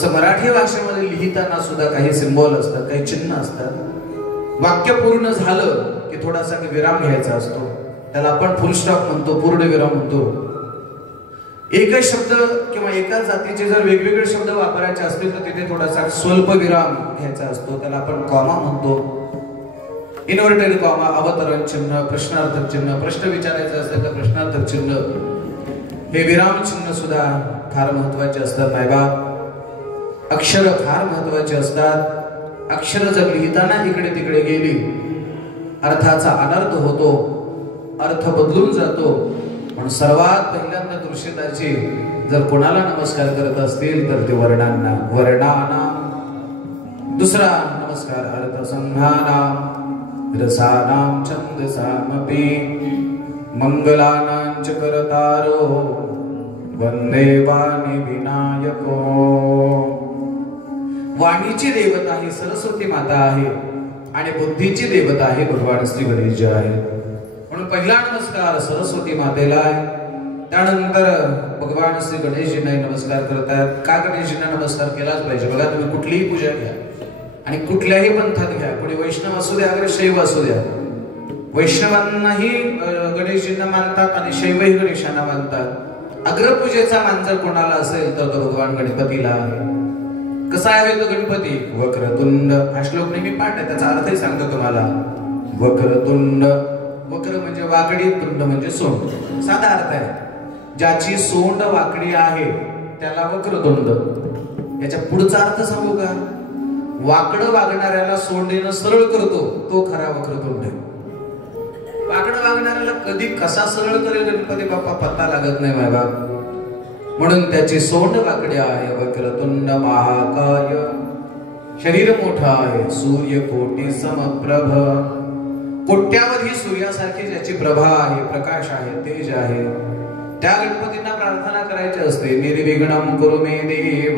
तसं मराठी भाषेमध्ये लिहिताना सुद्धा काही सिंबॉल असतात, काही चिन्ह असतात. वाक्य पूर्ण झालं की थोडासा विराम घ्यायचा असतो, त्याला आपण फुल स्टॉप म्हणतो, पूर्ण विराम म्हणतो. एकच शब्द किंवा एकाच जातीचे जर वेगवेगळे शब्द वापरायचे असतील तर तिथे थोडासा स्वल्प विराम घ्यायचा असतो, त्याला आपण कॉमा म्हणतो. इन्व्हर्टेड कॉमा, अवतरण चिन्ह, प्रश्नार्थक चिन्ह, प्रश्न विचारायचा असेल तर प्रश्नार्थक चिन्ह, हे विराम चिन्ह सुद्धा फार महत्वाचे असतात. नायबाब अक्षर फार महत्वाचे असतात. अक्षर जर लिहिताना इकडे तिकडे गेली अर्थाचा अनर्थ होतो, अर्थ बदलून जातो. पण सर्वात पहिल्यांदा दृश्यताची जर कोणाला नमस्कार करत असतील तर ते वर्णांना, वर्णाना. दुसरा नमस्कार अर्थसंधानाम रसानाम छंदसामपि मंगलानां च करतारो वंदे वाणी विनायको. वाणीची देवता ही सरस्वती माता आहे आणि बुद्धीची देवता आहे भगवान श्री गणेश आहे. म्हणून पहिला नमस्कार सरस्वती मातेला आहे. त्यानंतर भगवान श्री गणेशजींना नमस्कार करतात. का गणेशजींना नमस्कार केलाच पाहिजे? बघा, तुम्ही कुठलीही पूजा घ्या आणि कुठल्याही पंथात घ्या, कोणी वैष्णव असू द्या अगर शैव असू द्या, वैष्णवांनाही गणेशजींना मानतात आणि शैवही गणेशांना मानतात. अग्रपूजेचा मान जर कोणाला असेल तर तो भगवान गणपतीला आहे. कसा आहे तो गणपती? वक्रतुंड. हा श्लोक नेहमी पाठ आहे, त्याचा अर्थही सांगतो तुम्हाला. वक्रतुंड, वक्र म्हणजे वाकडी, तुंड म्हणजे सोंड. साधा अर्थ आहे, ज्याची सोंड वाकडी आहे त्याला वक्रतुंड. याच्या पुढचा अर्थ सांगू का? वाकडं वागणाऱ्याला सोंडेनं सरळ करतो तो खरा वक्रतुंड. वाकडं वागणाऱ्याला कधी कसा सरळ करेल गणपती बाप्पा पत्ता लागत नाही बाबा. म्हणून त्याची सोंड वाकडी आहे. वक्रतुंड महाकाय, शरीर मोठा आहे. सूर्य कोटी समप्रभ, कोट्यावधी सूर्यासारखी ज्याची प्रभा आहे, प्रकाश आहे, तेज आहे. त्या गणपतींना प्रार्थना करायची असते. निर्विघ्नं कुरु मे देव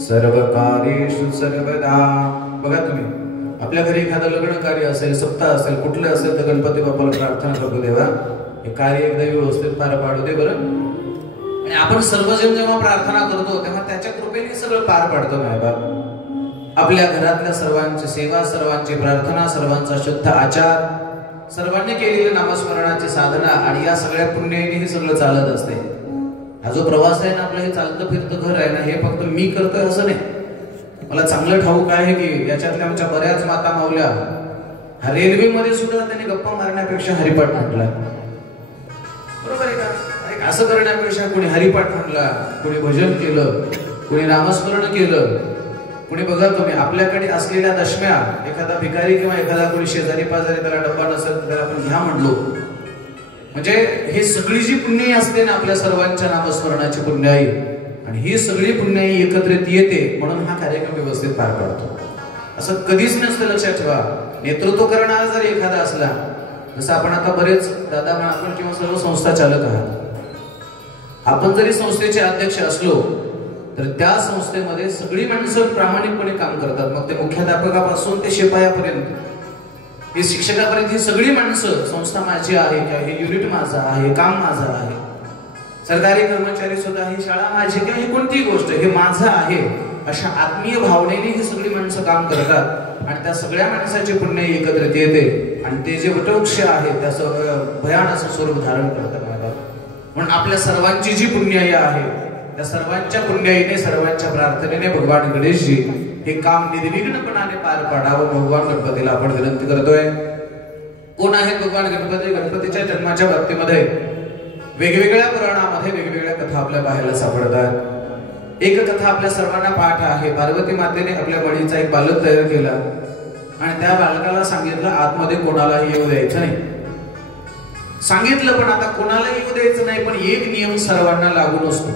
सर्व कार्येषु सर्वदा. बघा, तुम्ही आपल्या घरी एखादं लग्न कार्य असेल, सप्ताह असेल, कुठलं असेल तर गणपती बाप्पाला प्रार्थना करतो, देवा हे कार्य एकदा व्यवस्थित पार पाडू दे बरं. आणि आपण सर्वजण जेव्हा प्रार्थना करतो तेव्हा त्याच्या कृपेने सगळं पार पाडतो. बाप आपल्या घरातल्या सर्वांची सेवा, सर्वांची प्रार्थना, सर्वांचा शुद्ध आचार, सर्वांनी केलेली नामस्मरणाची साधना आणि या सगळ्या पुण्याने हे सगळं चालत असते. हा जो प्रवास आहे ना आपलं, हे चालतं फिरतं घर आहे ना, हे फक्त मी करतोय असं नाही. मला चांगलं ठाऊक आहे की याच्यातल्या आमच्या बऱ्याच माता मावल्या हा रेल्वेमध्ये सुद्धा त्यांनी गप्पा मारण्यापेक्षा हरिपाठ म्हटला. बरोबर आहे का? असं करण्यापेक्षा कोणी हरिपाठ म्हटला, कोणी भजन केलं, कोणी नामस्मरण केलं, कोणी बघा तुम्ही आपल्याकडे असलेल्या दशम्या, एखादा भिकारी किंवा एखादा कोणी शेजारी पाजारी त्याला डब्बा नसेल तर त्याला आपण घ्या म्हणलो. म्हणजे हे सगळी जी पुण्याई असते ना आपल्या सर्वांच्या नामस्मरणाची पुण्याई, आणि ही सगळी पुण्याई एकत्रित येते म्हणून हा कार्यक्रम व्यवस्थित पार पडतो. असं कधीच नसतं, लक्षात ठेवा. नेतृत्व करणारा जर एखादा असला, जसं आपण आता बरेच दादा आपण किंवा सर्व संस्था चालक आहात, आपण जरी संस्थेचे अध्यक्ष असलो तर त्या संस्थेमध्ये सगळी माणसं प्रामाणिकपणे काम करतात. मग ते मुख्याध्यापकापासून ते शिपायापर्यंत, हे शिक्षकापर्यंत, ही सगळी माणसं, संस्था माझी आहे किंवा हे युनिट माझं आहे, काम माझं आहे, सरकारी कर्मचारी सुद्धा ही शाळा माझी किंवा ही कोणतीही गोष्ट हे माझं आहे, अशा आत्मीय भावनेने ही सगळी माणसं काम करतात. आणि त्या सगळ्या माणसाची पुण्य एकत्रित येते आणि ते जे वटवृक्ष आहे त्याचं भयान असं स्वरूप धारण करतात. म्हणून आपल्या सर्वांची जी पुण्याई आहे त्या सर्वांच्या पुण्याईने, सर्वांच्या प्रार्थनेने भगवान गणेशजी हे काम निर्विघ्नपणाने पार पाडावं भगवान गणपतीला आपण विनंती करतोय. कोण आहेत भगवान गणपती? गणपतीच्या जन्माच्या बाबतीमध्ये वेगवेगळ्या पुराणामध्ये वेगवेगळ्या कथा आपल्या पाहायला सापडतात. एक कथा आपल्या सर्वांना पाठ आहे. पार्वती मातेने आपल्या बळीचा एक बालक तयार केला आणि त्या बालकाला सांगितलं आतमध्ये कोणालाही येऊ द्यायचं नाही. सांगितलं पण आता कोणालाही येऊ द्यायचं नाही, पण एक नियम सर्वांना लागू नसतो.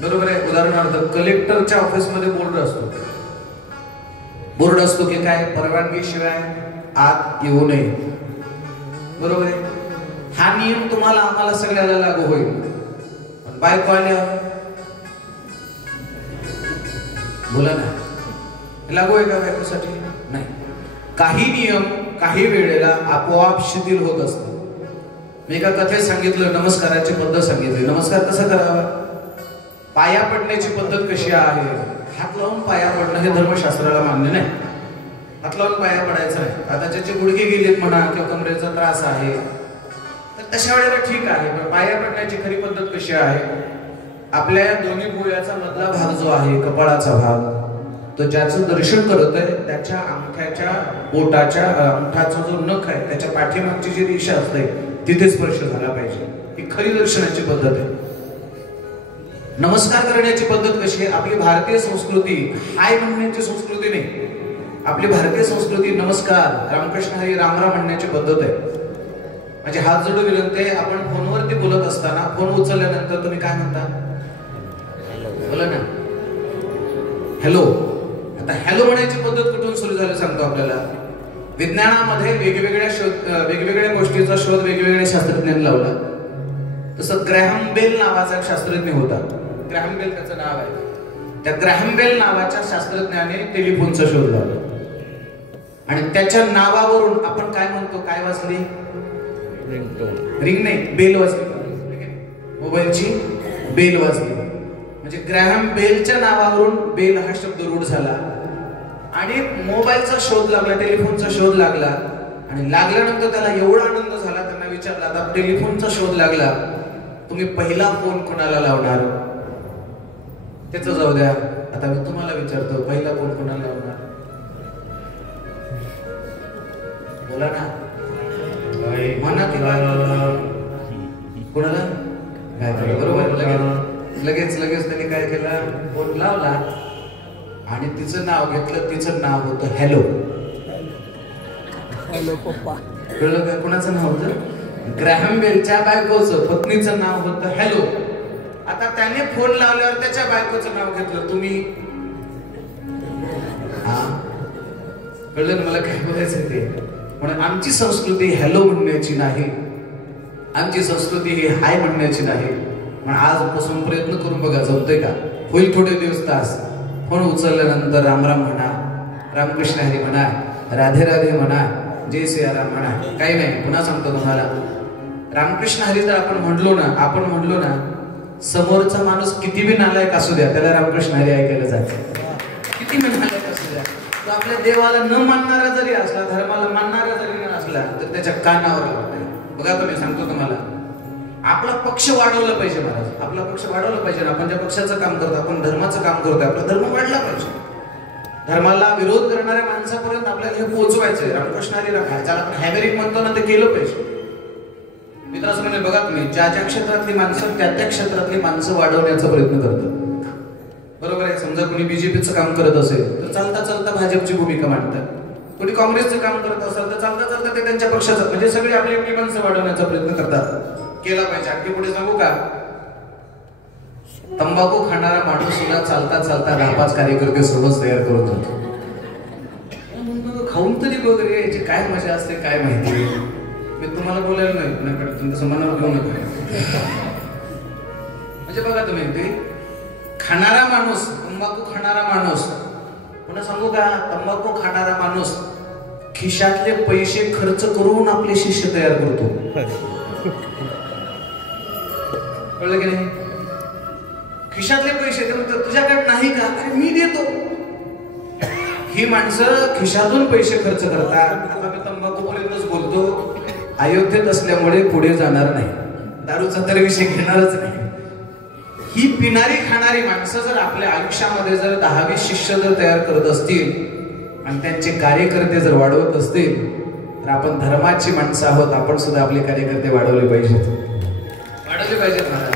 बरोबर आहे? उदाहरणार्थ कलेक्टरच्या ऑफिस मध्ये बोर्ड असतो की काय, परवानगी शिवाय आत येऊ नये. बरोबर आहे? हा नियम तुम्हाला आम्हाला सगळ्याला लागू होईल. पण बायको आल्या बोला ना, लागू आहे का बायकोसाठी? नाही. काही नियम काही वेळेला आपोआप शिथिल होत असतात. मी एका कथेत सांगितलं, नमस्काराची पद्धत सांगितली. नमस्कार कसा करावा? पाया पडण्याची पद्धत कशी आहे? हात लावून पाया पडणं हे धर्मशास्त्राला मान्य नाही. हात लावून पाया पडायचं नाही. आता ज्याचे गुडघे गेलेत म्हणा किंवा कमरेचा त्रास आहे तर तशा वेळेला ठीक आहे, पण पाया पडण्याची खरी पद्धत कशी आहे? आपल्या दोन्ही भुवयाचा मधला भाग जो आहे, कपाळाचा भाग, तो ज्याचं दर्शन करत आहे त्याच्या अंगठ्याच्या बोटाच्या अंगठाचा जो नख आहे त्याच्या पाठीमागची जी रेषा असते तिथे स्पर्श झाला पाहिजे. ही खरी दर्शनाची पद्धत आहे. नमस्कार करण्याची पद्धत कशी आहे? आपली भारतीय संस्कृती हाय म्हणण्याची संस्कृती नाही. आपली भारतीय संस्कृती नमस्कार, रामकृष्ण हरी, राम राम म्हणण्याची पद्धत आहे. म्हणजे हात जोडून विनंती. आपण फोनवरती बोलत असताना फोन उचलल्यानंतर तुम्ही काय म्हणता? बोला ना, हॅलो. आता हॅलो म्हणायची पद्धत कुठून सुरू झाली सांगतो आपल्याला. विज्ञानामध्ये वेगवेगळ्या गोष्टीचा शोध वेगवेगळ्या शास्त्रज्ञांनी लावला. तसं ग्रॅहम बेल नावाचा एक शास्त्रज्ञ होता. ग्रॅहम बेल त्याचं नाव आहे. त्या ग्रॅहम बेल नावाच्या शास्त्रज्ञाने टेलिफोनचा शोध लावला आणि त्याच्या नावावरून आपण काय म्हणतो? काय वाजली? रिंग नाही, बेल वाजली. मोबाईलची बेल वाजली. म्हणजे ग्रॅहम बेलच्या नावावरून बेल हा शब्द रूढ झाला आणि मोबाईलचा शोध लागला, टेलिफोनचा शोध लागला. आणि लागल्यानंतर त्याला एवढा आनंद झाला, त्यांना विचारला आता टेलिफोनचा शोध लागला, तुम्ही पहिला फोन कोणाला लावणार? त्याचं जाऊ द्या, आता मी तुम्हाला विचारतो, पहिला फोन कोणाला लावणार? बोला ना, म्हणा की कोणाला? काय केलं? बरोबर, लगेच त्यांनी काय केलं? फोन लावला आणि तिचं नाव घेतलं. तिचं नाव होतं हॅलो. हॅलो पप्पा. कळलं का कोणाचं नाव होतं? ग्रॅहम बेलच्या बायकोचं, पत्नीचं नाव होतं हॅलो. आता त्याने फोन लावल्यावर त्याच्या बायकोचं नाव घेतलं तुम्ही. हा, कळलं ना मला काय बोलायचं ते. म्हणून आमची संस्कृती हॅलो म्हणण्याची नाही, आमची संस्कृती ही हाय म्हणण्याची नाही. पण आजपासून प्रयत्न करून बघा, जमतंय का? होईल थोडे दिवस तास. फोन उचलल्यानंतर राम राम म्हणा, रामकृष्ण हरी म्हणा, राधे राधे म्हणा, जय सियाराम म्हणा. काही नाही, पुन्हा सांगतो तुम्हाला, रामकृष्ण हरी जर आपण म्हणलो ना, समोरचा माणूस किती बी नालायक असू द्या, त्याला रामकृष्ण हरी ऐकायला जायचं. किती बी नालायक असू द्या, तो आपल्या देवाला न मानणारा जरी असला, धर्माला मानणारा जरी नसला, तर त्याच्या कानावर लागतंय. बघा तुम्ही, सांगतो तुम्हाला, आपला पक्ष वाढवला पाहिजे महाराज. आपला पक्ष वाढवला पाहिजे. आपण ज्या पक्षाचं काम करतो, आपण धर्माचं काम करतोय, आपला धर्म वाढला पाहिजे. धर्माला विरोध करणाऱ्या माणसापर्यंत आपल्याला हे पोहोचवायचंय. रामकृष्ण हरी राम, ज्याला आपण हॅमरिंग म्हणतो ना, ते केलं पाहिजे. मित्रांनो, बघा तुम्ही, ज्या क्षेत्रातली माणसं त्या क्षेत्रातली माणसं वाढवण्याचा प्रयत्न करतात. बरोबर आहे. समजा कोणी बीजेपीचं काम करत असेल तर चालता चालता भाजपची भूमिका मांडतात. कोणी काँग्रेसचं काम करत असेल तर चालता चालता ते त्यांच्या पक्षाचं, म्हणजे सगळी आपली आपली माणसं वाढवण्याचा प्रयत्न करतात. केला पाहिजे. आणखी पुढे सांगू का? तंबाखू खाणारा माणूस सुद्धा चालता चालता 10-5 कार्यकर्ते सोबत तयार करून जातो. खाऊन तरी वगैरे याची काय मजा असते काय माहिती. मी तुम्हाला बोलायला नाही, पुण्याकडे तुमच्या मनावर घेऊ नका. म्हणजे बघा तुम्ही, ते खाणारा माणूस, तंबाखू खाणारा माणूस, पुन्हा सांगू का, तंबाखू खाणारा माणूस खिशातले पैसे खर्च करून आपले शिष्य तयार करतो. कळलं की नाही? खिशातले पैसे तुझ्याकडे नाही का? अरे मी देतो. ही माणसं खिशातून पैसे खर्च करतात. आता मी तंबाखूपर्यंतच बोलतो. अयोध्येत असल्यामुळे पुढे जाणार नाही, दारूचा तर विषय घेणारच नाही. ही पिणारी खाणारी माणसं जर आपल्या आयुष्यामध्ये जर 10-20 शिष्य जर तयार करत असतील आणि त्यांचे कार्यकर्ते जर वाढवत असतील तर आपण धर्माची माणसं आहोत. आपण सुद्धा आपले कार्यकर्ते वाढवले पाहिजेत, वाढवले पाहिजेत महाराज.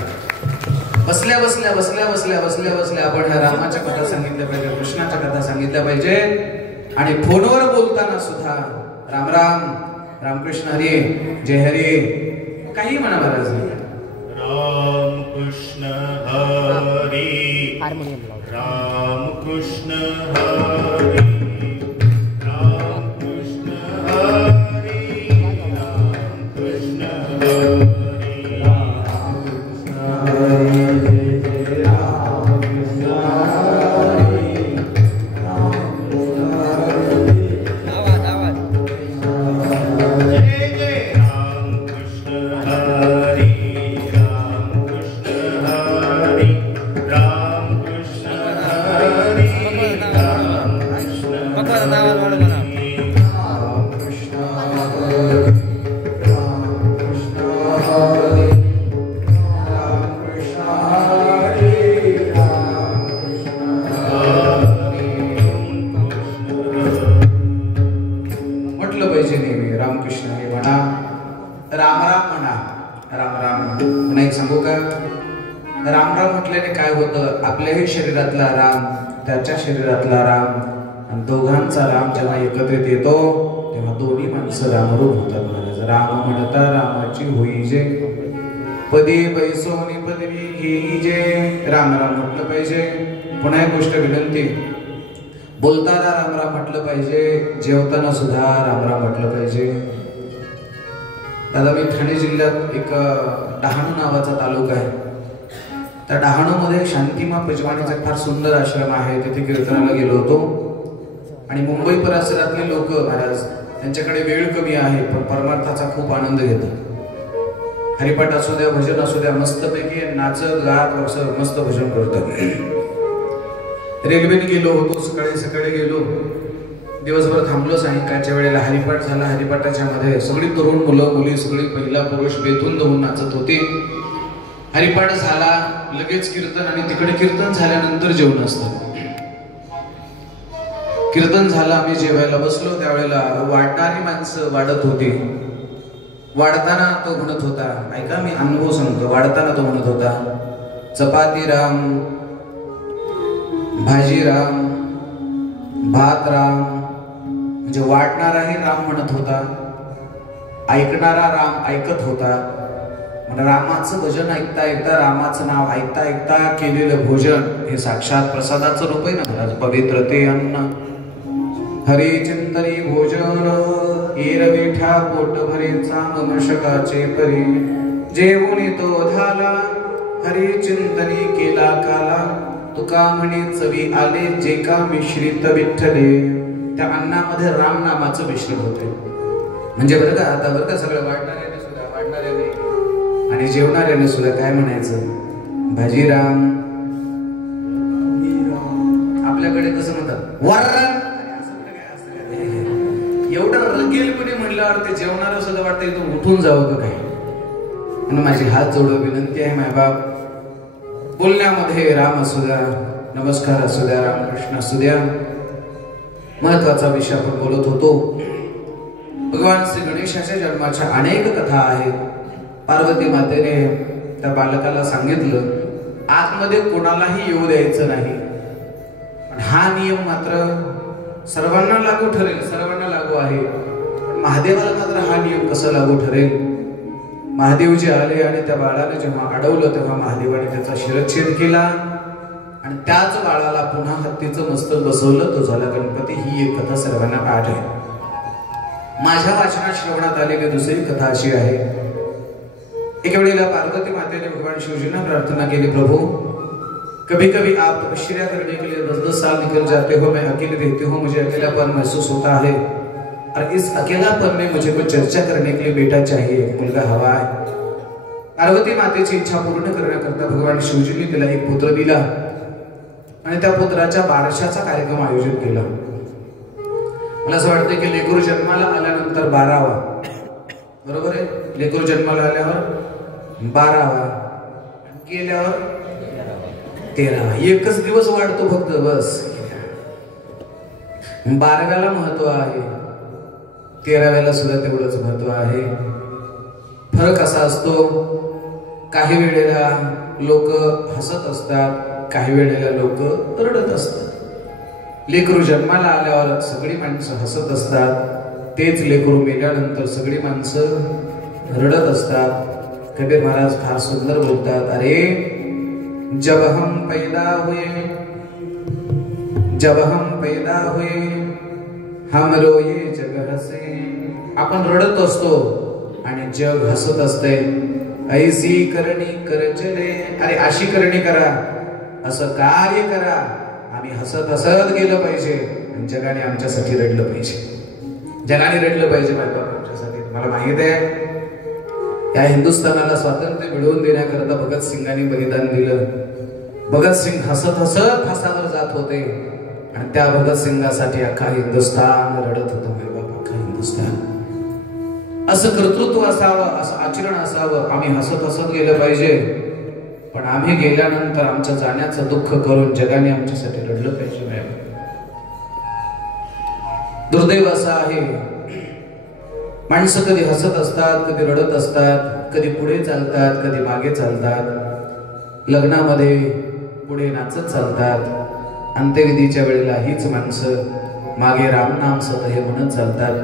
बसल्या बसल्या आपण ह्या रामाच्या कथा सांगितल्या पाहिजे, कृष्णाच्या कथा सांगितल्या पाहिजे. आणि फोनवर बोलताना सुद्धा राम राम, रामकृष्ण हरी, जय हरी, काही म्हणा महाराज. राम कृष्ण हरी, राम कृष्ण हरी, राम कृष्ण हरी, राम कृष्ण हरी. Ram शरीरातला राम, त्याच्या शरीरातला राम आणि दोघांचा राम जेव्हा एकत्रित येतो तेव्हा दोन्ही माणसं रामरूप होतात महाराज. राम म्हणता रामाची होई जे, पदी बैसोनी पदवी घेई जे. राम राम म्हटलं पाहिजे. पुन्हा एक गोष्ट विनंती, बोलताना राम राम म्हटलं पाहिजे, जेवताना सुद्धा राम राम म्हटलं पाहिजे. दादा मी ठाणे जिल्ह्यात एक डहाणू नावाचा तालुका आहे. त्या डहाणूमध्ये शांतिमा पजवाणीचा फार सुंदर आश्रम आहे. तिथे कीर्तनाला गेलो होतो आणि मुंबई परिसरातले लोक महाराज त्यांच्याकडे वेळ कमी आहे पण परमार्थाचा खूप आनंद घेतात. हरिपाठ असू द्या, भजन असू द्या, मस्तपैकी नाचत गात असं मस्त भजन करतात. रेल्वेने गेलो होतो, सकाळी गेलो, दिवसभर थांबलो. सायंकाळच्या वेळेला हरिपाठ झाला. हरिपाठाच्या मध्ये सगळी तरुण मुलं मुली सगळी महिला पुरुष बेधुंद होऊन नाचत होते. हरिपाठ झाला लगेच कीर्तन आणि तिकडे कीर्तन झाल्यानंतर जेवण असतं. कीर्तन झालं, आम्ही जेवायला बसलो. त्यावेळेला वाढणारी माणसं वाढत होती. वाढताना तो म्हणत होता, ऐका मी अनुभव सांगतो, वाढताना तो म्हणत होता चपाती राम, भाजी राम, भात राम. म्हणजे वाढणाराही राम म्हणत होता, ऐकणारा राम ऐकत होता. म्हणजे रामाचं भजन ऐकता ऐकता, रामाचं नाव ऐकता ऐकता केलेलं भोजन हे साक्षात प्रसादाचं रूप आहे ना महाराज. पवित्र ते अन्न हरी चिंतनी भोजन, एरविठा पोट भरे चांगमशकाचे परी. जेवून तो झाला हरी चिंतनी केला काला, तुका म्हणे चवी आले जे का मिश्रित विठ्ठले. त्या अन्नामध्ये राम नामाचं मिश्रण होते. म्हणजे बरं का, आता बरं का, सगळं वाढणाऱ्याने सुद्धा, वाढणाऱ्याने आणि जेवणाऱ्याने सुद्धा काय म्हणायचं, भाजी राम. आपल्याकडे कसं म्हणतात वरण, एवढं रगेलपणे म्हणल्यावर ते जेवणारं सुद्धा वाटतं इथून उठून जावं का काय. म्हणून माझी हात जोडून विनंती आहे, मायबाप बोलण्यामध्ये राम असू द्या, नमस्कार असू द्या, रामकृष्ण असू द्या. महत्वाचा विषय आपण बोलत होतो. भगवान श्री गणेशाच्या जन्माच्या अनेक कथा आहेत. पार्वती मातेने त्या बालकाला सांगितलं आतमध्ये कोणालाही येऊ द्यायचं नाही. पण हा नियम मात्र सर्वांना लागू ठरेल, सर्वांना लागू आहे. पण महादेवाला मात्र हा नियम कसा लागू ठरेल. महादेवजी आले आणि त्या बाळाने जेव्हा अडवलं तेव्हा महादेवाने त्याचा शिरच्छेद केला आणि त्याच बाळाला पुन्हा हत्तीचं मस्तक बसवलं. तो झाला गणपती. ही एक कथा सर्वांना पाठ आहे. माझ्या वाचनात श्रवणात आलेली दुसरी कथा अशी आहे. एके वेळेला पार्वती मातेने भगवान शिवजींना प्रार्थना केली, प्रभु कभी कभी आप तपस्या करने के लिए 10-10 साल निकल जाते हो, मैं अकेले रहती हूँ, मुझे अकेलापन महसूस होता है और इस अकेलापन में मुझे कुछ चर्चा करने के लिए बेटा चाहिए, मुलगा हवा है. पार्वती मातेची इच्छा पूर्ण करण्याकरता भगवान शिवजींनी तिला एक पुत्र दिला आणि त्या पुत्राच्या बारशाचा कार्यक्रम आयोजित केला. मला असं वाटतं की लेकरू जन्माला आल्यानंतर 12वा, बरोबर आहे, लेकरू जन्माला आल्यावर 12वा, गेल्यावर 13वा. एकच दिवस वाढतो फक्त, बस. 12व्याला महत्व आहे, 13व्याला सुद्धा तेवढंच महत्व आहे. फरक असा असतो, काही वेळेला लोक हसत असतात, काही वेळेला लोक रडत असतात. लेकरू जन्माला आल्यावर सगळी माणसं हसत असतात, तेच लेकरू मेल्यानंतर सगळी माणसं रडत असतात. कबीर महाराज फार सुंदर बोलतात, अरे जब हम पैदा हुए, जब हम पैदा हुए हम रोए जग हसे. आपण रडत असतो आणि जग हसत असते. ऐसी करणी कर चले, अरे अशी करणी करा, असं कार्य करा. आम्ही हसत हसत गेलं पाहिजे आणि जगाने आमच्यासाठी रडलं पाहिजे. जगाने रडलं पाहिजे आमच्यासाठी. तुम्हाला माहित आहे, या हिंदुस्थानाला स्वातंत्र्य मिळवून देण्याकरता भगतसिंगांनी बलिदान दिलं. भगतसिंग हसत हसत फासावर जात होते आणि त्या भगतसिंगासाठी अख्खा हिंदुस्थान रडत होतं. अख्खा हिंदुस्थान. असं कर्तृत्व असावं, असं आचरण असावं. आम्ही हसत हसत गेलं पाहिजे, पण आम्ही गेल्यानंतर आमच्या जाण्याचं दुःख करून जगाने आमच्यासाठी रडलं पाहिजे. दुर्दैव असं आहे, माणसं कधी हसत असतात, कधी रडत असतात, कधी पुढे चालतात, कधी मागे चालतात. लग्नामध्ये पुढे नाचत चालतात. अंत्यविधीच्या वेळेला हीच माणसं मागे रामनाम सत हे म्हणत चालतात.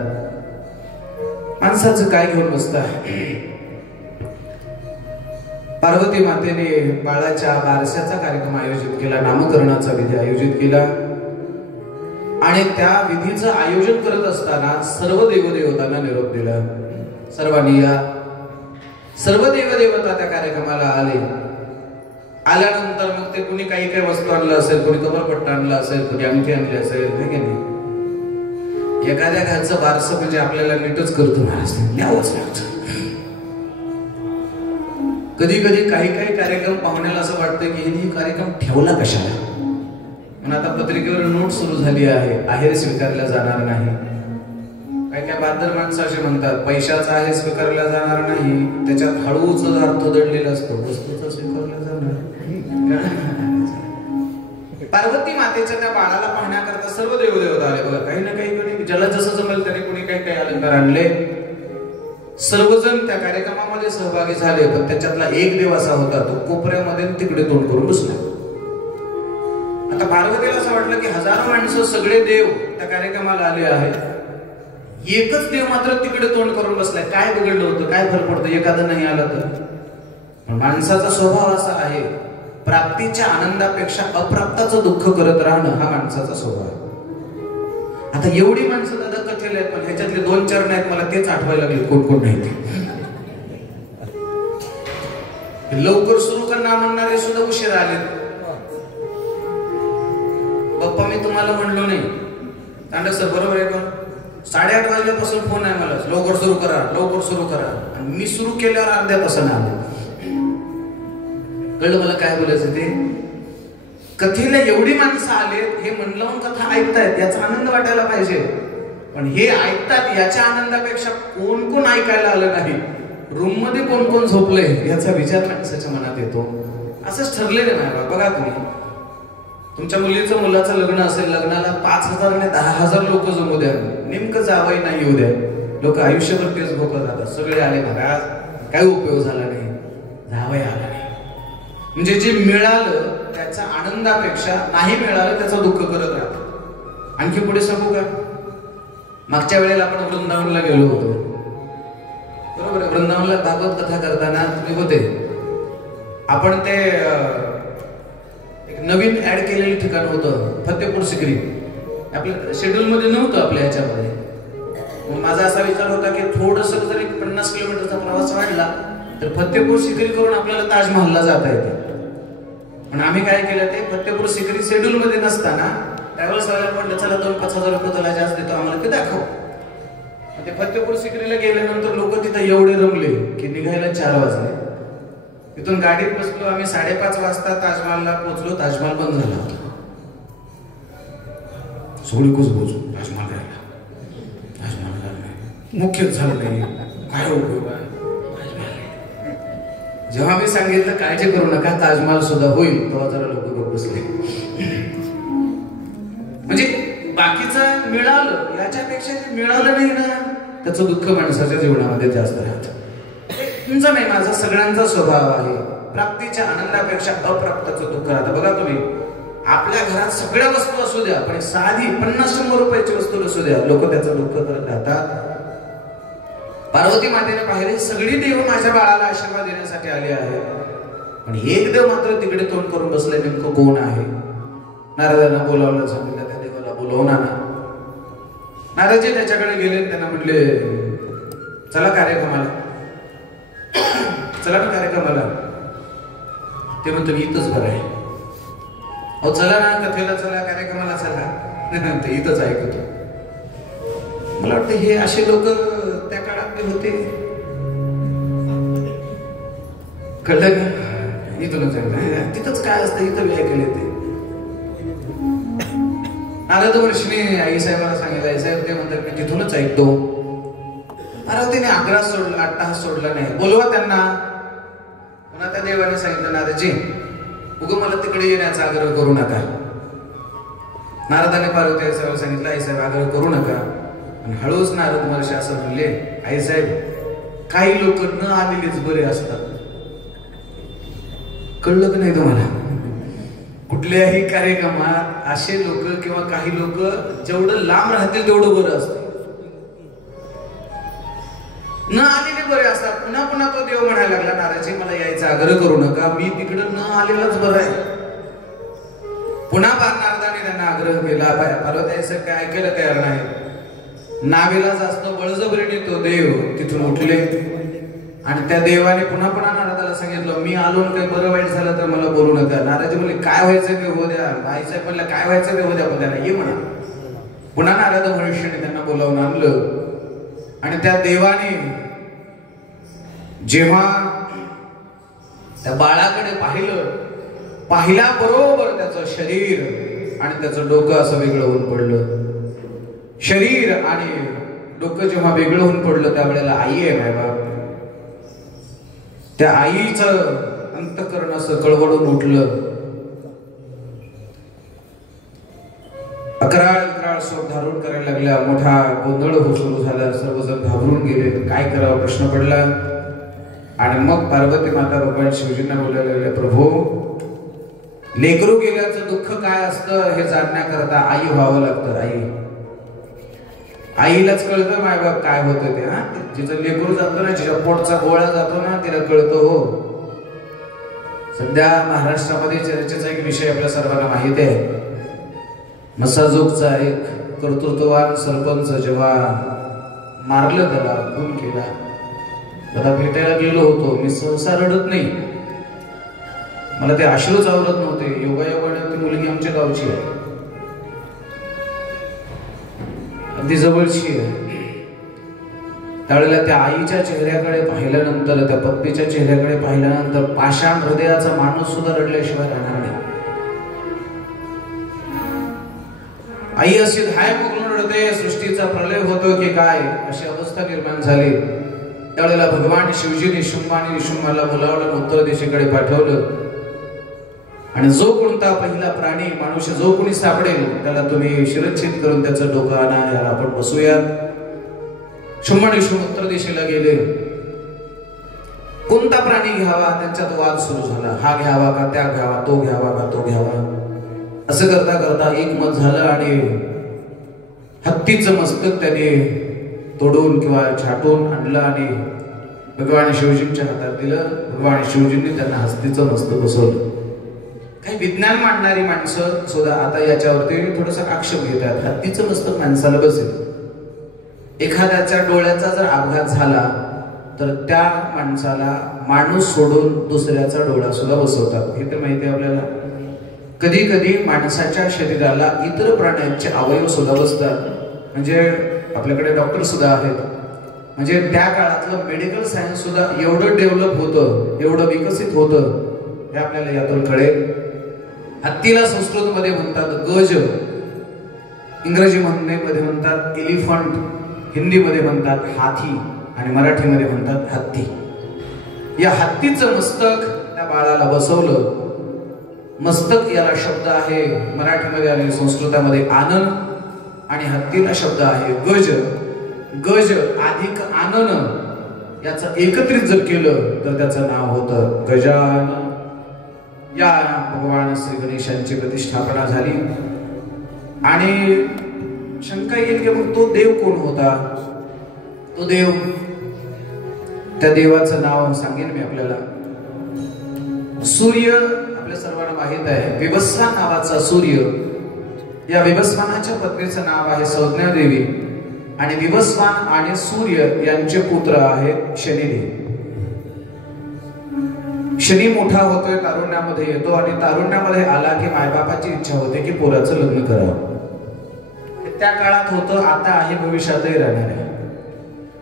माणसाचं काय घेऊन बसता. पार्वती मातेने बाळाच्या बारशाचा कार्यक्रम आयोजित केला, नामकरणाचा विधी आयोजित केला. आणि त्या विधीचं आयोजन करत असताना सर्व देवदेवतांना निरोप दिला. सर्वांनी या. सर्व देवदेवता त्या कार्यक्रमाला आले. आल्यानंतर मग ते कुणी काही काही वस्तू आणलं असेल, कुणी कमरपट्टा आणला असेल, कुणी अंगठी आणली असेल, हे की नाही. एखाद्या घरचं बारसं म्हणजे आपल्याला नीटच करतो महाराज, न्यावंच लागतं. कधी कधी काही काही कार्यक्रम पाहुण्याला असं वाटतं की हे कार्यक्रम ठेवला कशाला. पण आता पत्रिकेवर नोट सुरू झाली आहे, आहेर स्वीकारला जाणार नाही. काही काय बहादर माणसं असे म्हणतात पैशाचा आहेर स्वीकारला जाणार नाही, त्याच्यात हळूच अर्थ दडलेला असतो, वस्तूचा स्वीकारला जाणार. पार्वती मातेच्या त्या बाळाला पाहण्याकरता सर्व देवदेवता आले. बघा काही ना काही कोणी ज्याला जसं जमेल त्याने कोणी काही काही अलंकार आणले. सर्वजण त्या कार्यक्रमामध्ये सहभागी झाले. पण त्याच्यातला एक देव असा होता, तो कोपऱ्यामध्ये तिकडे तोंड करून बसला. आता पार्वतीला असं वाटलं की हजारो माणसं सगळे देव त्या कार्यक्रमाला आले आहेत, एकच देव मात्र तिकडे तोंड करून बसलाय. काय बिघडलं होतं, काय फरक पडतो एखादं नाही आलं तर. माणसाचा स्वभाव असा आहे, प्राप्तीच्या आनंदापेक्षा अप्राप्ताचं दुःख करत राहणं हा माणसाचा स्वभाव आहे. आता एवढी माणसं दादा कथेला आहेत, पण ह्याच्यातले 2-4 नाहीत मला तेच आठवायला लागले कोण कोण नाही ते. लवकर सुरू करणार म्हणणारे सुद्धा उशीर आले. पप्पा मी तुम्हाला म्हणलो नाही तांडव सर, बरोबर आहे का. 8:30 वाजल्यापासून फोन आहे मला, लवकर सुरू करा लवकर सुरू करा. आणि मी सुरू केल्यावर अर्ध्या तासाने आले. कळलं मला काय बोलायचं ते. कथेला एवढी माणसं आलेत, हे मन लावून कथा ऐकतायत, याचा आनंद वाटायला पाहिजे. पण हे ऐकतात याच्या आनंदापेक्षा कोण कोण ऐकायला आलं नाही, रूम मध्ये कोण कोण झोपलंय याचा विचार माणसाच्या मनात येतो. असंच ठरलेलं नाही. बघा तुम्ही तुमच्या मुलीचं मुलाचं लग्न असेल, लग्नाला 5,000 आणि 10,000 लोक जमू द्या, नेमकं जावई नाही येऊ द्या, लोक आयुष्यभर तेच भोगत राहतात. सगळे आले महाराज, काही उपयोग झाला नाही, जावई आला नाही. म्हणजे जे मिळालं त्याचा आनंदापेक्षा नाही मिळालं त्याचं दुःख करत राहतात. आणखी पुढे सांगू का. मागच्या वेळेला आपण वृंदावनला गेलो होतो, बरोबर आहे. वृंदावनला भागवत कथा करताना तुम्ही होते. आपण ते एक नवीन ऍड केलेलं ठिकाण होतं फतेपूर सिकरी. आपल्या शेड्यूल मध्ये नव्हतं आपल्या ह्याच्यामध्ये. मग माझा असा विचार होता की थोडंसं जर 50 किलोमीटरचा प्रवास वाढला तर फतेपूर सिकरी करून आपल्याला ताजमहलला जाता येते. पण आम्ही काय केलं, ते फतेपूर सिकरी शेड्यूल मध्ये नसताना ट्रॅव्हल्स वाल्याला म्हटलं चला 2-5 हजार रुपये तुला जास्त देतो, आम्हाला ते दाखव. ते फतेपूर सिकरीला गेल्यानंतर लोक तिथं एवढे रमले की निघायला 4 वाजले. तिथून गाडीत बसलो आम्ही, 5:30 वाजता ताजमहलला पोहोचलो. ताजमहल बंद झाला होता. सोडी कुजबूज, ताजमहल राहिला, ताजमहल नाही, मुख्यच झालं नाही, काय उपयोग आहे. जेव्हा मी सांगितलं काळजी करू नका ताजमहल सुद्धा होईल, तेव्हा जरा लोक गप्प बसले. म्हणजे बाकीचं मिळालं याच्यापेक्षा जे मिळालं नाही ना त्याचं दुःख माणसाच्या जीवनामध्ये जास्त राहतं. तुमचा नाही माझा सगळ्यांचा स्वभाव आहे, प्राप्तीच्या आनंदापेक्षा अप्राप्ताचं दुःख राहतं. बघा तुम्ही आपल्या घरात सगळ्या वस्तू असू द्या, पण साधी 50-100 रुपयाची वस्तू असू द्या, लोक त्याचं दुःख करत राहतात. पार्वती मातेने पाहिले सगळी देव माझ्या बाळाला आशीर्वाद देण्यासाठी आले आहे, पण एक देव मात्र तिकडे तोंड करून बसले. नेमकं कोण आहे. नारदांना बोलावलं, सांगितलं त्या देवाला बोलवून आणा. नारदजी त्याच्याकडे गेले, त्यांना म्हणले चला कार्यक्रमाला, चला ना कार्यक्रमाला. ते म्हणतो इथंच बरं आहे. अहो चला ना कथेला, चला कार्यक्रमाला, चला. ते इथंच ऐकतो. मला वाटतं हे असे लोक त्या काळात होते. कळलं का. इथूनच तिथंच काय असतं, इथं ऐकले ते. नारद वर्षीने आई साहेबांना सांगितलं. आई साहेब ते म्हणतात मी तिथूनच ऐकतो. पार्वतीने आग्रह सोडला, अट्टहास सोडला नाही. बोलवा त्यांना. पुन्हा त्या देवाने सांगितलं नारदजी उगं मला तिकडे येण्याचा आग्रह करू नका. नारदाने पार्वती आई साहेब सांगितलं आई साहेब आग्रह करू नका. आणि हळूच नारद महर्षी असं म्हणले आई साहेब काही लोक न आलेलेच बरे असतात. कळलं की नाही तुम्हाला. कुठल्याही कार्यक्रमात असे लोक किंवा काही लोक जेवढं लांब राहतील तेवढं बरं असतं. न आलेले बरे असतात. पुन्हा पुन्हा तो देव म्हणायला लागला, नाराजी मला यायचा आग्रह करू नका, मी तिकडं न आलेलाच बरं आहे. पुन्हा नारदाने त्यांना आग्रह केला. पार्वती यायचं काय ऐकायला तयार नाही. नावेला जास्त बळजबरीने तो देव तिथून उठले आणि त्या देवाने पुन्हा पुन्हा नारदाला सांगितलं, मी आलो काही बरं वाईट झालं तर मला बोलू नका. नाराजी म्हणले, काय व्हायचं ते होऊ द्या. भाईसाहेब म्हणलं, काय व्हायचं ते होऊ द्या, पण त्याला ये म्हणा. पुन्हा नारद मनुष्याने त्यांना बोलावून आणलं आणि त्या देवाने जेव्हा त्या बाळाकडे पाहिल्याबरोबर त्याचं शरीर आणि त्याचं डोकं असं वेगळं होऊन पडलं. शरीर आणि डोकं जेव्हा वेगळं होऊन पडलं त्यावेळेला आई आहे मायबाप, त्या आईचं अंतःकरण असं कळवळून उठलं. अकराळ शोक धारण करायला लागल्या. मोठा गोंधळ सुरू झाला. सर्वजण घाबरून गेले. काय करावं प्रश्न पडला. आणि मग पार्वती माता भगवान शिवजींना बोलायला लागले, प्रभू लेकरू गेल्याचं दुःख काय असतं हे जाणण्याकरता आई व्हावं लागतं. आईलाच कळतं मायबाप काय होतं ते. जिचं लेकरू जातो ना, जिच्या पोटचा गोळा जातो ना, तिला कळतं. हो, सध्या महाराष्ट्रामध्ये चर्चेचा एक विषय आपल्या सर्वांना माहिती आहे. मसाजोगचा एक कर्तृत्ववान सरपंच जेव्हा मारलं, त्याला खून केला. त्याला भेटायला गेलो होतो. मी सहसा रडत नाही, मला ते अश्रूच आवडत नव्हते. योगायोगाने ती मुलगी आमच्या गावची आहे, अगदी जवळची आहे. त्यावेळेला त्या आईच्या चेहऱ्याकडे पाहिल्यानंतर, त्या पत्नीच्या चेहऱ्याकडे पाहिल्यानंतर पाषाण हृदयाचा माणूस सुद्धा रडल्याशिवाय राहणार नाही. आई अशी धाय मोकळून रडते, सृष्टीचा प्रलय होतो की काय अशी अवस्था निर्माण झाली. त्यावेळेला भगवान शिवजीने शुंभ आणि निशुंभाला बोलावलं, उत्तर दिशेकडे पाठवलं आणि जो कोणता पहिला प्राणी माणूस जो कोणी सापडेल त्याला तुम्ही शिरच्छेद करून त्याचं डोकं आणा, याला आपण बसूयात. शुंभ आणि निशुंभ उत्तर दिशेला गेले. कोणता प्राणी घ्यावा त्यांच्यात वाद सुरू झाला. हा घ्यावा का त्या घ्यावा, तो घ्यावा का तो घ्यावा, असं करता करता एक मत झालं आणि हत्तीचं मस्तक त्याने तोडून किंवा छाटून आणलं आणि भगवान शिवजींच्या हातात दिलं. भगवान शिवजींनी त्यांना हत्तीचं मस्तक बसवलं. काही विज्ञान मांडणारी माणसं सुद्धा आता याच्यावरती थोडस आक्षेप घेतात. हत्तीचं मस्तक माणसाला बसेल. एखाद्याच्या डोळ्याचा जर अपघात झाला तर त्या माणसाला माणूस सोडून दुसऱ्याचा डोळा सुद्धा बसवतात. हे तर माहिती आहे आपल्याला. कधी कधी माणसाच्या शरीराला इतर प्राण्यांचे अवयव सुद्धा बसतात. म्हणजे आपल्याकडे डॉक्टर सुद्धा आहेत. म्हणजे त्या काळातलं मेडिकल सायन्स सुद्धा एवढं डेव्हलप होतं, एवढं विकसित होतं, हे आपल्याला यातून कळेल. हत्तीला संस्कृतमध्ये म्हणतात गज, इंग्रजी मध्ये म्हणतात एलिफंट, हिंदीमध्ये म्हणतात हाथी आणि मराठीमध्ये म्हणतात हत्ती. या हत्तीचं मस्तक त्या बाळाला बसवलं. मस्तक याला शब्द आहे मराठीमध्ये आणि संस्कृतामध्ये आनन आणि हत्तीला शब्द आहे गज. गज अधिक आनन याचं एकत्रित जर केलं तर त्याचं नाव होतं गजानन. या भगवान श्री गणेशांची प्रतिष्ठापना झाली. आणि शंका येईल की मग तो देव कोण होता. तो देव, त्या देवाचं नाव सांगेन मी आपल्याला. सूर्य आपल्या सर्वांना माहित आहे. विवस्वान नावाचा सूर्य, या विवस्वानाच्या पत्नीचं नाव आहे संज्ञा देवी आणि विवस्वान आणि सूर्य यांचे पुत्र आहेत शनिदेव. शनी मोठा होतोय, तारुण्यामध्ये येतो आणि तारुण्यामध्ये आला की मायबापाची इच्छा होते की पोराचं लग्न करावं. त्या काळात होतं, आता आहे, भविष्यातही राहणार आहे.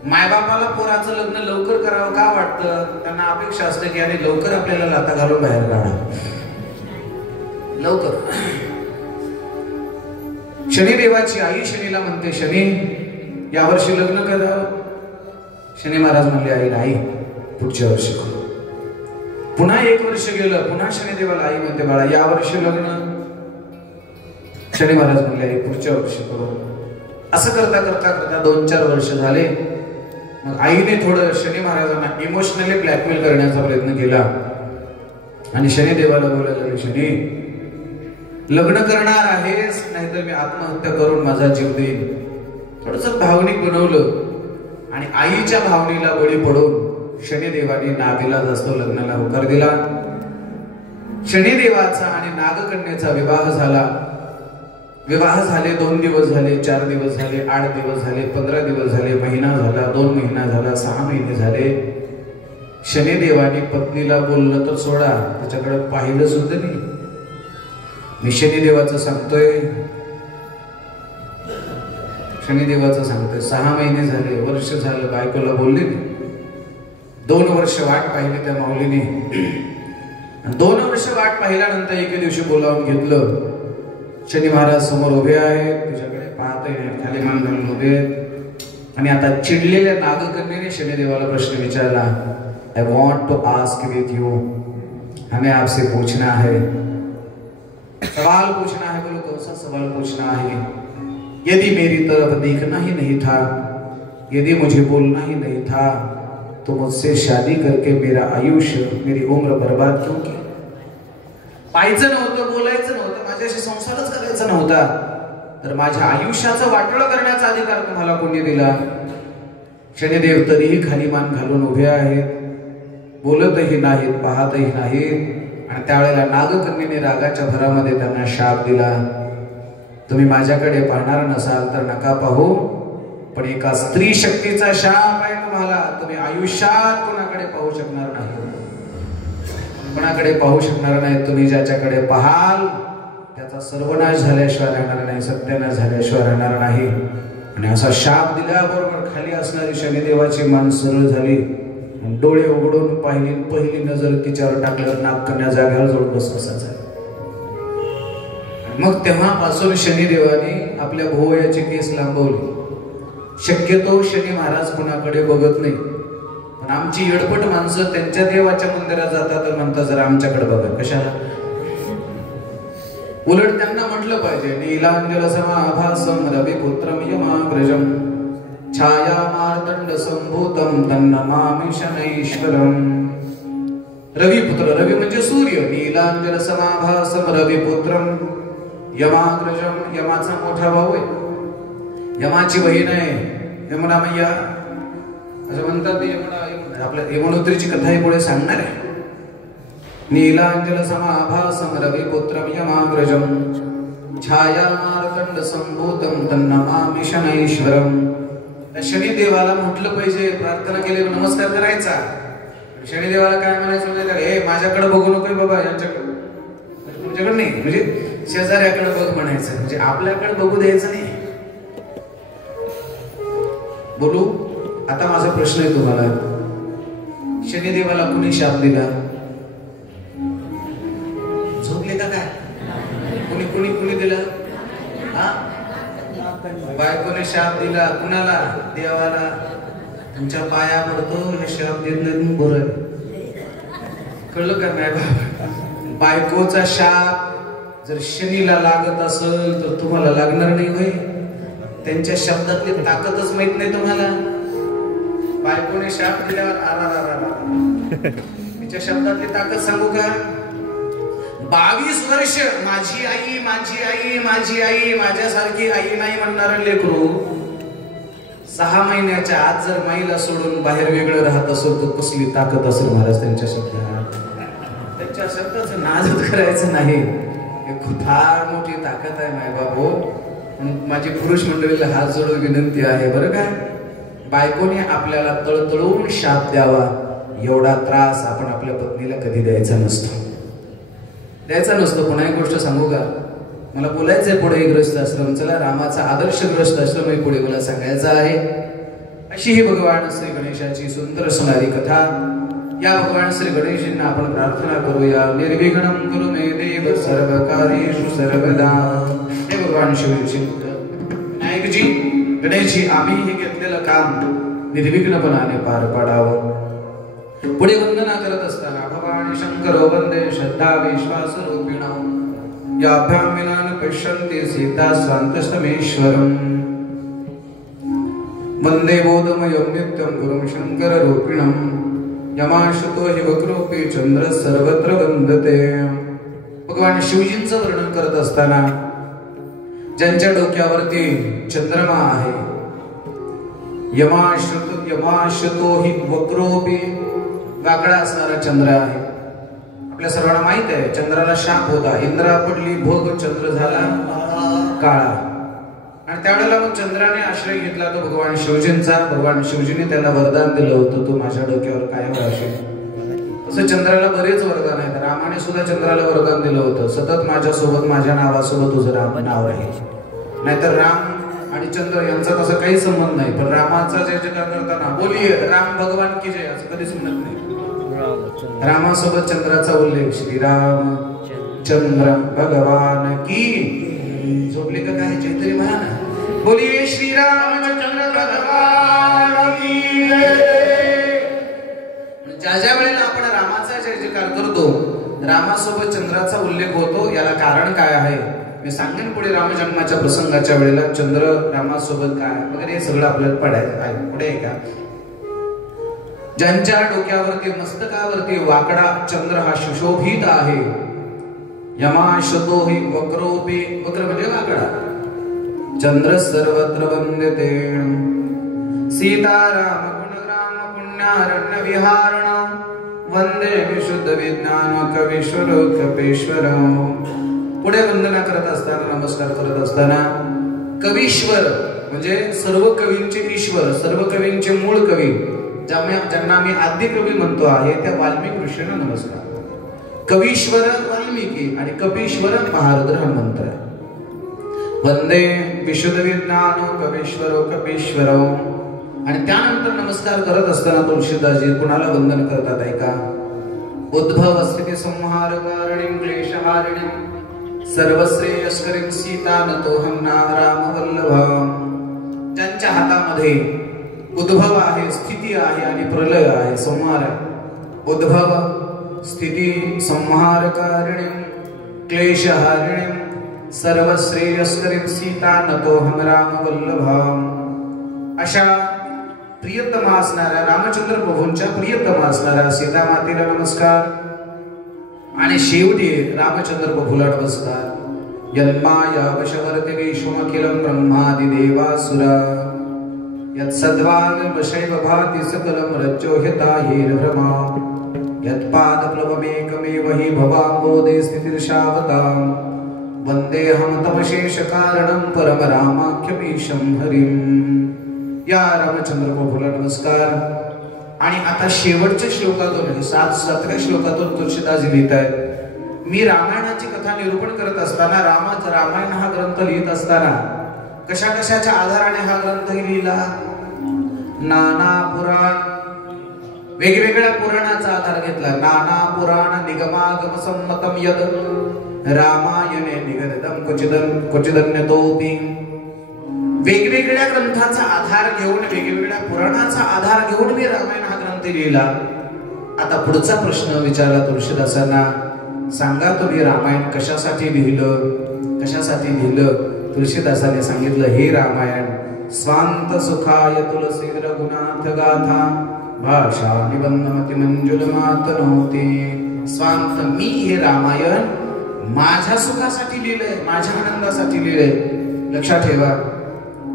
मायबापाला पोराचं लग्न लवकर करावं का वाटतं. त्यांना अपेक्षा असते की आणि लवकर आपल्याला लाथा घालून बाहेर काढा लवकर. शनिदेवाची आई शनीला म्हणते, शनी यावर्षी लग्न करावं. शनी महाराज म्हणले, आई नाही, पुढच्या वर्षी करू. पुन्हा एक वर्ष गेलं, पुन्हा शनिदेवाला आई म्हणते, बाळा यावर्षी लग्न. शनी महाराज म्हणले, आई पुढच्या वर्षी करू. असं करता करता करता 2-4 वर्ष झाले. मग आईने थोडं शनी महाराजांना इमोशनली ब्लॅकमेल करण्याचा प्रयत्न केला आणि शनिदेवाला बोलायला लागले, शनी लग्न करणार आहेस नाहीतर मी आत्महत्या करून माझा जीव देईन. थोडस भावनिक बनवलं आणि आईच्या भावनेला बळी पडून शनिदेवाने नागेला जास्त लग्नाला होकार दिला. शनिदेवाचा आणि नागकन्येचा विवाह झाला. विवाह झाले 2 दिवस झाले, 4 दिवस झाले, 8 दिवस झाले, 15 दिवस झाले, महिना झाला, 2 महिना झाला, 6 महिने झाले. शनिदेवाने पत्नीला बोललं तर सोडा, त्याच्याकडे पाहिलं सुद्धा नाही. मी शनिदेवाचं सांगतोय, शनिदेवाचं सांगतोय. 6 महिने झाले, वर्ष झालं, बायकोला बोलले नाही. 2 वर्ष वाट पाहिली त्या माऊलीने. 2 वर्ष वाट पाहिल्यानंतर एके दिवशी बोलावून घेतलं. शनी महाराज समोर उभे आहेत, तुझ्याकडे पाहतोय, खाली मान घालून उभे आहेत. आणि आता चिडलेल्या नागकन्येने शनिदेवाला प्रश्न विचारला. I want to ask with you, हमें आपसे पूछना है, सवाल पूछना है. बोलो कौन सा सवाल पूछना है? यदि मेरी तरफ देखना ही नहीं था, यदि मुझे बोलना ही नहीं था, तो मुझसे शादी करके मेरा आयुष्य, मेरी उम्र बर्बाद क्यों की? पाहायचं नव्हतं, बोलायचं नव्हतं, माझ्याशी संसारच करायचा नव्हता, तर माझ्या आयुष्याचं वाटोळं करण्याचा अधिकार तुम्हाला कोणी दिला? शनिदेव तरीही खाली मान घालून उभे आहेत, बोलतही नाहीत, पाहतही नाहीत. आणि त्यावेळेला नागकन्येने रागाच्या भरामध्ये त्यांना शाप दिला. तुम्ही माझ्याकडे पाहणार नसाल तर नका पाहू, पण एका स्त्री शक्तीचा शाप आहे तुम्हाला. तुम्ही आयुष्यात कोणाकडे पाहू शकणार नाही, कोणाकडे पाहू शकणार नाही. तुम्ही ज्याच्याकडे पाहाल त्याचा सर्वनाश झाल्याशिवाय राहणार नाही, सत्यानाश झाल्याशिवाय राहणार नाही. आणि असा शाप दिल्याबरोबर खाली असणारी शनिदेवाची मान सरळ झाली. डोळे उघडून पहिली नजर तिच्यावर टाकल्यावर नागकन्या जागेवर जाऊन बसबसा झाली. मग तेव्हापासून शनिदेवाने आपल्या भोवयाचे केस लांबवले. शक्यतो शनी महाराज कोणाकडे बघत नाही, पण आमची येडपट माणसं त्यांच्या देवाच्या मंदिरात जातात तर म्हणतात जरा आमच्याकडे बघा. कशाला? उलट त्यांना म्हटलं पाहिजे, नीलांजल समाभासम रविपुत्रम यमाग्रजम छाया मार्तंड संभूतम तन्नमामि शनैश्वरम. रविपुत्र, रवी म्हणजे सूर्य. नीलांजल समाभासम रविपुत्रम यमाग्रजम, यमाचा मोठा भाऊ आहे, यमाची बहीण आहे यमुना मैया, असं म्हणतात. यमुना आपल्या यमुनोत्रीची कथा ही पुढे सांगणार आहे. नीलांजल समाभासम रविपुत्रम यमाग्रजम छाया मार्तंड संभूतम तन्नमामि शनैश्वरम. शनिदेवाला म्हटलं पाहिजे, प्रार्थना केली, नमस्कार करायचा. शनिदेवाला काय म्हणायचं? हे माझ्याकडे बघू नको बाबा, यांच्याकडे, तुमच्याकडे नाही, म्हणजे शेजाऱ्याकडे बघ म्हणायचं, म्हणजे आपल्याकडे बघू द्यायचं नाही. बोलू आता माझा प्रश्न आहे तुम्हाला, शनिदेवाला कुणी शाप दिला? झोपले का काय? कुणी कुणी कुणी दिला? बायकोने शाप दिला. कुणाला? देवाला. तुमच्या पाया पडतो, हे शाप देत नाही बरं. कळलं का नाही? बायकोचा शाप जर शनीला लागत असेल तर तुम्हाला लागणार नाही होय? त्यांच्या शब्दातली ताकदच माहित नाही तुम्हाला. बायकोने शाप दिल्यावर तिच्या शब्दातली ताकद सांगू का? 22 वर्ष माझी आई, माझी आई, माझी आई, माझ्यासारखी आई नाही म्हणणार लेकरू 6 महिन्याच्या आत जर माईला सोडून बाहेर वेगळं राहत असेल तर कसली ताकद असेल महाराज त्यांच्या शब्दात. त्यांच्या शब्दाचं नाजच करायचं नाही, हे खूप फार मोठी ताकद आहे माय बाबू. माझी पुरुष मंडळीला हात जोडून विनंती आहे बरं का, बायकोने आपल्याला तळतळून शाप द्यावा एवढा त्रास आपण आपल्या पत्नीला कधी द्यायचा नसतो, द्यायचा नसतो. पुन्हा एक गोष्ट सांगू का, मला बोलायचंय पुढे ग्रस्त आश्रम. चला, रामाचा आदर्श ग्रस्त आश्रम हे पुढे मला सांगायचा आहे. अशी ही भगवान श्री गणेशाची सुंदर सुनारी कथा. या भगवान श्री गणेशांना आपण प्रार्थना करूया. निर्विघ्नं कुरु मे देव सर्व कार्येषु सर्वदा. हे भगवान शिवजी नायकजी गणेशजी, आम्ही हे घेतलेलं काम निर्विघ्नपणाने पार पाडावं. पुढे वंदना करत असताना भगवान शंकर वंदे श्रद्धा विश्वास रूपिणा याभ्याम विनान पश्यन्ति सीता स्वान्तस्तमेश्वरम्. वंदे बोधमयं नित्यं गुरुं शंकर रूपिणम्. यमाश्रुतो हि वक्रोऽपि चन्द्रः सर्वत्र वन्दते. भगवान शिवजींचं वर्णन करत असताना ज्यांच्या डोक्यावरती चंद्रमा आहे, यमाश्रतो हि वक्रोपी, वाकडा असणारा चंद्र आहे. आपल्या सर्वांना माहित आहे चंद्राला शाप होता, इंद्रा पडली भोग, चंद्र झाला काळा. आणि त्यावेळेला मग चंद्राने आश्रय घेतला तो भगवान शिवजींचा. भगवान शिवजीने त्याला वरदान दिलं होतं, तू माझ्या डोक्यावर कायम राहशील. असं चंद्राला बरेच वरदान आहेत. रामाने सुद्धा चंद्राला वरदान दिलं होतं, सतत माझ्या सोबत, माझ्या नावासोबत तुझं नाव आहे. नाहीतर राम आणि चंद्र यांचा तसा काही संबंध नाही. पण रामाचा जय जयकार करताना बोलिये राम भगवान की जय असं कधीच म्हणत नाही. रामासोबत चंद्राचा उल्लेख, श्रीराम चंद्र भगवान की. झोपले का काय चैतरी म्हणा ना, बोलिये श्रीराम चंद्र भगवान की जय. ज्या ज्या वेळेला आपण रामाचा जय जयकार करतो, रामासोबत चंद्राचा उल्लेख होतो. याला कारण काय आहे मी सांगेन पुढे. रामजन्माच्या प्रसंगाच्या वेळेला चंद्र रामासोबत काय वगैरे हे सगळं आपल्याला पडायचं आहे. पुढे आहे का, ज्यांच्या डोक्यावरती मस्तकावरती वाकडा चंद्र हा सुशोभित आहे, यमाशतो हि वक्रोपी, वक्र म्हणजे वाकडा, चंद्र सर्वत्र वंदते, सीताराम गुणग्राम पुण्यारण्य विहारण, वंदे विशुद्ध विज्ञान कवीश्वर कपेश्वर. पुढे वंदना करत असताना, नमस्कार करत असताना, कवीश्वर म्हणजे सर्व कवींचे ईश्वर, सर्व कवींचे मूळ कवी, ज्यांना मी आद्य कवी म्हणतो आहे त्या वाल्मिकी ऋषींना नमस्कार. कवीश्वर वाल्मिकी आणि कपीश्वर महारुद्र हनुमंत. वंदे विशुद्ध विज्ञान कवीश्वर कपीश्वर. आणि त्यानंतर नमस्कार करत असताना तुळशीदासजी कुणाला वंदन करतात ऐका. उद्भव स्थिती संहार कारणीं क्लेशहारिणीं सर्वश्रेयस्करीं सीतानतोहं राम वल्लभं. ज्यांच्या हातामध्ये उद्भव आहे, स्थिती आहे आणि प्रलय आहे, संहार आहे. उद्भव स्थिती संहार कारणीं क्लेशहारिणीं सर्वश्रेयस्करीं सीतानतोहं राम वल्लभं. अशा प्रियतमा असणाऱ्या रामचंद्र प्रभूंच्या प्रियतमा असणाऱ्या सीता मातेला नमस्कार. आणि शेवटी रामचंद्र प्रभूला नमस्कार. यन्माया वशवर्ते विश्वमखिलं ब्रह्मादि देवासुरा यत्सद्वाग वशैव भाति सकलं रज्जोह्यता येन भ्रमा यत्पादप्लवमेकमेव हि भवाम्बोधे स्थितिर्षावतां. वन्देऽहं तमशेष कारणं परम रामाख्यमीशं हरिं. या रामचंद्र प्रभूला नमस्कार. आणि आता शेवटच्या श्लोकातून 7व्या श्लोकातून तुळशीदासजी लिहित आहेत, मी रामायणाची कथा निरूपण करत असताना, रामायण हा ग्रंथ लिहित असताना कशा कशाच्या आधाराने हा ग्रंथ लिहिला. नाना पुराण, वेगवेगळ्या पुराणाचा आधार घेतला. नाना पुराण निगमागम संमतम यद रामायणे निगदितं क्वचिदन्यतोपि. वेगवेगळ्या ग्रंथाचा आधार घेऊन, वेगवेगळ्या पुराणाचा आधार घेऊन मी रामायण हा ग्रंथ लिहिला. आता पुढचा प्रश्न विचारला तुळशीदासांना, सांगा तुम्ही रामायण कशासाठी लिहिलं, कशासाठी लिहिलं. तुळशीदासाने सांगितलं, हे रामायण स्वांत सुखाय तुलसी रघुनाथ गाथा भाषा निबंधमती मंजुल मातनोती. स्वांत, मी हे रामायण माझ्या सुखासाठी लिहिलंय, माझ्या आनंदासाठी लिहिलंय. लक्षात ठेवा,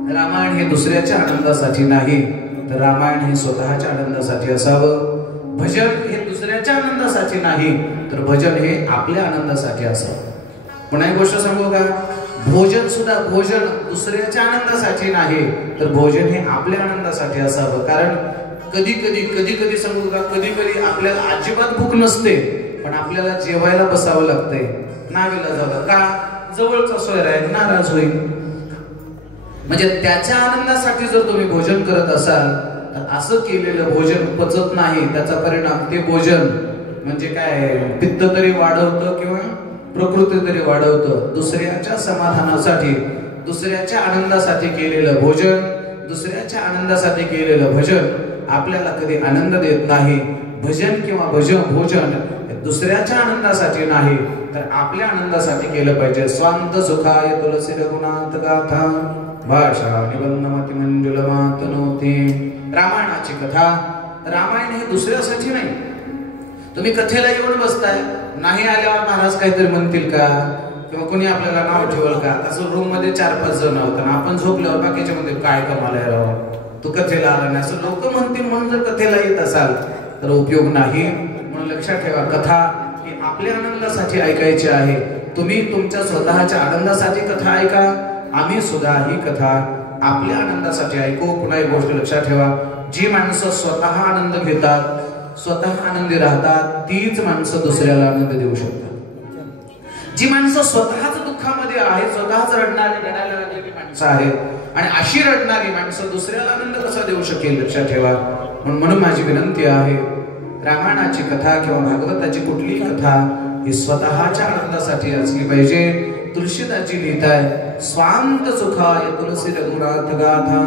रामायण हे दुसऱ्याच्या आनंदासाठी नाही, तर रामायण हे स्वतःच्या आनंदासाठी असावं. भजन हे दुसऱ्याच्या आनंदासाठी नाही, तर भजन हे आपल्या आनंदासाठी असावं. पुन्हा एक गोष्ट सांगू का, भोजन सुद्धा भोजन दुसऱ्याच्या आनंदासाठी नाही, तर भोजन हे आपल्या आनंदासाठी असावं. कारण कधी कधी सांगू का, कधी कधी आपल्याला अजिबात भूक नसते, पण आपल्याला जेवायला बसावं लागतंय. नाविलाजावं का, जवळचा सोयर आहे, नाराज होईल. म्हणजे त्याच्या आनंदासाठी जर तुम्ही भोजन करत असाल, तर असं केलेलं भोजन पचत नाही. त्याचा परिणाम ते भोजन म्हणजे काय, पित्त तरी वाढवतं किंवा प्रकृती तरी वाढवतं. दुसऱ्याच्या समाधानासाठी, दुसऱ्याच्या आनंदासाठी केलेलं भोजन, दुसऱ्याच्या आनंदासाठी केलेलं भजन आपल्याला कधी आनंद देत नाही. भजन किंवा भोजन दुसऱ्याच्या आनंदासाठी नाही, तर आपल्या आनंदासाठी केलं पाहिजे. स्वांत सुखाय तुलसी रघुनाथ गाथा भाषा निबंधमती मंजुल मातनोती. रामायणाची कथा, रामायण हे दुसऱ्यासाठी नाही. तुम्ही कथेला येऊन बसताय, नाही आल्यावर महाराज काहीतरी म्हणतील का, किंवा कोणी आपल्याला नाव ठेवल का? असं रूम मध्ये 4-5 जण होत आणि आपण झोपल्यावर बाकीच्या मध्ये काय कमाला राव, तू कथेला आला नाही असं लोक म्हणतील म्हणून जर कथेला येत असाल तर उपयोग नाही. म्हणून लक्षात ठेवा, कथा ही आपल्या आनंदासाठी ऐकायची आहे. तुम्ही तुमच्या स्वतःच्या आनंदासाठी कथा ऐका, आम्ही सुद्धा ही कथा आपल्या आनंदासाठी ऐकू. पुन्हा एक गोष्ट लक्षात ठेवा, जी माणसं स्वतः आनंद घेतात, स्वतः आनंदी राहतात, तीच माणसं दुसऱ्याला आनंद देऊ शकतात. जी माणसं स्वतःच दुःखामध्ये आहेत, स्वतःच रडणारी, रडायला लागलेली माणसं आहेत आणि अशी रडणारी माणसं दुसऱ्याला आनंद कसा देऊ शकेल? लक्षात ठेवा. म्हणून माझी विनंती आहे, रामायणाची कथा किंवा भागवताची कुठलीही कथा ही स्वतःच्या आनंदासाठी असली पाहिजे. तुलसीदासजी लिहिताय, स्वांत सुखाय तुलसी रघुनाथ गाथा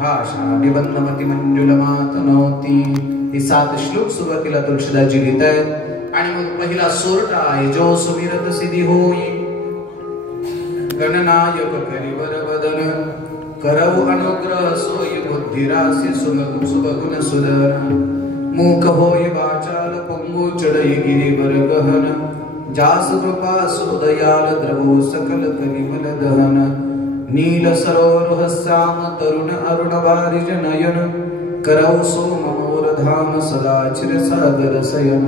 भाषा निबंधमती मंजुलमात नव्हती. ही 7 श्लोक सुरुवातीला तुलसीदासजी लिहितायत. आणि मग पहिला सोरठा आहे, जो सुमिरत सिद्धी होई, गणनायक करिवर वदन, करव अनुग्रह सोई बुद्धिरासी सुबगुण सुदन, मूक होई वाचाल पंगु चढई गिरीवर गहन, जास कृपा सुदयाल द्रवो सकल कलिमल दहन, नील सरोवर हस्साम तरुण अरुण बारिज नयन, करव सोम मोर धाम सदा चिर सागर सयन,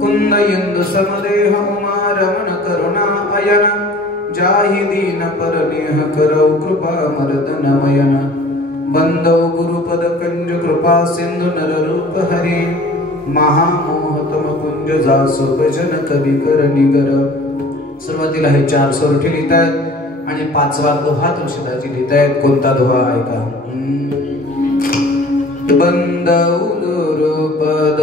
कुंद इंदु समदेह उमा रमण करुणा अयन, जाहि दीन परनेह करौ कृपा मर्दन मयन, बंदव गुरुपद कंज कृपा सिंधु नर रूप हरे, महामोहतम कुंज जासो भजन कवी कर निगर. सुरुवातीला हे 4 सोरठे लिहितायत आणि 5वा दोहा तुलसीदासजी लिहितायत. कोणता दोहा ऐका. बंदव गुरुपद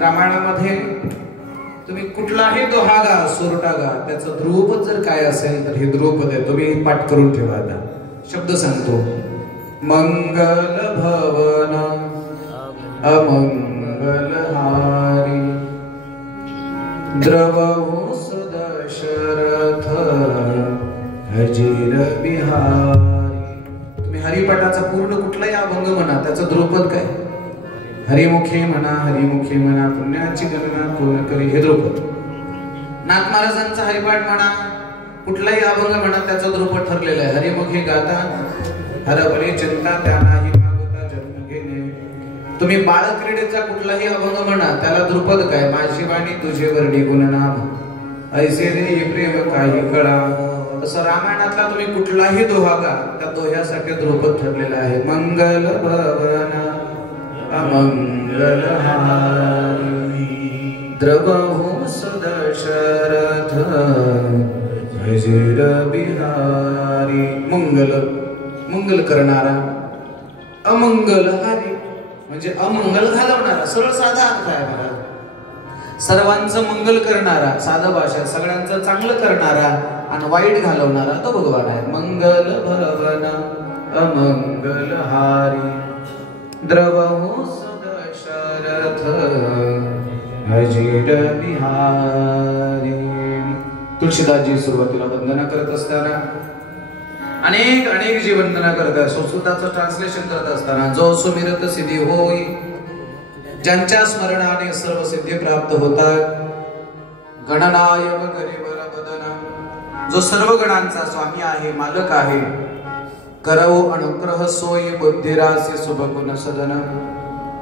रामायणामध्ये तुम्ही कुठलाही दोहा गा, सोरठा गा, त्याचं ध्रुवपद जर काय असेल तर हे ध्रुवपद आहे. तुम्ही पाठ करून ठेवा. आता शब्द सांगतो. मंगल भवन अमंगल हारी, द्रवहु सुदशरथ हजीर बिहारी. तुम्ही हरिपाठाचा पूर्ण कुठलाही अभंग म्हणा, त्याचं ध्रुवपद काय? हरिमुखे म्हणा, हरिमुखे म्हणा, पुण्याची गणना कोण करी, हे ध्रुपद. नाथ महाराजांचा हरिपाठ म्हणा, कुठलाही अभंग म्हणा, त्याचं ध्रुपद ठरलेलं आहे. हरिमुखे गाता हरभरे चिंता त्यानाही मागुता जन्म घेणे. तुम्ही बाळक्रीडेचा कुठलाही अभंग म्हणा, त्याला ध्रुपद काय? माझी वाणी तुझे वर्णी गुणनाम, ऐसे रे प्रेम काही कळा. तसं रामायणातला तुम्ही कुठलाही दोहा गा, त्या दोह्यासाठी ध्रुपद ठरलेला आहे. मंगल भवन अमंगल हारी, द्रवहु सुदशरथ हजिर बिहारी मंगल मंगल करणारा अमंगलहारी म्हणजे अमंगल घालवणारा सरळ साधा अर्थ आहे बघा सर्वांचं मंगल करणारा साधा भाषा सगळ्यांचं चांगलं करणारा आणि वाईट घालवणारा तो भगवान आहे मंगल भवन अमंगलहारी द्रवहो सदशरथ हजिर बिहारी तुळशीदासजी सुरुवातीला वंदना करत असताना अनेक जी वंदना करतात संस्कृताचं ट्रान्सलेशन करत असताना जो सुमिरत सिद्धी होई ज्यांच्या स्मरणाने सर्व सिद्धी प्राप्त होतात गणनायक गरीबर बदना जो सर्व गणांचा स्वामी आहे मालक आहे करवो अनुग्रह सोयी बुद्धिरासी शुभगुण सदन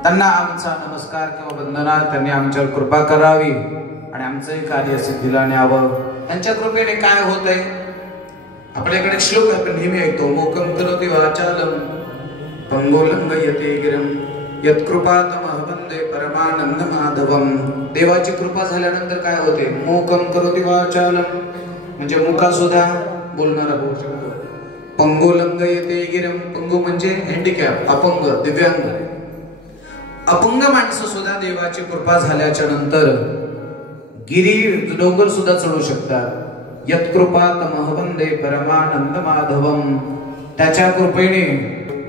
त्यांना आमचा नमस्कार किंवा वंदना त्यांनी आमच्यावर कृपा करावी आणि आमचंही कार्य सिद्धीला न्यावं त्यांच्या कृपेने काय होत आहे आपल्याकडे श्लोक आपण नेहमी ऐकतो मोकम करोति वाचालम पंगोलंगयते गिरम यत्कृपातमः वंदे परमानंद माधवम देवाची कृपा झाल्यानंतर काय होते मोकम करोति वाचालम म्हणजे मुका सुद्धा बोलणारा होऊ शकतो पंगोलंगयते गिरम पंगू म्हणजे हँडिकॅप अपंग दिव्यांग अपंग माणसं सुद्धा देवाची कृपा झाल्याच्या नंतर गिरी डोंगर सुद्धा चढू शकतात यत्कृपातमः वंदे परमानंद माधवम त्याच्या कृपेने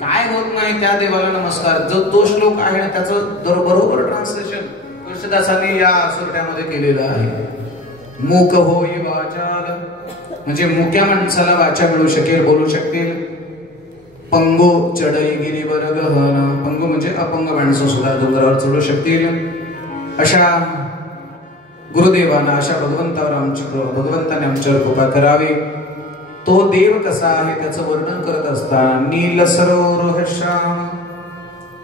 काय होत नाही त्या देवाला नमस्कार जो तो श्लोक आहे त्याचं बरोबर ट्रान्सलेशन तुळशीदासांनी या सुरट्यामध्ये केलेलं आहे मूक होई वाचाल म्हणजे मुक्या माणसाला वाचा मिळू शकेल बोलू शकतील पंगो चढई गिरीवर गहन पंगो म्हणजे अपंग माणसं सुद्धा डोंगरावर चढू शकतील अशा गुरुदेवांना अशा भगवंताने आमच्यावर कृपा करावी तो देव कसा आहे त्याचं वर्णन करत असताना नील सरोवर श्याम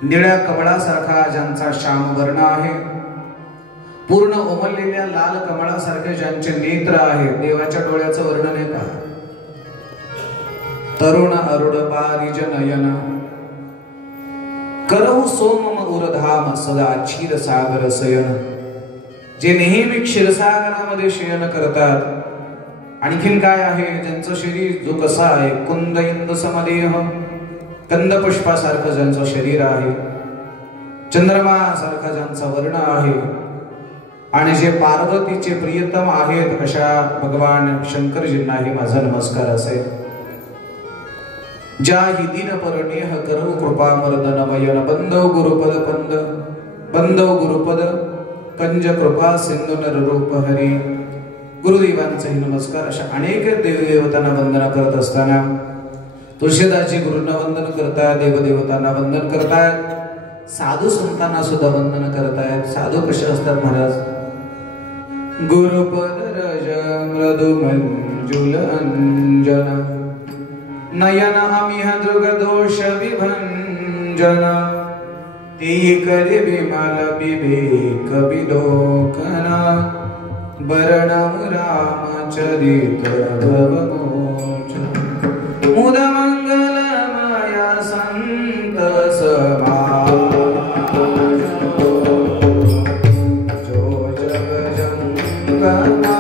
निळ्या कमळासारखा ज्यांचा श्याम वर्ण आहे पूर्ण उमललेल्या लाल कमळासारखे ज्यांचे नेत्र आहेत देवाच्या डोळ्याचं वर्णन आहे का तरुण अरुड पारिज नयन करहु सोमम उरधाम सदा क्षीर सागर सयन जे नेहमी क्षीरसागरामध्ये शयन करतात आणखीन काय आहे ज्यांचं शरीर जो कसा आहे कुंद इंद समदेह कंद पुष्पासारखं ज्यांचं शरीर आहे चंद्रमा सारखा ज्यांचा वर्ण आहे आणि जे पार्वतीचे प्रियतम आहेत अशा भगवान शंकरजींनाही माझा नमस्कार असेल ज्या ही दिन परनेह करू कृपा मर्दन मयन बंदव गुरुपद कंज कृपा सिंधु नर रूप हरी गुरुदेवांचाही नमस्कार अशा अनेक देवदेवतांना वंदना करत असताना तुळशीदासजी गुरूंना वंदन करतात देवदेवतांना वंदन करतात साधू संतांना सुद्धा वंदन करतायत साधू कसे असतात महाराज गुरुपद रज मृदु मंजुल अंजन नयन अमिह दृग दोष विभंजन ते करे विमल विवेक विलोकना बरणम रामचरित भवमोचन मुद मंगलमय संत समाज जो जग जंगमा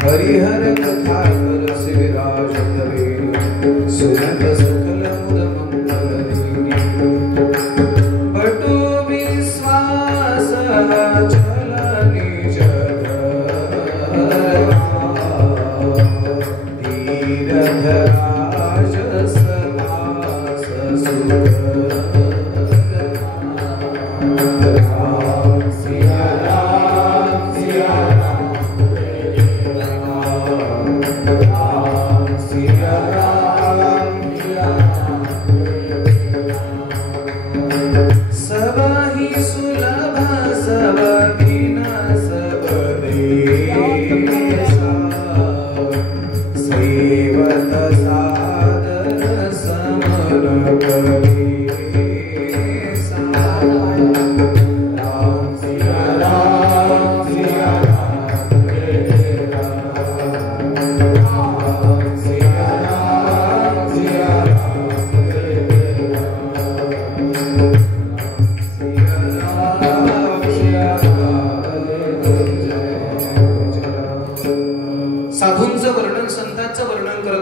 हरिहर कथा रस विराज कवे सुनत सकल मुद मंगल पटु विश्वास चल निज धीर धराज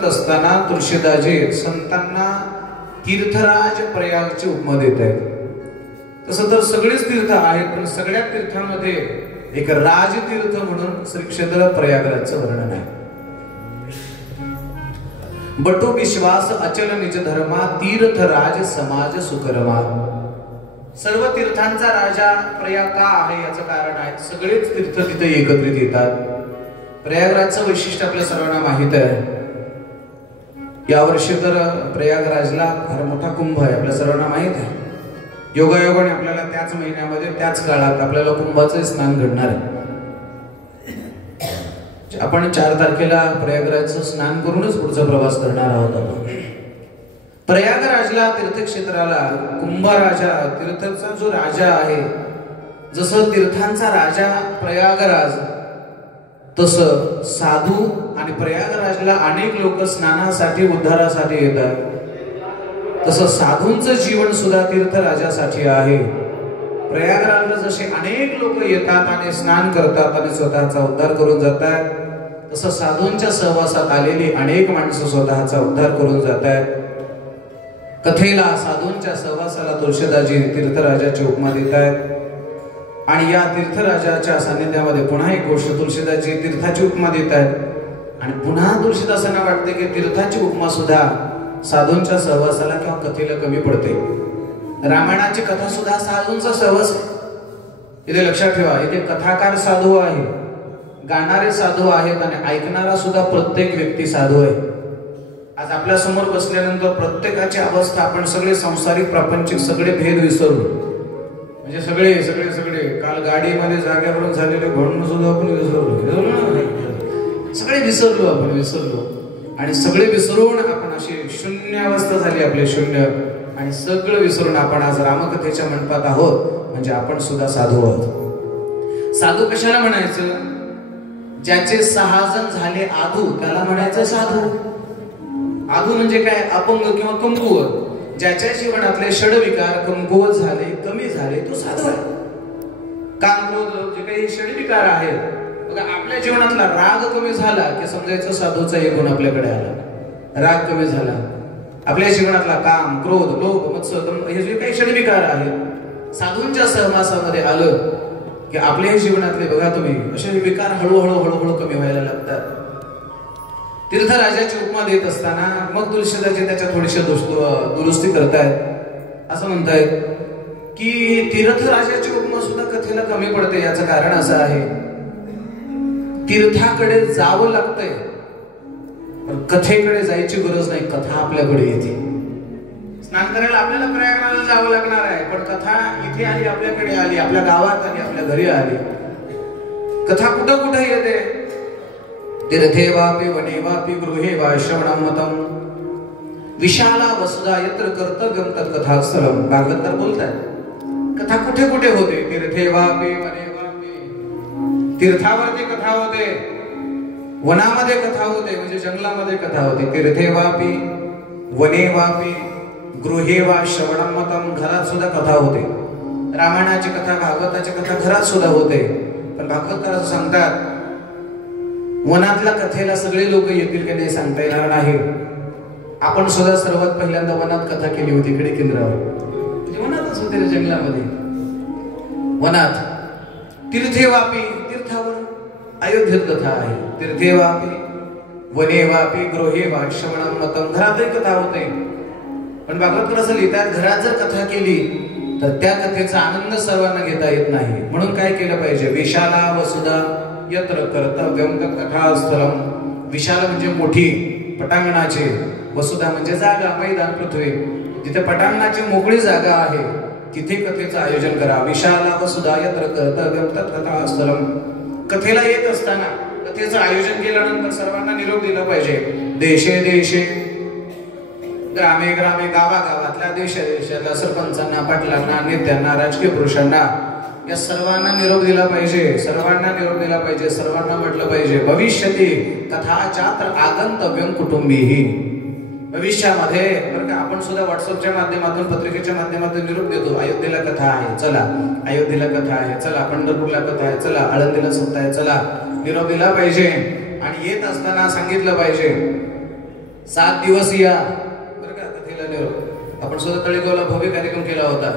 असताना तुळशीदासजी संतांना तीर्थराज प्रयागची उपमा देत आहेत. तसं तर सगळेच तीर्थ आहेत, पण सगळ्या तीर्थांमध्ये एक राजतीर्थ म्हणून श्री क्षेत्र प्रयागराजचं वर्णन आहे. बटू विश्वास अचल निज धर्मा तीर्थराज समाज सुकर्मा. सर्व तीर्थांचा राजा प्रयाग का आहे याचं कारण आहे, सगळेच तीर्थ तिथे एकत्रित येतात. प्रयागराजचं वैशिष्ट्य आपल्या सर्वांना माहित आहे. यावर्षी तर प्रयागराजला फार मोठा कुंभ आहे, आपल्या सर्वांना माहित आहे. योगायोगाने आपल्याला त्याच महिन्यामध्ये त्याच काळात आपल्याला कुंभाचं स्नान घडणार आहे. आपण 4 तारखेला प्रयागराजचं स्नान करूनच पुढचा प्रवास करणार आहोत. आपण प्रयागराजला तीर्थक्षेत्राला कुंभराजा तीर्थाचा जो राजा आहे, जसं तीर्थांचा राजा प्रयागराज तसं साधू आणि प्रयागराजला अनेक लोक स्नानासाठी उद्धारासाठी येतात. तसं साधूंचं जीवन सुद्धा तीर्थराजासाठी आहे. प्रयागराजला जसे अनेक लोक येतात आणि स्नान करतात आणि स्वतःचा उद्धार करून जातात, तसं साधूंच्या सहवासात आलेली अनेक माणसं स्वतःचा उद्धार करून जातात. कथेला साधूंच्या सहवासाला तुळशीदासजी तीर्थराजाची उपमा देत आहेत. आणि या तीर्थराजाच्या सानिध्यामध्ये पुन्हा एक गोष्ट तुळशीदासजी तीर्थाची उपमा देत आहेत. आणि पुन्हा तुळशीदासांना वाटते की तीर्थाची उपमा सुद्धा साधूंच्या सहवासाला किंवा कथेला कमी पडते. रामायणाची कथा सुद्धा साधूंचा सहवास आहे. इथे लक्षात ठेवा, इथे कथाकार साधू आहे, गाणारे साधू आहेत आणि ऐकणारा सुद्धा प्रत्येक व्यक्ती साधू आहे. आज आपल्या समोर बसल्यानंतर प्रत्येकाची अवस्था, आपण सगळे संसारिक प्रापंचिक सगळे भेद विसरलो. म्हणजे सगळे सगळे सगळे काल गाडीमध्ये जाग्यावरून झालेले भांडण सुद्धा आपण विसरलो. सगळे विसरलो, आपण विसरलो. आणि सगळे विसरून आपण अशी शून्य अवस्था झाली आपले, शून्य. आणि सगळं विसरून आपण आज रामकथेच्या मंडपात आहोत. म्हणजे आपण सुद्धा साधू आहोत. साधू कशाला म्हणायचं? ज्याचे 6 जण झाले आधू त्याला म्हणायचं साधू. आधू म्हणजे काय? अपंग किंवा कमकुवत. ज्याच्या जीवनातले षडविकार कमकुवत झाले, कमी झाले, तो साधू आहे. काम क्रोध जे काही षडविकार आहेत, बघा आपल्या जीवनातला राग कमी झाला की समजायचं साधूचा एक गुण आपल्याकडे आला. राग कमी झाला, आपल्या जीवनातला काम क्रोध लोभ मत्सर हे जे काही षडविकार आहेत साधूंच्या सहवासामध्ये आलं की आपल्या जीवनातले बघा तुम्ही असे विकार हळूहळू हळूहळू कमी व्हायला लागतात. तीर्थराजाची उपमा देत असताना मग तुळशीदासजी त्याच्या थोडीशी दुरुस्ती करतायत. असं म्हणतायत की तीर्थराजाची उपमा सुद्धा कथेला कमी पडते. याचं कारण असं आहे, तीर्थाकडे जावं लागतंय पण कथेकडे जायची गरज नाही. कथा आपल्याकडे येते. स्नान करायला आपल्याला प्रयागराजला जावं लागणार आहे, पण कथा इथे आली, आपल्याकडे आली, आपल्या गावात आली, आपल्या घरी आली. कथा कुठं कुठं येते? तीर्थे वापि वने वापि गृहे वा श्रवणं मतम विशाला वसुधा यत्र कर्तव्यं तत्कथास्थलम. भागवतकार बोलतात कथा कुठे कुठे होते? तीर्थे वापि वने वापि. तीर्थावरती कथा होते, वनामध्ये कथा होते म्हणजे जंगलामध्ये कथा होते. तीर्थे वापि वने वापि गृहे वा श्रवणं मतम. घरात सुद्धा कथा होते. रामायणाची कथा भागवताची कथा घरात सुद्धा होते. पण भागवतकार असं सांगतात वनातल्या कथेला सगळे लोक येतील की नाही सांगता येणार नाही. आपण सुद्धा सर्वात पहिल्यांदा वनात कथा केली होती इकडे केंद्रावर. वनातच होते रे, जंगलामध्ये, वनात. तीर्थे वापी, तीर्थावर. अयोध्येत कथा आहे. तीर्थे वापी वने वापी गृहे वा श्रवणं मतम. घरातही कथा होते. पण भागवतकार असं लिहितात घरात जर कथा केली तर त्या कथेचा आनंद सर्वांना घेता येत नाही. म्हणून काय केलं पाहिजे? विशाला वसुधा यत्र कर्तव्यं तत्कथास्थलम. विशाल म्हणजे मोठी, पटांगणाचे. वसुधा म्हणजे जागा, मैदान, पृथ्वी. जिथे पटांगणाची मोकळी जागा आहे तिथे कथेचं आयोजन करा. विशाला वसुधा यत्र कर्तव्यं तत्कथास्थलम. कथेला येत असताना कथेचं आयोजन केल्यानंतर सर्वांना निरोप दिला पाहिजे. देशे देशे, ग्रामे ग्रामे, गावागावातल्या, देशादेशातल्या सरपंचांना, पाटलांना, नेत्यांना, राजकीय पुरुषांना या सर्वांना निरोप दिला पाहिजे. सर्वांना निरोप दिला पाहिजे. सर्वांना म्हटलं पाहिजे भविष्यती कथाचात्र आगंतव्यं कुटुंबीही. भविष्यामध्ये बरं का आपण सुद्धा व्हॉट्सअपच्या माध्यमातून, पत्रिकेच्या माध्यमातून निरोप देतो. अयोध्येला कथा आहे, चला. अयोध्येला कथा आहे, चला. पंढरपूरला कथा आहे, चला. आळंदीला सप्ताह आहे, चला. निरोप दिला पाहिजे. आणि येत असताना सांगितलं पाहिजे 7 दिवस या बरं का कथेला नेवर आपण सुद्धा तळेगावला भव्य कार्यक्रम केला होता.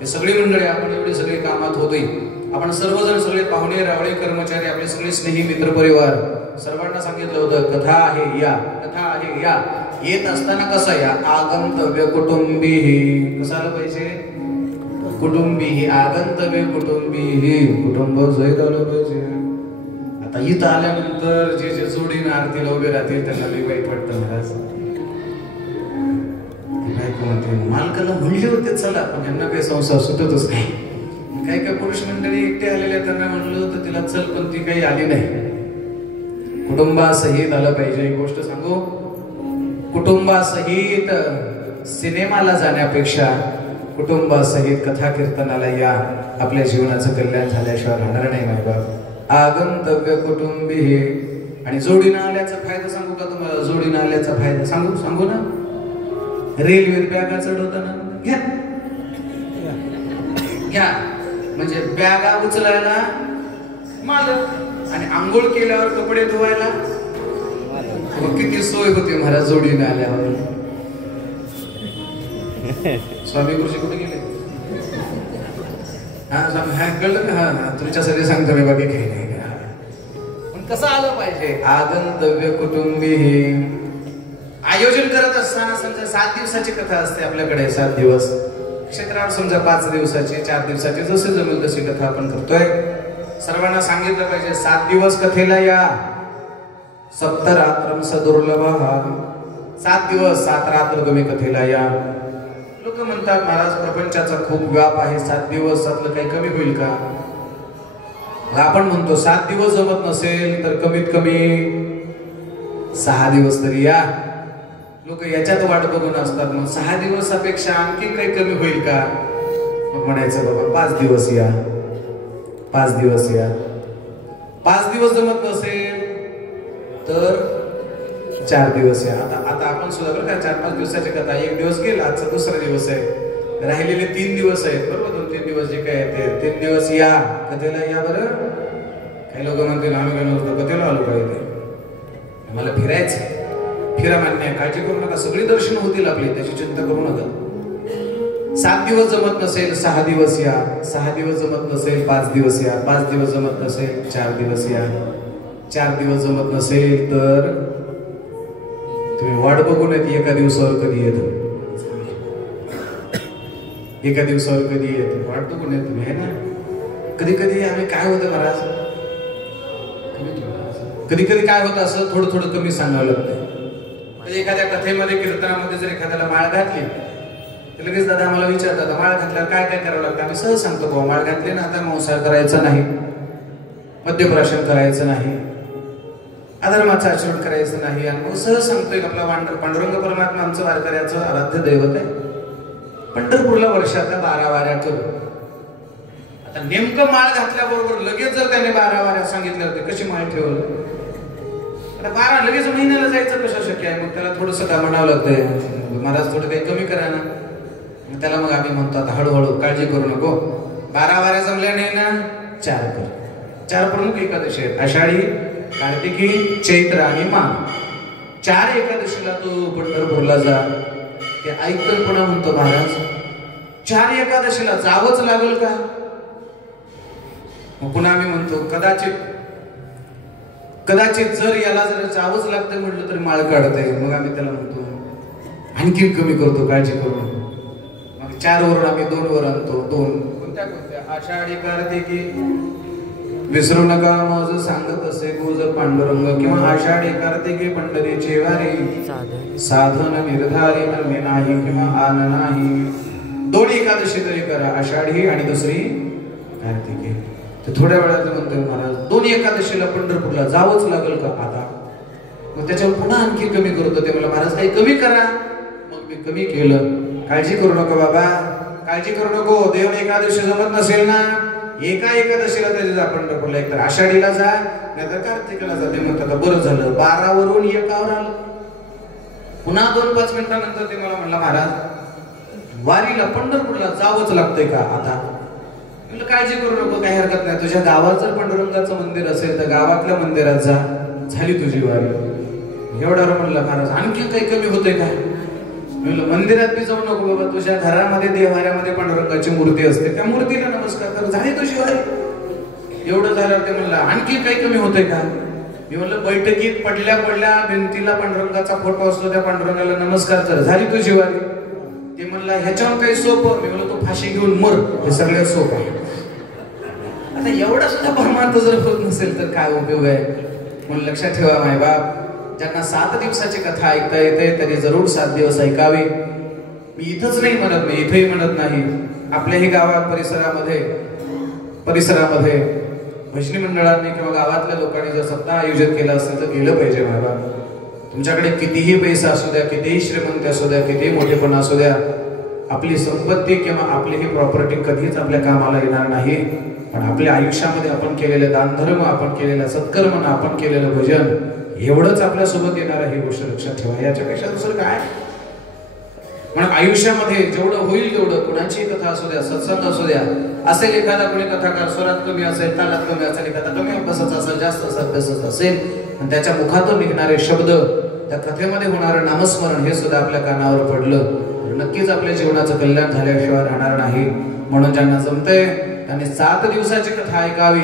हे सगळी मंडळी आपण एवढी सगळी कामात होतोय. आपण सर्वजण सगळे पाहुणे रावळे कर्मचारी आपले सगळे स्नेही मित्र परिवार सर्वांना सांगितलं होतं कथा आहे या, कथा आहे या. येत असताना कसं या आगंतव्य कुटुंबी कसं आलं पाहिजे. कुटुंबी आगंतव्य कुटुंबी कुटुंब सहित आलं पाहिजे. आता इथं आल्यानंतर जे जे जोडीनं आरतीला उभे राहतील त्यांना लई वाईट वाटतं महाराज. मालकाला म्हणले होते चला पण यांना काही संसार सुटतच नाही. काही काही पुरुष मंडळी एकटे आलेले त्यांना म्हणलं होतं तिला चल पण ती काही आली नाही. कुटुंबासहित आलं पाहिजे. एक गोष्ट सांगू कुटुंबासहित सिनेमाला जाण्यापेक्षा कुटुंबासहित कथा कीर्तनाला या. आपल्या जीवनाचं कल्याण झाल्याशिवाय राहणार नाही माय बाप. आगंतव्य कुटुंबी आणि जोडीनं आल्याचा फायदा सांगू का तुम्हाला. जोडीनं आल्याचा फायदा सांगू ना. रेल्वेत बॅगा चढवताना घ्या घ्या म्हणजे बॅगा उचलायला मालक आणि आंघोळ केल्यावर कपडे धुवायला किती सोय होती महाराज जोडीने आल्यावर. स्वामी गुरुजी कुठे गेले. हा कळलं का. हा तुमच्यासाठी सांगतो मी बाकी काही नाही. पण कसं आलं पाहिजे आगंतव्य कुटुंबी. आयोजन करत असताना समजा 7 दिवसाची कथा असते आपल्याकडे. 7 दिवस क्षेत्रावर समजा 5 दिवसाची 4 दिवसाची जसे जमेल तशी कथा आपण करतोय. सर्वांना सांगितलं पाहिजे 7 दिवस कथेला या. सप्तरात्रम सदुर्लभ. 7 दिवस 7 रात्र तुम्ही कथेला या. लोक म्हणतात महाराज प्रपंचाचा खूप व्याप आहे 7 दिवसातलं काही कमी होईल का. आपण म्हणतो 7 दिवस जमत नसेल तर कमीत कमी 6 दिवस तरी या. लोक याच्यात वाट बघून असतात. मग 6 दिवसापेक्षा आणखी काही कमी होईल का. मग म्हणायचं बाबा 5 दिवस या. 5 दिवस या. 5 दिवस जमत नसेल तर 4 दिवस या. आता आपण सुद्धा बरं का 4-5 दिवसाची कथा. 1 दिवस गेला आजचा दुसरा दिवस आहे. राहिलेले 3 दिवस आहेत बरोबर. 2-3 दिवस जे काय ते 3 दिवस या कथेला या. बरं काही लोक म्हणतील आम्ही काय नव्हतं कथेला आलो पाहिजे. मला फिरायचं. फिरा मान्य काळजी करू नका. सगळी दर्शन होतील आपली त्याची चिंता करू नका. 7 दिवस जमत नसेल 6 दिवस या. 6 दिवस जमत नसेल 5 दिवस या. 5 दिवस जमत नसेल 4 दिवस या. 4 दिवस जमत नसेल तर तुम्ही वाट बघून येते एका दिवसावर कधी येतो. एका दिवसावर कधी येतो वाट बघून येत तुम्ही है ना. कधी कधी आम्ही काय होतं महाराज कधी कधी काय होतं असं थोडं थोडं कमी सांगावं लागतं. एखाद्या कथेमध्ये कीर्तनामध्ये जर एखाद्याला माळ घातली तर लगेच दादा आम्हाला विचारतात माळ घातल्यावर काय काय करावं लागतं. आम्ही सहज सांगतो बाबा माळ घातली ना आता मांसाहार करायचा नाही, मद्यप्राशन करायचं नाही, अधर्माचं आचरण करायचं नाही. आणि मग सहज सांगतोय आपला पांडुरंग परमात्मा आमचं वारकऱ्याचं आराध्य दैवत आहे. पंढरपूरला वर्षातल्या 12 वाऱ्या करू. आता नेमकं माळ घातल्याबरोबर लगेच जर त्याने 12 वाऱ्या सांगितल्या होते कशी माळ ठेवलं. आता 12 लगेच महिन्याला जायचं कसं शक्य आहे. मग त्याला थोडंसं का म्हणावं लागतंय महाराज थोडं काही कमी करा ना. मग त्याला मग आम्ही म्हणतो आता हळूहळू काळजी करू नको. 12 वाऱ्या जमल्या नाही ना 4 कर. 4 प्रमुख एकादशी आहेत आषाढी, कार्तिकी, चैत्र आणि माघ. 4 एकादशीला तू पंढरपूरला जा. ते ऐकून पुन्हा म्हणतो महाराज 4 एकादशीला जावंच लागेल का. मग पुन्हा आम्ही म्हणतो कदाचित जर याला जर जावंच लागतं म्हटलं तर माळ काढतंय. मग आम्ही त्याला म्हणतो आणखी कमी करतो काळजी करू. मग 4 वरून आम्ही 2 वर आणतो. 2 कोणत्या आषाढी कार्तिकी विसरू नका माझं सांगत असे गुज पांडुरंग. किंवा आषाढी कार्तिकी पंढरीचे वारी साधन निर्धारी अन्य नाही किंवा आन नाही. 2 एकादशी तरी करा आषाढी आणि दुसरी कार्तिकी. तर थोड्या वेळात म्हणतोय महाराज 2 एकादशीला पंढरपूरला जावंच लागेल का आता. मग त्याच्यावर पुन्हा आणखी कमी करतो. ते मला महाराज काही कमी करा. मग मी कमी केलं. काळजी करू नको बाबा काळजी करू नको. देव एकादशी जमत नसेल ना एका एकादशीला तरी जा पंढरपूरला. एकतर आषाढीला जा नाहीतर कार्तिकीला जा. ते म्हणतात बरं झालं 12 वरून 1 आलं. पुन्हा 2-5 मिनिटानंतर ते मला म्हणला महाराज वारीला पंढरपूरला जावंच लागतंय का आता. काळजी करू नको काही हरकत नाही. तुझ्या गावात जर पांडुरंगाचं मंदिर असेल तर गावातल्या मंदिरात जा. झाली तुझी वारी. एवढ्यावर म्हणलं महाराज आणखी काही कमी होते का? म्हणलं मंदिरात बी जाऊ नको बाबा, तुझ्या घरामध्ये देवाऱ्यामध्ये पांडुरंगाची मूर्ती असते, त्या मूर्तीला नमस्कार कर, झाली तुझी वारी. एवढं झालं ते म्हणलं आणखी काही कमी होते का? मी म्हणलं बैठकीत पडल्या भिंतीला पांडुरंगाचा फोटो असतो, त्या पांडुरंगाला नमस्कार कर, झाली तुझी वारी. ते म्हणला ह्याच्यावर काही सोपं. मी म्हणलं तो फाशी घेऊन मर, हे सगळ्यात सोपं आहे. आता एवढा सुद्धा परमार्थ जर होत नसेल तर काय उपयोग आहे? म्हणून लक्षात ठेवा मायबाप, ज्यांना 7 दिवसाची कथा ऐकता येते त्यांनी जरूर 7 दिवस ऐकावी. मी इथंच नाही म्हणत, मी इथेही म्हणत नाही, आपल्याही गावात परिसरामध्ये भजनी मंडळांनी किंवा गावातल्या लोकांनी जर सप्ताह आयोजित केला असेल तर गेलं पाहिजे मायबाप. तुमच्याकडे कितीही पैसा असू द्या, कितीही श्रीमंत असू द्या, कितीही मोठेपणा असू द्या, आपली संपत्ती किंवा आपली ही प्रॉपर्टी कधीच आपल्या कामाला येणार नाही. पण आपल्या आयुष्यामध्ये आपण केलेले दानधर्म, आपण केलेला सत्कर्म, आपण केलेलं भजन, एवढंच आपल्या सोबत येणार आहे. ही गोष्ट लक्षात ठेवा, याच्यापेक्षा दुसरं काय. म्हणून आयुष्यामध्ये जेवढं होईल तेवढं, कुणाची कथा असू द्या, सत्संग असू द्या, असेल एखादा कोणी कथाकार स्वरात कमी असेल, तालात कमी असेल, एखादा कमी अभ्यासाचा असेल, जास्त अभ्यासाचा असेल, आणि त्याच्या मुखातून निघणारे शब्द, त्या कथेमध्ये होणारं नामस्मरण, हे सुद्धा आपल्या कानावर पडलं नक्कीच आपल्या जीवनाचं कल्याण झाल्याशिवाय राहणार नाही. म्हणून ज्यांना जमतंय त्यांनी 7 दिवसाची कथा ऐकावी.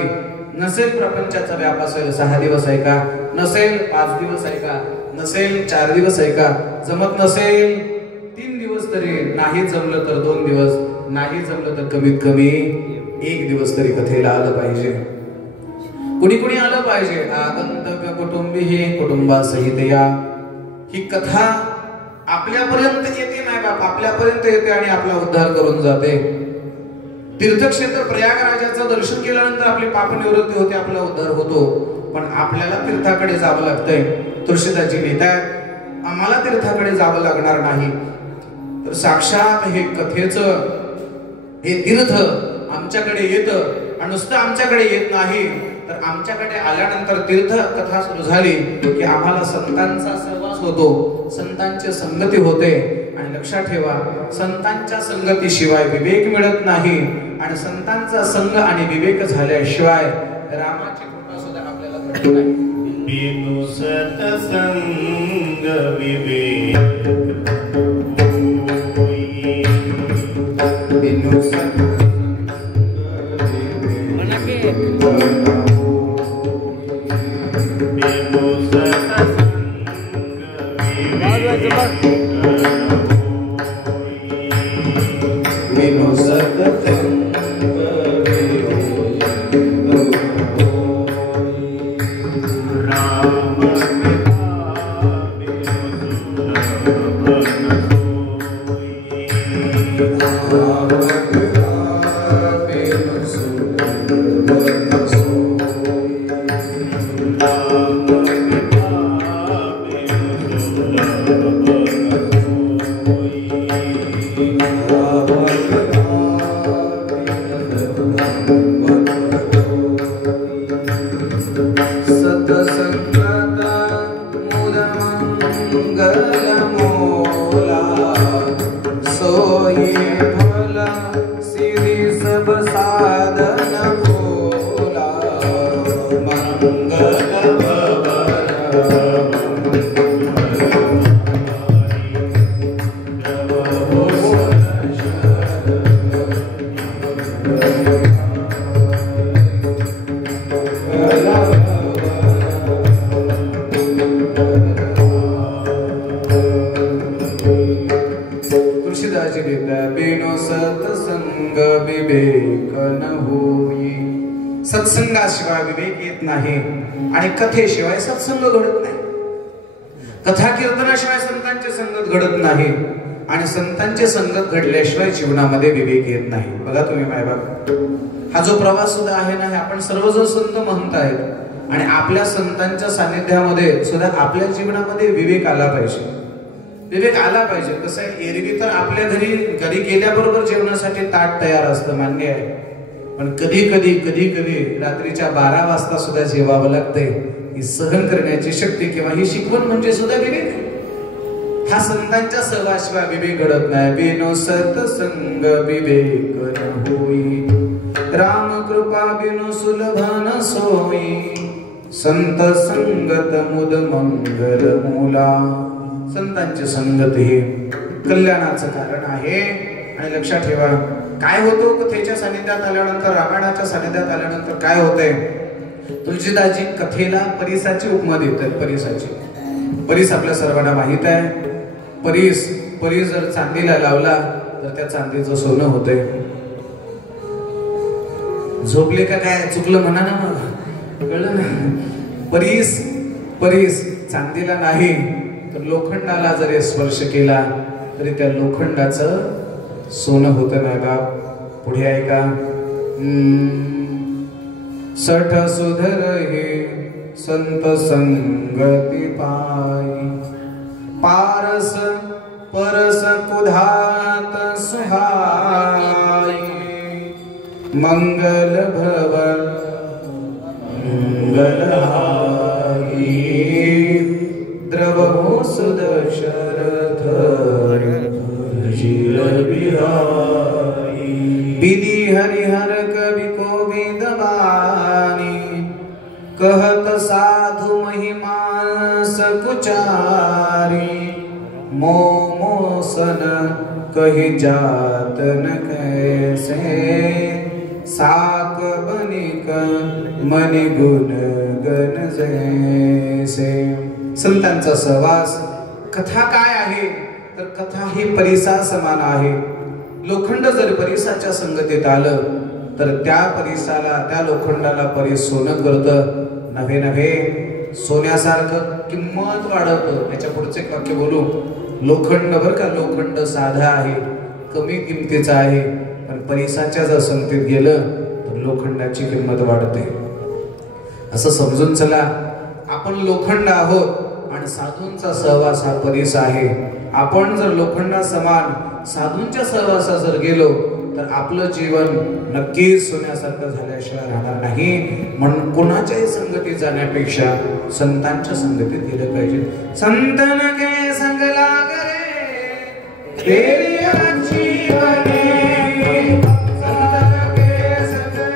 नसेल प्रपंचाचा व्याप असेल 6 दिवस ऐका, नसेल 5 दिवस ऐका, नसेल 4 दिवस ऐका, जमत नसेल 3 दिवस तरी, नाही जमलं तर 2 दिवस, नाही जमलं तर कमीत कमी 1 दिवस तरी कथेला आलं पाहिजे. कुणी आलं पाहिजे. आगंतव्य कुटुंबी कुटुंबासहित या. ही कथा आपल्यापर्यंत येते नाही बाप, आपल्यापर्यंत येते आणि आपला उद्धार करून जाते. तीर्थक्षेत्र प्रयागराजाचं दर्शन केल्यानंतर आपली पाप निवृत्ती होते, आपला उद्धार होतो. पण आपल्याला तीर्थाकडे जावं लागतंय. तुळशीदासजी लिहितात, आम्हाला तीर्थाकडे जावं लागणार नाही, तर साक्षात हे कथेचं हे तीर्थ आमच्याकडे येतं. आणि नुसतं आमच्याकडे येत नाही, तर आमच्याकडे आल्यानंतर तीर्थ कथा सुरू झाली की आम्हाला संतांचा सहवास होतो, संतांची संगती होते. आणि लक्षात ठेवा, संतांच्या संगतीशिवाय विवेक मिळत नाही, आणि संतांचा संग आणि विवेक झाल्याशिवाय रामाची कृपा सुद्धा आपल्याला मिळत नाही. बिनु सत्संग विवेक बिनु सत्संग सत्संगाशिवाय विवेक येत नाही, आणि कथेशिवाय सत्संग घडत नाही. कथा कीर्तनाशिवाय संतांची संगत घडत नाही, आणि संतांची संगत घडल्याशिवाय जीवनामध्ये विवेक येत नाही. बघा तुम्ही मायबाप, हा जो प्रवास सुद्धा आहे ना, हे आपण सर्वजण संत महंत आहेत, आणि आपल्या संतांच्या सानिध्यामध्ये सुद्धा आपल्या जीवनामध्ये विवेक आला पाहिजे. विवेक आला पाहिजे. कसं आहे, एरवी तर आपल्या घरी गेल्याबरोबर जेवणासाठी ताट तयार असतं, मान्य आहे. पण कधी कधी रात्रीच्या 12 वाजता सुद्धा जेवावं लागतंय. ही सहन करण्याची शक्ती किंवा ही शिकवण म्हणजे सुद्धा विवेक. हा संतांच्या सहवाशिवाय विवेक घडत नाही. बिनु सत्संग विवेक न होई, राम कृपा बिनु सुलभ न सोई. संत संगत मुद मंगल मूला. संतांची संगत हे कल्याणाचं कारण आहे. आणि लक्षात ठेवा, काय होतो कथेच्या सानिध्यात आल्यानंतर, रामायणाच्या सानिध्यात आल्यानंतर काय होतंय. तुळशीदासजी कथेला परिसाची उपमा देतात. परीस आपल्या सर्वांना माहित आहे. परीस जर चांदीला लावला तर त्या चांदीचं सोनं होतंय. झोपले का काय, चुकलं म्हणा ना, मग कळलं ना. परीस चांदीला नाही तर लोखंडाला जरी स्पर्श केला तरी त्या लोखंडाचं सोनं होतं नाही बाप. पुढे ऐका. सठ सुधर हे संत संगती पायी, पारस परस कुधात सुहाई, मंगल भवन मंगलहारी, द्रवहो सुदशरथ विधि हरिहर कवि कोविद बानी, कहत साधु महिमा सकुचारी, मोसन कही जात न कैसे, साक बनिक मनि गुण गण जैसे. संतांचा सहवास. कथा काय आहे तर कथा ही परिसा समान आहे. लोखंड जर परिसाच्या संगतीत आलं तर त्या परिसाला, त्या लोखंडाला परीस सोनं करतं. नव्हे सोन्यासारखं किंमत वाढवतं. याच्या पुढचे एक वाक्य बोलू. लोखंड बर का, लोखंड साधा आहे, कमी किमतीचा आहे, पण परिसाच्या जर संगतीत गेलं तर लोखंडाची किंमत वाढते. असं समजून चला. आपण लोखंड आहोत आणि साधूंचा सहवास हा परीस आहे. आपण जर लोखंडा समान साधूंच्या सहवासात जर गेलो तर आपलं जीवन नक्कीच सोन्यासारखं झाल्याशिवाय राहणार नाही. म्हणून कोणाच्याही संगतीत जाण्यापेक्षा संतांच्या संगतीत गेलं पाहिजे. संतन के संग लागरे तेरी जीवने, संतन के संग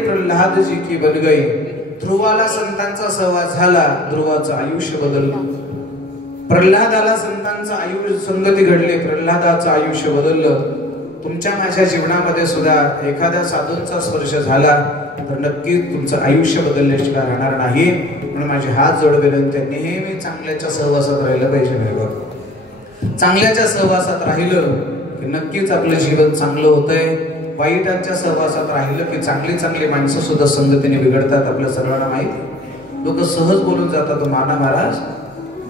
प्रल्हाद जी की बन गई. ध्रुवाला संतांचा सहवास झाला, ध्रुवाचं आयुष्य बदललं. प्रल्हादाला संतांचं आयुष्य संगती घडली, प्रल्हादाचं आयुष्य बदललं. तुमच्या माझ्या जीवनामध्ये सुद्धा एखाद्या साधूंचा स्पर्श झाला तर नक्कीच तुमचं आयुष्य बदलल्याशिवाय राहणार नाही. म्हणून माझे हात जोड विनंती, नेहमी चांगल्याच्या सहवासात राहिलं पाहिजे. नाही बघ, चांगल्याच्या सहवासात राहिलं की नक्कीच आपलं जीवन चांगलं होतंय. वाईटांच्या सहवासात राहिलं की चांगली माणसं सुद्धा संगतीने बिघडतात. आपल्या सर्वांना माहिती. लोक सहज बोलून जातात, माना महाराज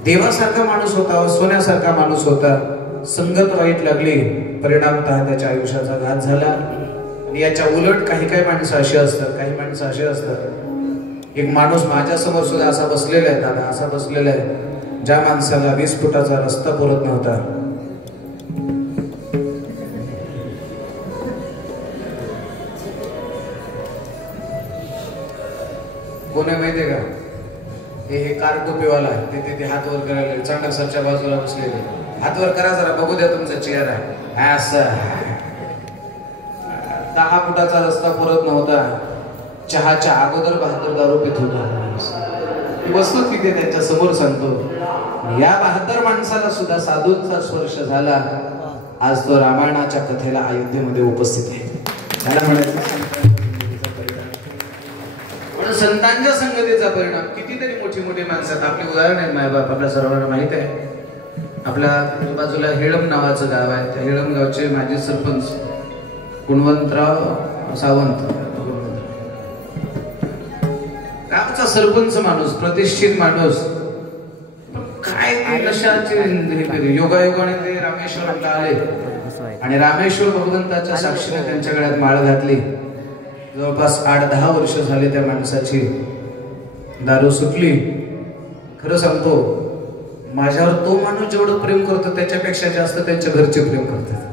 देवासारखा माणूस होता, सोन्यासारखा माणूस होता, संगत वाईट लागली, परिणामतः त्याच्या आयुष्याचा घात झाला. आणि याच्या उलट काही माणसं अशी असतात. एक माणूस माझ्या समोर सुद्धा असा बसलेला आहे, दादा असा बसलेला आहे, ज्या माणसाला 20 फुटाचा रस्ता पुरत नव्हता. कोण आहे माहितीये का? हे कार टोपीवाला ते हात वर करायला, चांडक सरच्या बाजूला बसलेले. हात वर करा जरा, बघू द्या तुमचा चेहरा. असं 10 फुटाचा रस्ता पुरत नव्हता, चहाच्या अगोदर 72 दारू पित होता. वस्तू तिथे त्यांच्या समोर सांगतो. या 72 माणसाला सुद्धा साधूंचा स्पर्श झाला आज तो रामायणाच्या कथेला अयोध्येमध्ये उपस्थित आहे. त्याला म्हणायचं संतांच्या संगतीचा परिणाम. कितीतरी मोठी मोठी माणसं आपली उदाहरण आहेत मायबाप आपल्या सर्वांना माहित आहे. आपल्या बाजूला हेळम नावाचं गाव आहे. त्या हेळम गावचे माजी सरपंच गुणवंतराव सावंत, गावचा सरपंच माणूस, प्रतिष्ठित माणूस, पण काय ते नशाचे योगायोगाने ते रामेश्वराला आले आणि रामेश्वर भगवंताच्या साक्षीने त्यांच्या गळ्यात माळ घातली. जवळपास 8-10 वर्ष झाले त्या माणसाची दारू सुटली. खरं सांगतो, माझ्यावर तो माणूस जेवढं प्रेम करतो त्याच्यापेक्षा जास्त त्यांच्या घरचे प्रेम करतात.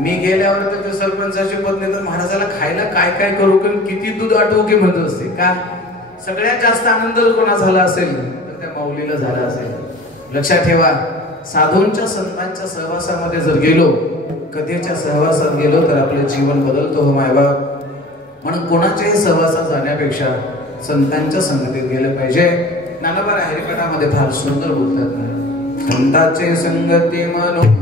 मी गेल्यावर तर त्या सरपंचाची पत्नी तर महाराजाला खायला काय काय करू, किती दूध आठवू की म्हणत असते. का सगळ्यात जास्त आनंद कोणा झाला असेल तर त्या माऊलीला झाला असेल. लक्षात ठेवा, साधूंच्या संतांच्या सहवासामध्ये जर गेलो, कथेच्या सहवासात गेलो तर आपलं जीवन बदलतो हो मायबाप. म्हणून कोणाच्याही सहवासात जाण्यापेक्षा संतांच्या संगतीत गेलं पाहिजे. नानाबार हरिपाठामध्ये फार सुंदर बोलतात, संतांचे संगती म्हणून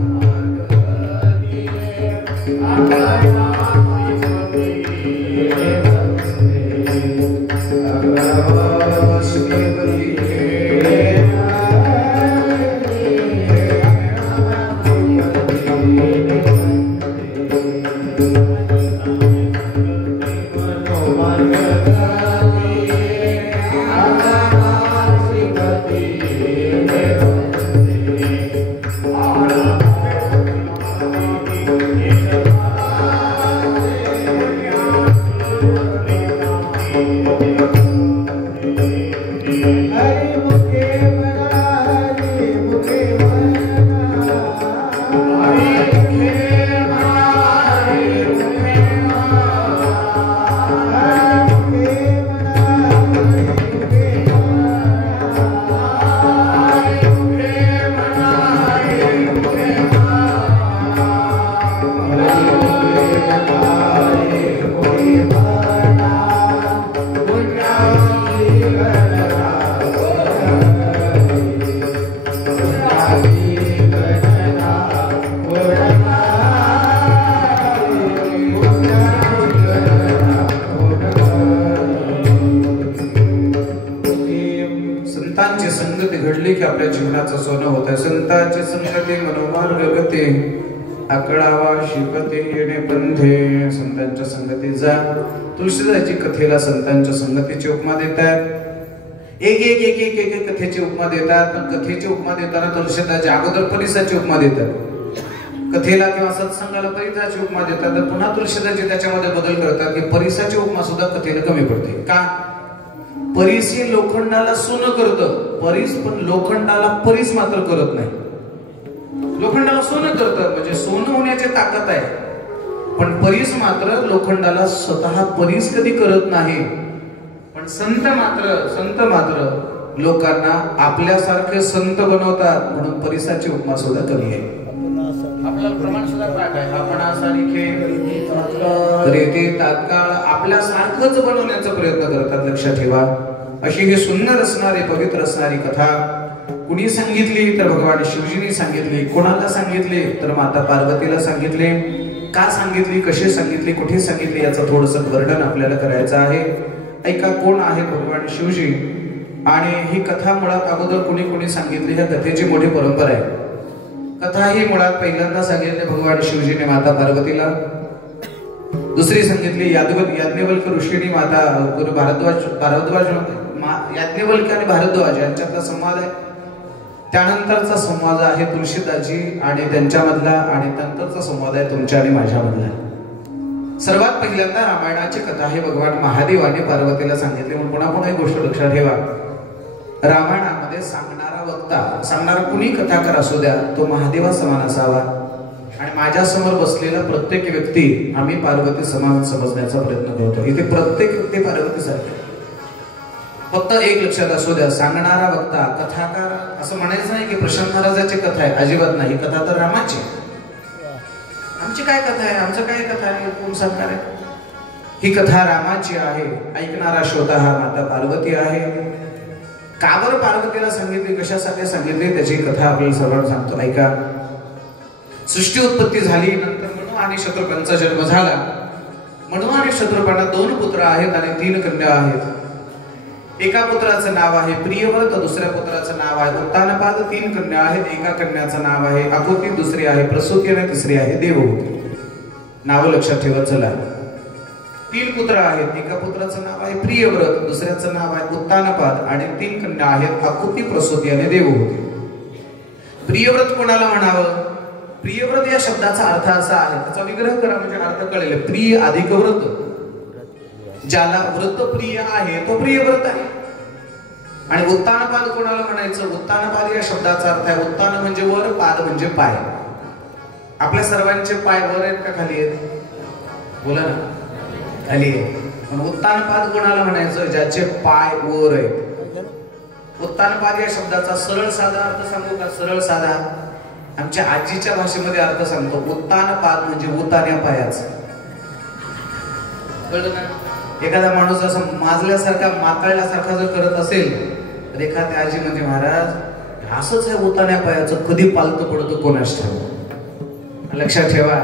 आपल्या जीवनाचं सोनं होत आहे. संतांची संगती मनोमार्ग गती आकळावा शिकते येणे पंथे. संतांच्या संगती जा. तुळशीदासची कथेला संतांच्या संगतीची उपमा देतात. एक एक एक एक एक एक कथेची उपमा देतात. पण कथेची उपमा देताना तुळशीदासची अगोदर परिसाची उपमा देतात. कथेला किंवा सत्संगाला परिसाची उपमा देतात. तर पुन्हा तुळशीदासची त्याच्यामध्ये बदल करतात की परिसाची उपमा सुद्धा कथेला कमी पडते. का? परीस हे लोखंडाला सोनं करतं, परीस पण लोखंडाला परीस मात्र करत नाही. लोखंडाला सोनं करतं म्हणजे सोनं होण्याची ताकद आहे, पण परीस मात्र लोखंडाला स्वतः परीस कधी करत नाही. पण संत मात्र लोकांना आपल्यासारखे संत बनवतात. म्हणून परीसाची उपमा सुद्धा कमी आहे. आपल्याला प्रमाण सुद्धा पाठ आहे, तरी ते तात्काळ आपल्यासारखंच बनवण्याचा प्रयत्न करतात. लक्षात ठेवा, अशी ही सुंदर असणारी पवित्र असणारी कथा कुणी सांगितली तर भगवान शिवजींनी सांगितली. कोणाला सांगितली तर माता पार्वतीला सांगितले. का सांगितली, कशी सांगितली, कुठे सांगितली याचं थोडंसं वर्णन आपल्याला करायचं आहे. ऐका, कोण आहे भगवान शिवजी आणि ही कथा मुळात अगोदर कुणी सांगितली. ह्या कथेची मोठी परंपरा आहे. कथा ही मुळात पहिल्यांदा सांगितली भगवान शिवजीने माता पार्वतीला. दुसरी सांगितली याज्ञवल्क्य ऋषींनी माता गुरु भारद्वाज याज्ञवल्क्य आणि भारद्वाज यांच्यातला संवाद आहे. त्यानंतरचा संवाद आहे तुळशीदासजी आणि त्यांच्यामधला, आणि नंतरचा संवाद आहे तुमच्या आणि माझ्यामधला. सर्वात पहिल्यांदा रामायणाची कथा ही भगवान महादेवाने पार्वतीला सांगितली. म्हणून पुन्हा एक गोष्ट लक्षात ठेवा, रामायणामध्ये सांगणारा वक्ता, सांगणारा कुणी कथाकार असू द्या, तो महादेवा समान असावा. आणि माझ्या समोर बसलेला प्रत्येक व्यक्ती आम्ही पार्वती समान समजण्याचा प्रयत्न करतो. इथे प्रत्येक व्यक्ती पार्वती सारखी. फक्त एक लक्षात असू द्या, सांगणारा वक्ता, कथाकार असं म्हणायचं नाही की प्रशांत महाराजाची कथा आहे. अजिबात नाही. कथा तर रामाची. आमची काय कथा आहे, आमचं काय कथा आहे, कोण सांगणार आहे? ही कथा रामाची आहे. ऐकणारा श्रोता हा माता पार्वती आहे. का बरं पार्वतीला सांगितली, कशासाठी सांगितली, त्याची कथा आपल्याला सर्वांना सांगतो. ऐका. सृष्टी उत्पत्ती झाली, नंतर मनु आणि शत्रुपांचा जन्म झाला. मनु आणि शत्रुपांना 2 पुत्र आहेत आणि 3 कन्या आहेत. एका पुत्राचं नाव आहे प्रियव्रत, दुसऱ्या पुत्राचं नाव आहे उत्तानपाद. 3 कन्या आहेत. एका कन्याचं नाव आहे आकुती, दुसरी आहे प्रसूती आणि तिसरी आहे देवहूती. नाव लक्षात ठेवा. चला, 3 पुत्र आहेत. एका पुत्राचं नाव आहे प्रियव्रत, दुसऱ्याचं नाव आहे उत्तानपाद आणि 3 कन्या आहेत आकुती, प्रसूती आणि देवहूती. प्रियव्रत कोणाला म्हणावं? प्रियव्रत या शब्दाचा अर्थ असा आहे, त्याचा विग्रह करा म्हणजे अर्थ कळेल. प्रिय अधिक व्रत, ज्याला व्रत प्रिय आहे तो प्रियव्रत आहे. आणि उत्तानपाद कोणाला म्हणायचं? उत्तानपाद या शब्दाचा अर्थ आहे, उत्तान म्हणजे वर, पाद म्हणजे पाय. आपल्या सर्वांचे पाय वर आहेत का खाली आहेत? बोला ना, खाली आहे. पण उत्तानपाद कोणाला म्हणायचं? ज्याचे पाय वर आहेत. उत्तानपाद या शब्दाचा सरळ साधा अर्थ सांगू का? सरळ साधा आमच्या आजीच्या भाषेमध्ये अर्थ सांगतो. उत्तानपाद म्हणजे उतान्या पायाचं. कळलं ना? एखादा माणूस असं माजल्यासारखा, माताळल्यासारखा जर करत असेल तर एखाद्या आजी म्हणजे महाराज असंच आहे उतान्या पायाचं, कधी पालतं पडतं कोणास ठाऊक. लक्षात ठेवा,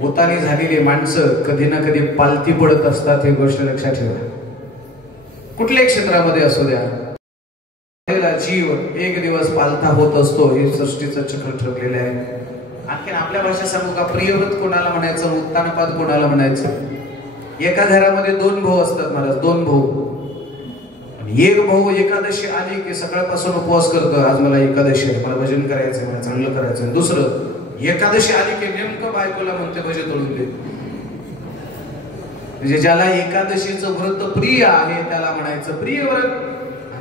उतानी झालेली माणसं कधी ना कधी पालती पडत असतात, ही गोष्ट लक्षात ठेवा. कुठल्याही क्षेत्रामध्ये असू द्या, जीव एक दिवस पालथा होत असतो, हे सृष्टीचं चक्र ठरलेलं आहे. आणखीन आपल्या भाषेत सांगू का? प्रियव्रत कोणाला म्हणायचं? उत्तानपाद कोणाला म्हणायचं? एका घरामध्ये 2 भाऊ असतात महाराज, 2 भाऊ. एक भाऊ एकादशी आली की सकाळपासून उपवास करतो, आज मला एकादशी आहे, मला भजन करायचंय, मला चांगलं करायचंय. दुसरं एकादशी आली की नेमकं बायकोला म्हणते भजन तोडून दे. म्हणजे ज्याला एकादशीचं व्रत प्रिय आहे त्याला म्हणायचं प्रियव्रत.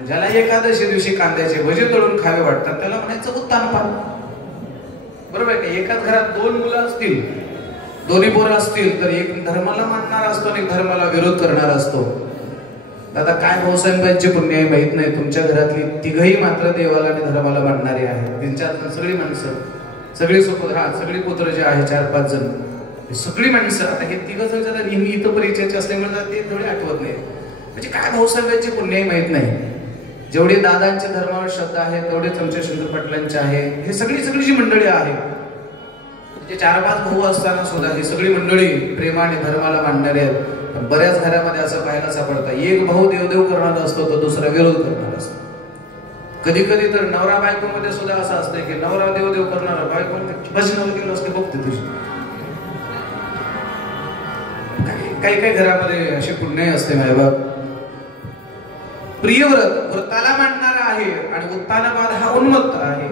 ज्याला एकादशी दिवशी कांद्याचे भजे तळून खावे वाटतात त्याला म्हणायचं उत्तानपाद. बरोबर आहे का? एकाच घरात 2 मुलं असतील, दोन्ही पोरं असतील, तर एक धर्माला मानणारा असतो आणि एक धर्माला विरोध करणारा असतो. आता काय भाऊसाहेबांचे पुण्य आहे माहित नाही, तुमच्या घरातली तिघही मात्र देवाला आणि धर्माला मानणारे आहेत. त्यांच्यात सगळी माणसं, सगळी सगळी पुत्र जे आहे 4-5 जण, सगळी माणसं. आता हे 3 जण जरा नेहमी इथं परिचयाचे असल्यामुळे ते थोडे आठवत नाही. म्हणजे काय भाऊसाहेबांचे पुण्य आहे माहित नाही. जेवढे दादांच्या धर्मावर श्रद्धा आहे तेवढेच आमच्या शंकर पाटलांचे आहे. हे सगळी जी मंडळी आहे, म्हणजे 4-5 भाऊ असताना सुद्धा ही सगळी मंडळी प्रेमाने धर्माला मानणारे आहेत. पण बऱ्याच घरामध्ये असं पाहायला सापडतं, एक भाऊ देवदेव करणारा असतो तर दुसरा विरोध करणारा असतो. कधी कधी तर नवरा बायको मध्ये सुद्धा असं असतं की नवरा देवदेव करणारा, बायको भजनाला गेलो असते बघते तुझी. काही घरामध्ये अशी पुण्य असते माझ्या बाप. प्रियव्रत व्रताला मानणारा आहे आणि उत्तानपाद हा उन्मत्त आहे.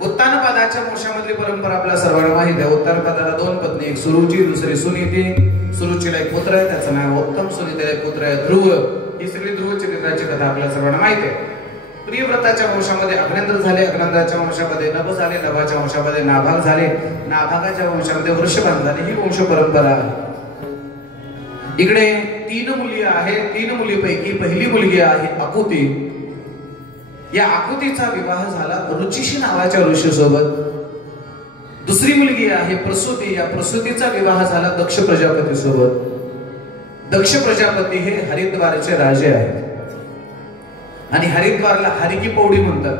उत्तानपादाच्या वंशामधली परंपरा आपल्या सर्वांना माहित आहे. उत्तानपादाला 2 पत्नी, एक सुरुची, दुसरी सुनीती. सुरुचीला एक पुत्र आहे, त्याचं नाव उत्तम. सुनीतीला एक पुत्र आहे ध्रुव. ही सगळी ध्रुव चरित्राची कथा आपल्या सर्वांना माहित आहे. प्रियव्रताच्या वंशामध्ये अग्नेंद्र झाले, अग्नेंद्राच्या वंशामध्ये नभ झाले, नभाच्या वंशामध्ये नाभाग झाले, नाभागाच्या वंशामध्ये वृषभान झाले. ही वंश परंपरा आहे. इकडे 3 मुली आहेत. 3 मुलीपैकी पहिली मुलगी आहे आकुती. या आकुतीचा विवाह झाला रुचिशी नावाच्या ऋषीसोबत. दुसरी मुलगी आहे प्रसूती. या प्रसूतीचा विवाह झाला दक्ष प्रजापती सोबत. दक्ष प्रजापती हे हरिद्वारचे राजे आहेत आणि हरिद्वारला हरकी पौडी म्हणतात.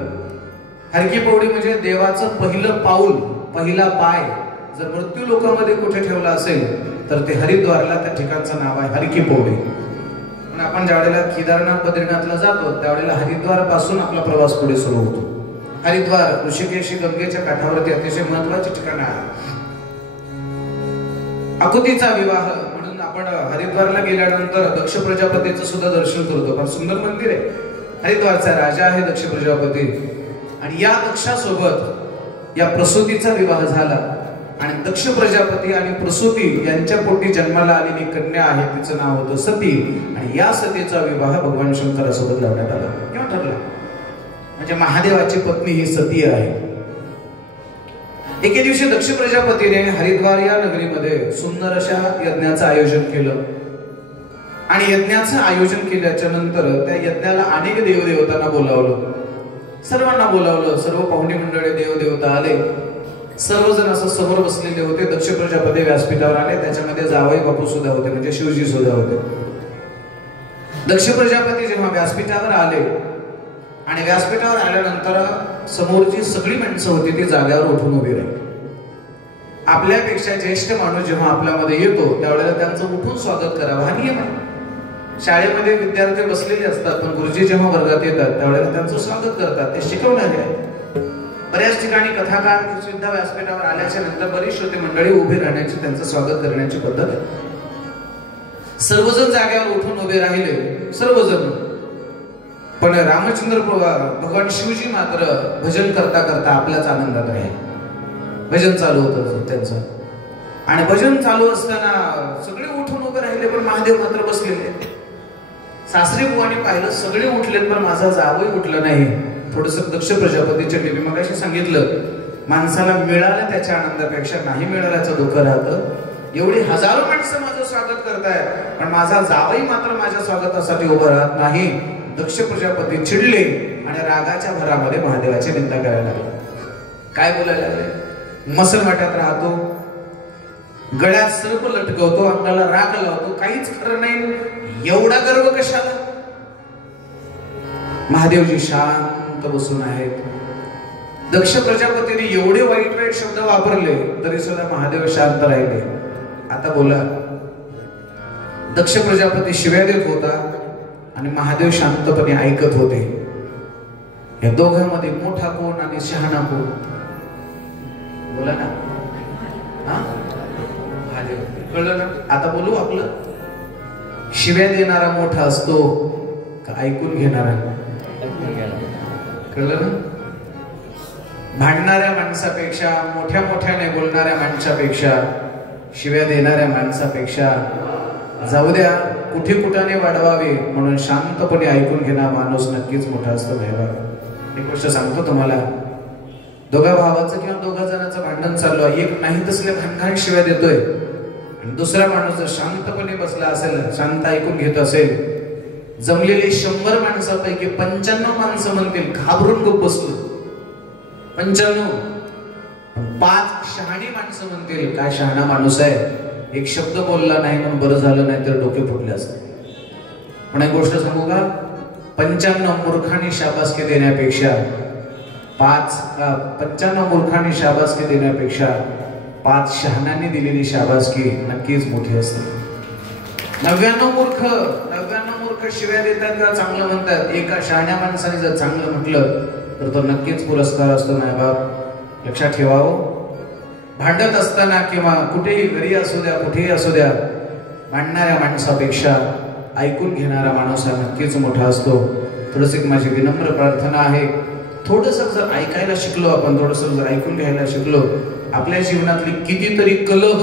हरकी पौडी म्हणजे देवाचं पहिलं पाऊल, पहिला पाय जर मृत्यू लोकांमध्ये कुठे ठेवला असेल तर ते हरिद्वारला त्या ठिकाणचं नाव आहे हरकी पौडी. पण आपण ज्यावेळेला केदारनाथ बद्रीनाथला जातो त्यावेळेला हरिद्वार पासून आपला प्रवास पुढे सुरू होतो. हरिद्वार ऋषिकेश गंगेच्या काठावरती अतिशय महत्वाचे ठिकाण आहे. आकुतीचा विवाह म्हणून आपण हरिद्वारला गेल्यानंतर दक्ष प्रजापतीचं सुद्धा दर्शन करतो. फार सुंदर मंदिर आहे. हरिद्वारचा राजा आहे दक्ष प्रजापती आणि या दक्षासोबत या प्रसूतीचा विवाह झाला आणि दक्ष प्रजापती आणि प्रसूती यांच्या पोटी जन्माला आलेली कन्या आहे, तिचं नाव होतं सती. आणि या सतीचा विवाह भगवान शंकरासोबत लावण्यात आला. केव्हा ठरला? म्हणजे महादेवाची पत्नी ही सती आहे. एके दिवशी दक्ष प्रजापतीने हरिद्वार या नगरीमध्ये सुंदर अशा यज्ञाचं आयोजन केलं आणि यज्ञाचं आयोजन केल्याच्या नंतर त्या यज्ञाला अनेक देवदेवतांना बोलावलं. सर्वांना बोलावलं. सर्व पाहुणे मंडळी देवदेवता आले. सर्वजण असं समोर बसलेले होते. दक्ष प्रजापती व्यासपीठावर आले. त्याच्यामध्ये जावई बापू सुद्धा होते, म्हणजे शिवजी सुद्धा होते. दक्ष प्रजापती जेव्हा व्यासपीठावर आले आणि व्यासपीठावर आल्यानंतर समोरची सगळी माणसं होती ती जाग्यावर उठून उभी राहिली. आपल्यापेक्षा ज्येष्ठ माणूस जेव्हा आपल्यामध्ये येतो त्यावेळेला त्यांचं उठून स्वागत करावं हा नियम आहे. शाळेमध्ये विद्यार्थी बसलेले असतात पण गुरुजी जेव्हा वर्गात येतात त्यावेळेला त्यांचं स्वागत करतात, ते शिकवणारे आहेत. बऱ्याच ठिकाणी कथाकार सुद्धा व्यासपीठावर आल्याच्या नंतर बरीच श्रोते मंडळी उभे राहण्याची, त्यांचं स्वागत करण्याची पद्धत आहे. सर्वजण जागेवर उठून उभे राहिले, सर्वजण. पण रामचंद्र भगवान शिवजी मात्र भजन करता करता आपल्याच आनंदात राहिले. भजन चालू होतं त्यांचं आणि भजन चालू असताना सगळे उठून उभे राहिले पण महादेव मात्र बसलेले. सासरी बुवाने पाहिलं सगळे उठलेत पण माझा जावई उठला नाही. थोडस दक्ष प्रजापतीच्या टीव्ही मगाशी सांगितलं, माणसाला मिळालं त्याच्या आनंदापेक्षा नाही मिळाल्याचं दुःख राहतं. एवढी हजारो माणसं माझं स्वागत करतायत पण माझा जावई मात्र माझ्या स्वागतासाठी उभं राहत नाही. दक्ष प्रजापती चिडले आणि रागाच्या भरामध्ये महादेवाची निंदा करायला लागले. काय बोलायला लागले? मसलवाट्यात राहतो, गळ्यात सर्प लटकवतो, अंगाला राग लावतो, काहीच खरं नाही, एवढा गर्व कशाला? महादेवजी शांत बसून आहेत. दक्ष प्रजापतीने एवढे वाईट वाईट शब्द वापरले तरी सुद्धा महादेव शांत राहिले. आता बोला. दक्ष प्रजापती शिव्या देत होता आणि महादेव शांतपणे ऐकत होते. या दोघांमध्ये मोठा कोण आणि शहाणा कोण? बोला ना. महादेव. कळलं ना? आता बोलू. आपलं शिव्या देणारा मोठा असतो का ऐकून घेणारा? कळलं ना? भांडणाऱ्या माणसापेक्षा, मोठ्या मोठ्याने बोलणाऱ्या माणसापेक्षा, शिव्या देणाऱ्या माणसापेक्षा जाऊ द्या कुठे कुठाने वाढवावे म्हणून शांतपणे ऐकून घेणारा माणूस नक्कीच मोठा असतो. एक गोष्ट सांगतो तुम्हाला, दोघा भावाचं किंवा दोघा जणांचं भांडण चालू आहे, एक नाही तसल्या भांडणाने शिव्या देतोय आणि दुसरा माणूस जर शांतपणे बसला असेल, शांत ऐकून घेत असेल, जमलेली 100 माणसापैकी 95 माणसं म्हणतील घाबरून गप्प बसलो. 95. 5 शहाणी माणसं म्हणतील काय शहाणा माणूस आहे, एक शब्द बोलला नाही म्हणून बरं झालं, नाही तर डोके फुटले असते. पण एक गोष्ट सांगू का? 95 मूर्खांनी शाबासकी देण्यापेक्षा 95 मूर्खांनी शाबासकी देण्यापेक्षा 5 शहाण्यांनी दिलेली शाबासकी नक्कीच मोठी असते. 99 मूर्ख शिव्या देतात किंवा चांगलं म्हणतात, एका शहाण्या माणसाने जर चांगलं म्हटलं तर तो नक्कीच पुरस्कार असतो. नाही बाप, लक्षात ठेवावं. भांडत असताना किंवा कुठेही, घरी असू द्या कुठेही असू द्या, भांडणाऱ्या माणसापेक्षा ऐकून घेणारा माणूस हा नक्कीच मोठा असतो. थोडस एक माझी विनम्र प्रार्थना आहे, थोडस जर ऐकायला शिकलो आपण, थोडस जर ऐकून घ्यायला शिकलो, आपल्या जीवनातली कितीतरी कलह,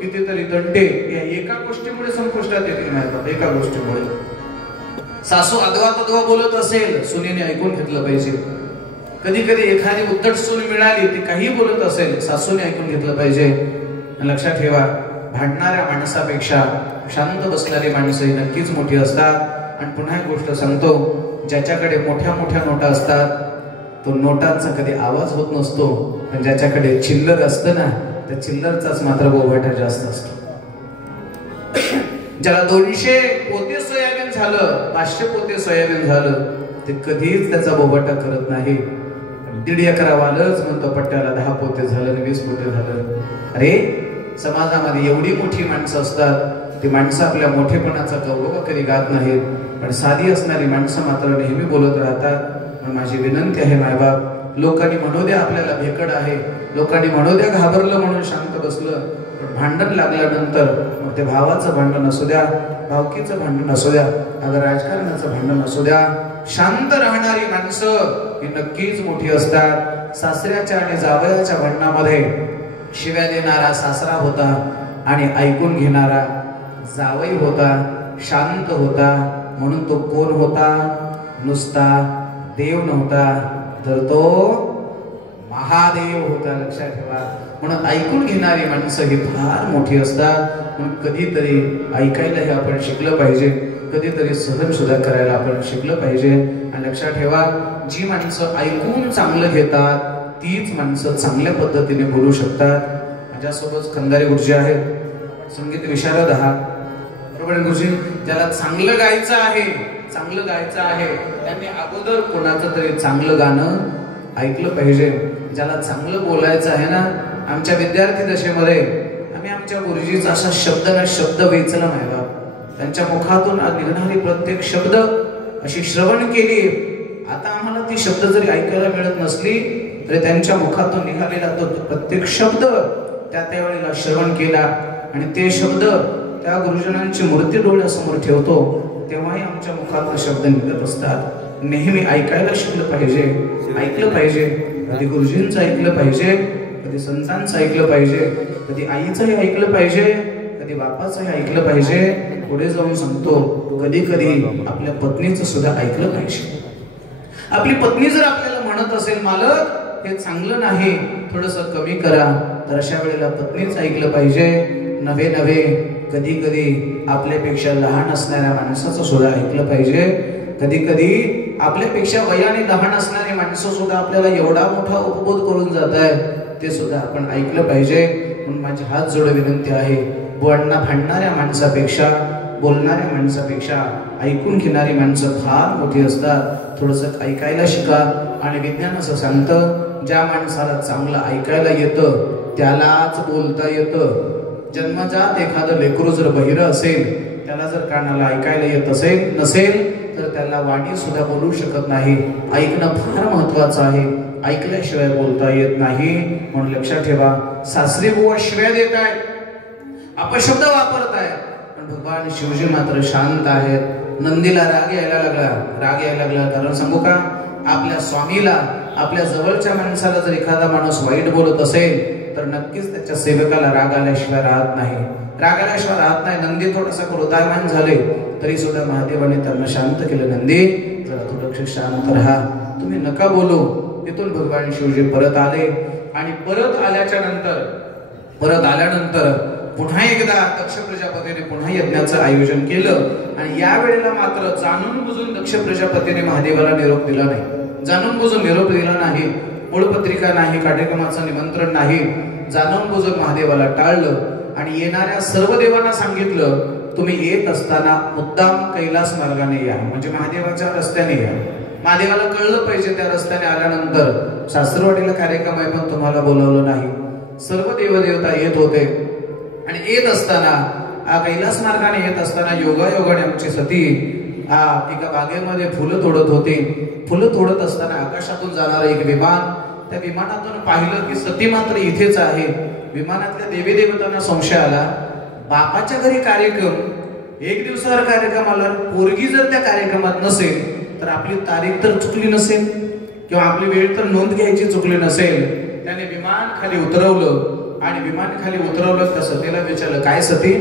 कितीतरी तंटे या एका गोष्टीमुळे संपुष्टात येतील. नाही, एका गोष्टीमुळे. सासू अदवा तदवा बोलत असेल, सुनेने ऐकून घेतलं पाहिजे. कधी कधी एखादी उद्धट सून मिळाली, ती काही बोलत असेल, सासूने ऐकून घेतलं पाहिजे. लक्षात ठेवा, भांडणाऱ्या माणसापेक्षा शांत बसणारी माणसं ही नक्कीच मोठी असतात. आणि पुन्हा एक गोष्ट सांगतो, ज्याच्याकडे मोठ्या मोठ्या नोटा असतात तो नोटांचा कधी आवाज होत नसतो, पण ज्याच्याकडे चिल्लर असतं ना, त्या चिल्लरचाच मात्र बोभाटा जास्त असतो. ज्याला 200 पोते सोयाबीन झालं, 500 पोते सोयाबीन झालं, ते कधीच त्याचा बोभाटा करत नाही. 1.5 एकरावालच म्हणतो पट्ट्याला 10 पोते झालं, 20 पोते झालं. अरे, समाजामध्ये एवढी मोठी माणसं असतात, ती माणसं आपल्या मोठेपणाचा गौरव कधी गात नाहीत, पण साधी असणारी माणसं मात्र नेहमी बोलत राहतात. माझी विनंती आहे मायबाप, लोकांनी म्हणू द्या आपल्याला भेकड आहे, लोकांनी म्हणू द्या घाबरलं म्हणून शांत बसलं, पण भांडण लागल्यानंतर मग ते भावाचं भांडण असू द्या, भावकीचं भांडण असू द्या, अगर राजकारणाचं भांडण असू द्या, शांत राहणारी माणसं ही नक्कीच मोठी असतात. सासऱ्याच्या आणि जावयाच्या भांडणामध्ये शिव्या देणारा सासरा होता आणि ऐकून घेणारा जावई होता, शांत होता. म्हणून तो कोण होता? नुसता देव नव्हता, तर तो महादेव होता. लक्षात ठेवा. म्हणून ऐकून घेणारी माणसं ही फार मोठी असतात. म्हणून कधीतरी ऐकायलाही आपण शिकलं पाहिजे, कधीतरी सहन सुद्धा करायला आपण शिकलं पाहिजे. आणि लक्षात ठेवा, जी माणसं ऐकून चांगलं घेतात तीच माणसं चांगल्या पद्धतीने बोलू शकतात. माझ्यासोबत खंदारे गुरुजी आहेत, संगीत विशारद आहात, बरोबर गुरुजी. ज्याला चांगलं गायचं आहे, चांगलं गायचं आहे, त्यांनी अगोदर कोणाचं तरी चांगलं गाणं ऐकलं पाहिजे. ज्याला चांगलं बोलायचं आहे ना, आमच्या विद्यार्थी दशेमध्ये आम्ही आमच्या गुरुजीचा असा शब्द ना शब्द वेचला नाही बा. त्यांच्या मुखातून निघणारी प्रत्येक शब्द अशी श्रवण केली. आता आम्हाला ती शब्द जरी ऐकायला मिळत नसली तरी त्यांच्या मुखातून निघालेला तो प्रत्येक शब्द त्यावेळेला श्रवण केला आणि ते शब्द त्या गुरुजनांची मूर्ती डोळ्यासमोर ठेवतो तेव्हाही आमच्या मुखातून शब्द निघत असतात. नेहमी ऐकायला शिकलं पाहिजे, ऐकलं पाहिजे. कधी गुरुजींचं ऐकलं पाहिजे, कधी संतांचं ऐकलं पाहिजे, कधी आईचंही ऐकलं पाहिजे, कधी बापाचंही ऐकलं पाहिजे. पुढे जाऊन सांगतो कधी कधी आपल्या पत्नीचं सुद्धा ऐकलं पाहिजे. आपली पत्नी जर आपल्याला म्हणत असेल मालक हे चांगलं नाही, थोडस कमी करा, तर अशा वेळेला पत्नीच ऐकलं पाहिजे. नव्हे कधी कधी आपल्यापेक्षा लहान असणाऱ्या माणसाचं सुद्धा ऐकलं पाहिजे. कधी कधी आपल्यापेक्षा वयाने लहान असणारी माणसं सुद्धा आपल्याला एवढा मोठा उपबोध करून जात आहे, ते सुद्धा आपण ऐकलं पाहिजे. म्हणून माझी हात जोडून विनंती आहे, बुवांना भांडणाऱ्या माणसापेक्षा, बोलणाऱ्या माणसापेक्षा ऐकून घेणारी माणसं फार मोठी असतात. थोडस ऐकायला शिका. आणि विज्ञान असं सांगतं, ज्या माणसाला चांगलं ऐकायला येतं त्यालाच बोलता येतं. जन्मजात एखादं लेकरू जर बहिर असेल, त्याला जर कानाला ऐकायला येत नसेल तर त्याला वाणी सुद्धा बोलू शकत नाही. ऐकणं फार महत्वाचं आहे. ऐकल्याशिवाय बोलता येत नाही. म्हणून लक्षात ठेवा, सासरी बुवा शिव्या देत आहेत, अपशब्द वापरताय, पण भगवान शिवजी मात्र शांत आहेत. नंदीला राग यायला लागला कारण सांगू का, आपल्या स्वामीला, आपल्या जवळच्या माणसाला जर एखादा माणूस वाईट बोलत असेल तर नक्कीच त्याच्या सेवकाला राग आल्याशिवाय राहत नाही. नंदी थोडासा क्रोधायमान झाले तरी सुद्धा महादेवाने त्यांना शांत केलं. नंदी जरा थोडं शांत राहा, तुम्ही नका बोलू. तिथून भगवान शिवजी परत आले आणि परत आल्यानंतर पुन्हा एकदा दक्ष प्रजापतीने पुन्हा यज्ञाचं आयोजन केलं. आणि या वेळेला मात्र जाणून बुजून दक्ष प्रजापतीने महादेवाला निरोप दिला नाही. जाणून बुजून निरोप दिला नाही, मूळपत्रिका नाही, कार्यक्रमाचं निमंत्रण नाही. जाणून बुजून महादेवाला टाळलं आणि येणाऱ्या सर्व देवांना सांगितलं, तुम्ही येत असताना मुद्दाम कैलास मार्गाने या, म्हणजे महादेवाच्या रस्त्याने या. महादेवाला कळलं पाहिजे त्या रस्त्याने आल्यानंतर सासरवाडीला कार्यक्रम आहे पण तुम्हाला बोलावलं नाही. सर्व देवदेवता येत होते आणि येत असताना कैलास मार्गाने येत असताना योगायोगाने आमची सती एका बागेमध्ये फुलं तोडत होती. फुलं तोडत असताना आकाशातून जाणारं एक विमान, त्या विमानातून पाहिलं की सती मात्र इथेच आहे. विमानातल्या देवी देवतांना संशय आला, बापाच्या घरी कार्यक्रम, एक दिवसावर कार्यक्रम आला, पोरगी जर त्या कार्यक्रमात नसेल तर आपली तारीख तर चुकली नसेल किंवा आपली वेळ तर नोंद घ्यायची चुकली नसेल. त्याने विमान खाली उतरवलं आणि विमान खाली उतरवलं त्या सतीला विचारलं, काय सती,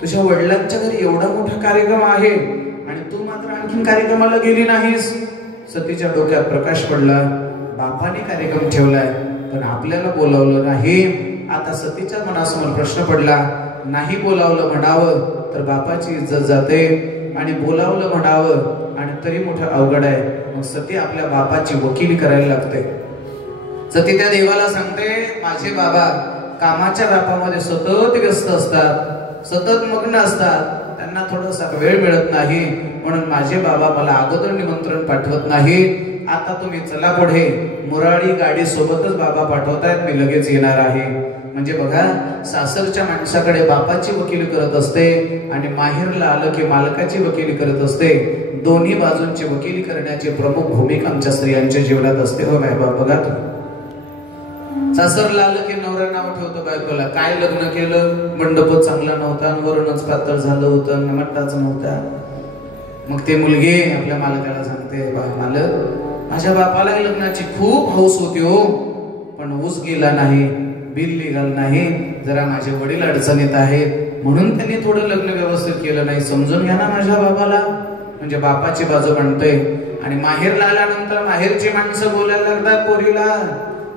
तुझ्या वडिलांच्या घरी एवढा मोठा कार्यक्रम आहे आणि तू मात्र आणखीन कार्यक्रमाला गेली नाहीस. सतीच्या डोक्यात प्रकाश पडला, बापाने कार्यक्रम ठेवलाय पण आपल्याला बोलावलं नाही. आता सतीच्या मनासमोर प्रश्न पडला, नाही बोलावलं म्हणावं तर बापाची इज्जत जाते आणि बोलावलं म्हणावं आणि तरी मोठं अवघड आहे. मग सती आपल्या बापाची वकिली करायला लागते. सती त्या देवाला सांगते, माझे बाबा कामाच्या व्यापामध्ये सतत व्यस्त असतात, सतत मग्न असतात, त्यांना थोडासा वेळ मिळत नाही, म्हणून माझे बाबा मला अगोदर निमंत्रण पाठवत नाही. आता तुम्ही चला पुढे, मुराडी गाडी सोबतच बाबा पाठवतायत, मी लगेच येणार आहे. म्हणजे बघा, सासरच्या माणसाकडे बापाची वकिली करत असते आणि माहेरला आलं की मालकाची वकिली करत असते. दोन्ही बाजूंची वकिली करण्याची प्रमुख भूमिका आमच्या स्त्रियांच्या जीवनात असते. हो माय बाप, बघा तुम्ही, सासरला आलं की नवरा नाव ठेवतो बायकोला, काय लग्न केलं, मंडप चांगला नव्हता, वरूनच पातळ झालं होतं, मट्टाच नव्हता. मग ते मुलगी आपल्या मालकाला सांगते, मालक, माझ्या बापाला लग्नाची खूप हौस होती हो, पण ऊस गेला नाही, बिल निघाल नाही, जरा माझे वडील अडचणीत आहेत म्हणून त्यांनी थोडं लग्न व्यवस्थित केलं नाही, समजून घ्या ना माझ्या बापाला. म्हणजे बापाची बाजू म्हणतोय. आणि माहेरला आल्यानंतर माहेरची माणसं बोलायला लागतात पोरीला,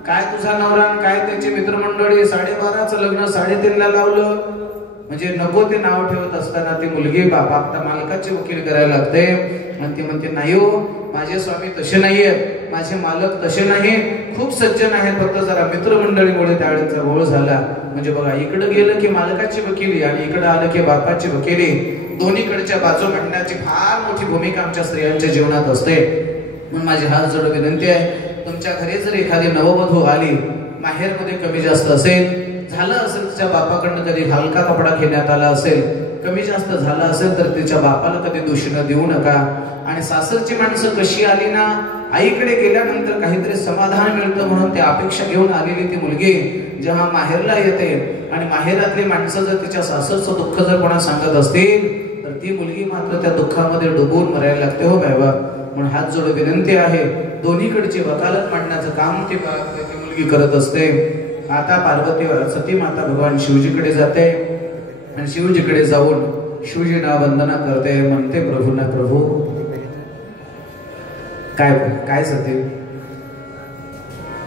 काय तुझा नवरा, काय त्याची मित्रमंडळी, 12:30चं लग्न 3:30ला लावलं. म्हणजे नको ते नाव ठेवत असताना ती मुलगी बापा मालकाची वकील करायला लागते आणि ती म्हणते, नाही हो, माझे स्वामी तसे नाहीयेत, माझे मालक तसे नाही, खूप सज्जन आहेत, फक्त जरा मित्रमंडळीमुळे त्यावेळेचा घोळ झाला. म्हणजे बघा, इकडे गेलं की मालकाची वकिली आणि इकडे आलं की बापाची वकिली, दोन्हीकडच्या बाजू म्हणण्याची फार मोठी भूमिका आमच्या स्त्रियांच्या जीवनात असते. म्हणून माझी हात जोडून विनंती आहे, तुमच्या घरी जर एखादी नववधू आली, माहेरमध्ये कमी जास्त असेल झालं असेल, तिच्या बापाकडनं कधी हलका कपडा घेण्यात आला असेल, कमी जास्त झालं असेल तर तिच्या बापाला कधी दूषण देऊ नका. आणि सासरची माणसं कशी आली ना, आईकडे गेल्यानंतर काहीतरी समाधान मिळतं म्हणून ती अपेक्षा घेऊन आलेली ती मुलगी जेव्हा माहेरला येते आणि माहेरातली माणसं जर तिच्या सासरचं दुःख जर कोणा सांगत असतील तर ती मुलगी मात्र त्या दुःखामध्ये डुबून मरायला लागते. हो बाबा, म्हणून हात जोडून विनंती आहे, दोन्हीकडची वकालत मांडण्याचं काम ती मुलगी करत असते. आता पार्वती सती माता भगवान शिवजीकडे जाते आणि शिवजीकडे जाऊन शिवजींना वंदना करते, म्हणते प्रभूंना, प्रभू काय काय सती,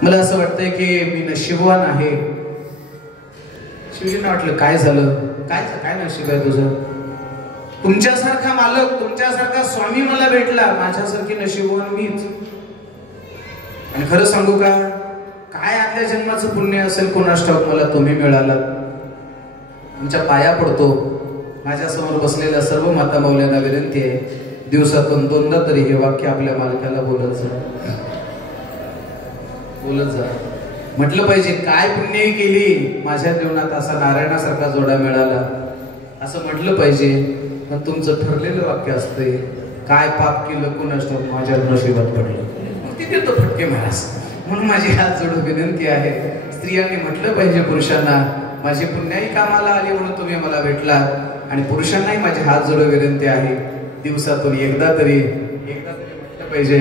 मला असं वाटतंय की मी नशीबवान आहे. शिवजींना वाटलं काय झालं, काय काय नशीब आहे तुझं, तुमच्यासारखा मालक, तुमच्यासारखा स्वामी मला भेटला, माझ्यासारखी नशीबवान मीच. आणि खरं सांगू का, काय आदल्या जन्माचं पुण्य असेल कोणास ठाऊक, मला तुम्ही मिळालात. तुमच्या पाया पडतो. माझ्यासमोर बसलेल्या सर्व माता मौल्यांना विनंती आहे, दिवसातून 2दा तरी हे वाक्य आपल्या मालकाला बोलत जा, बोलत जा. म्हटलं पाहिजे काय पुण्य केली माझ्या जीवनात असा नारायणासारखा जोडा मिळाला, असं म्हटलं पाहिजे. पण तुमचं ठरलेलं वाक्य असते, काय पाप केलं कोणास ठाऊक माझ्या नशिबात पडलं, मग तिथे तो फटके महाराज. म्हणून माझी हात जोडून विनंती आहे, स्त्रियांनी म्हटलं पाहिजे पुरुषांना, माझी पुण्याही कामाला आली म्हणून तुम्ही मला भेटला. आणि पुरुषांनाही माझी हात जोडून विनंती आहे, दिवसातून एकदा तरी म्हटलं पाहिजे,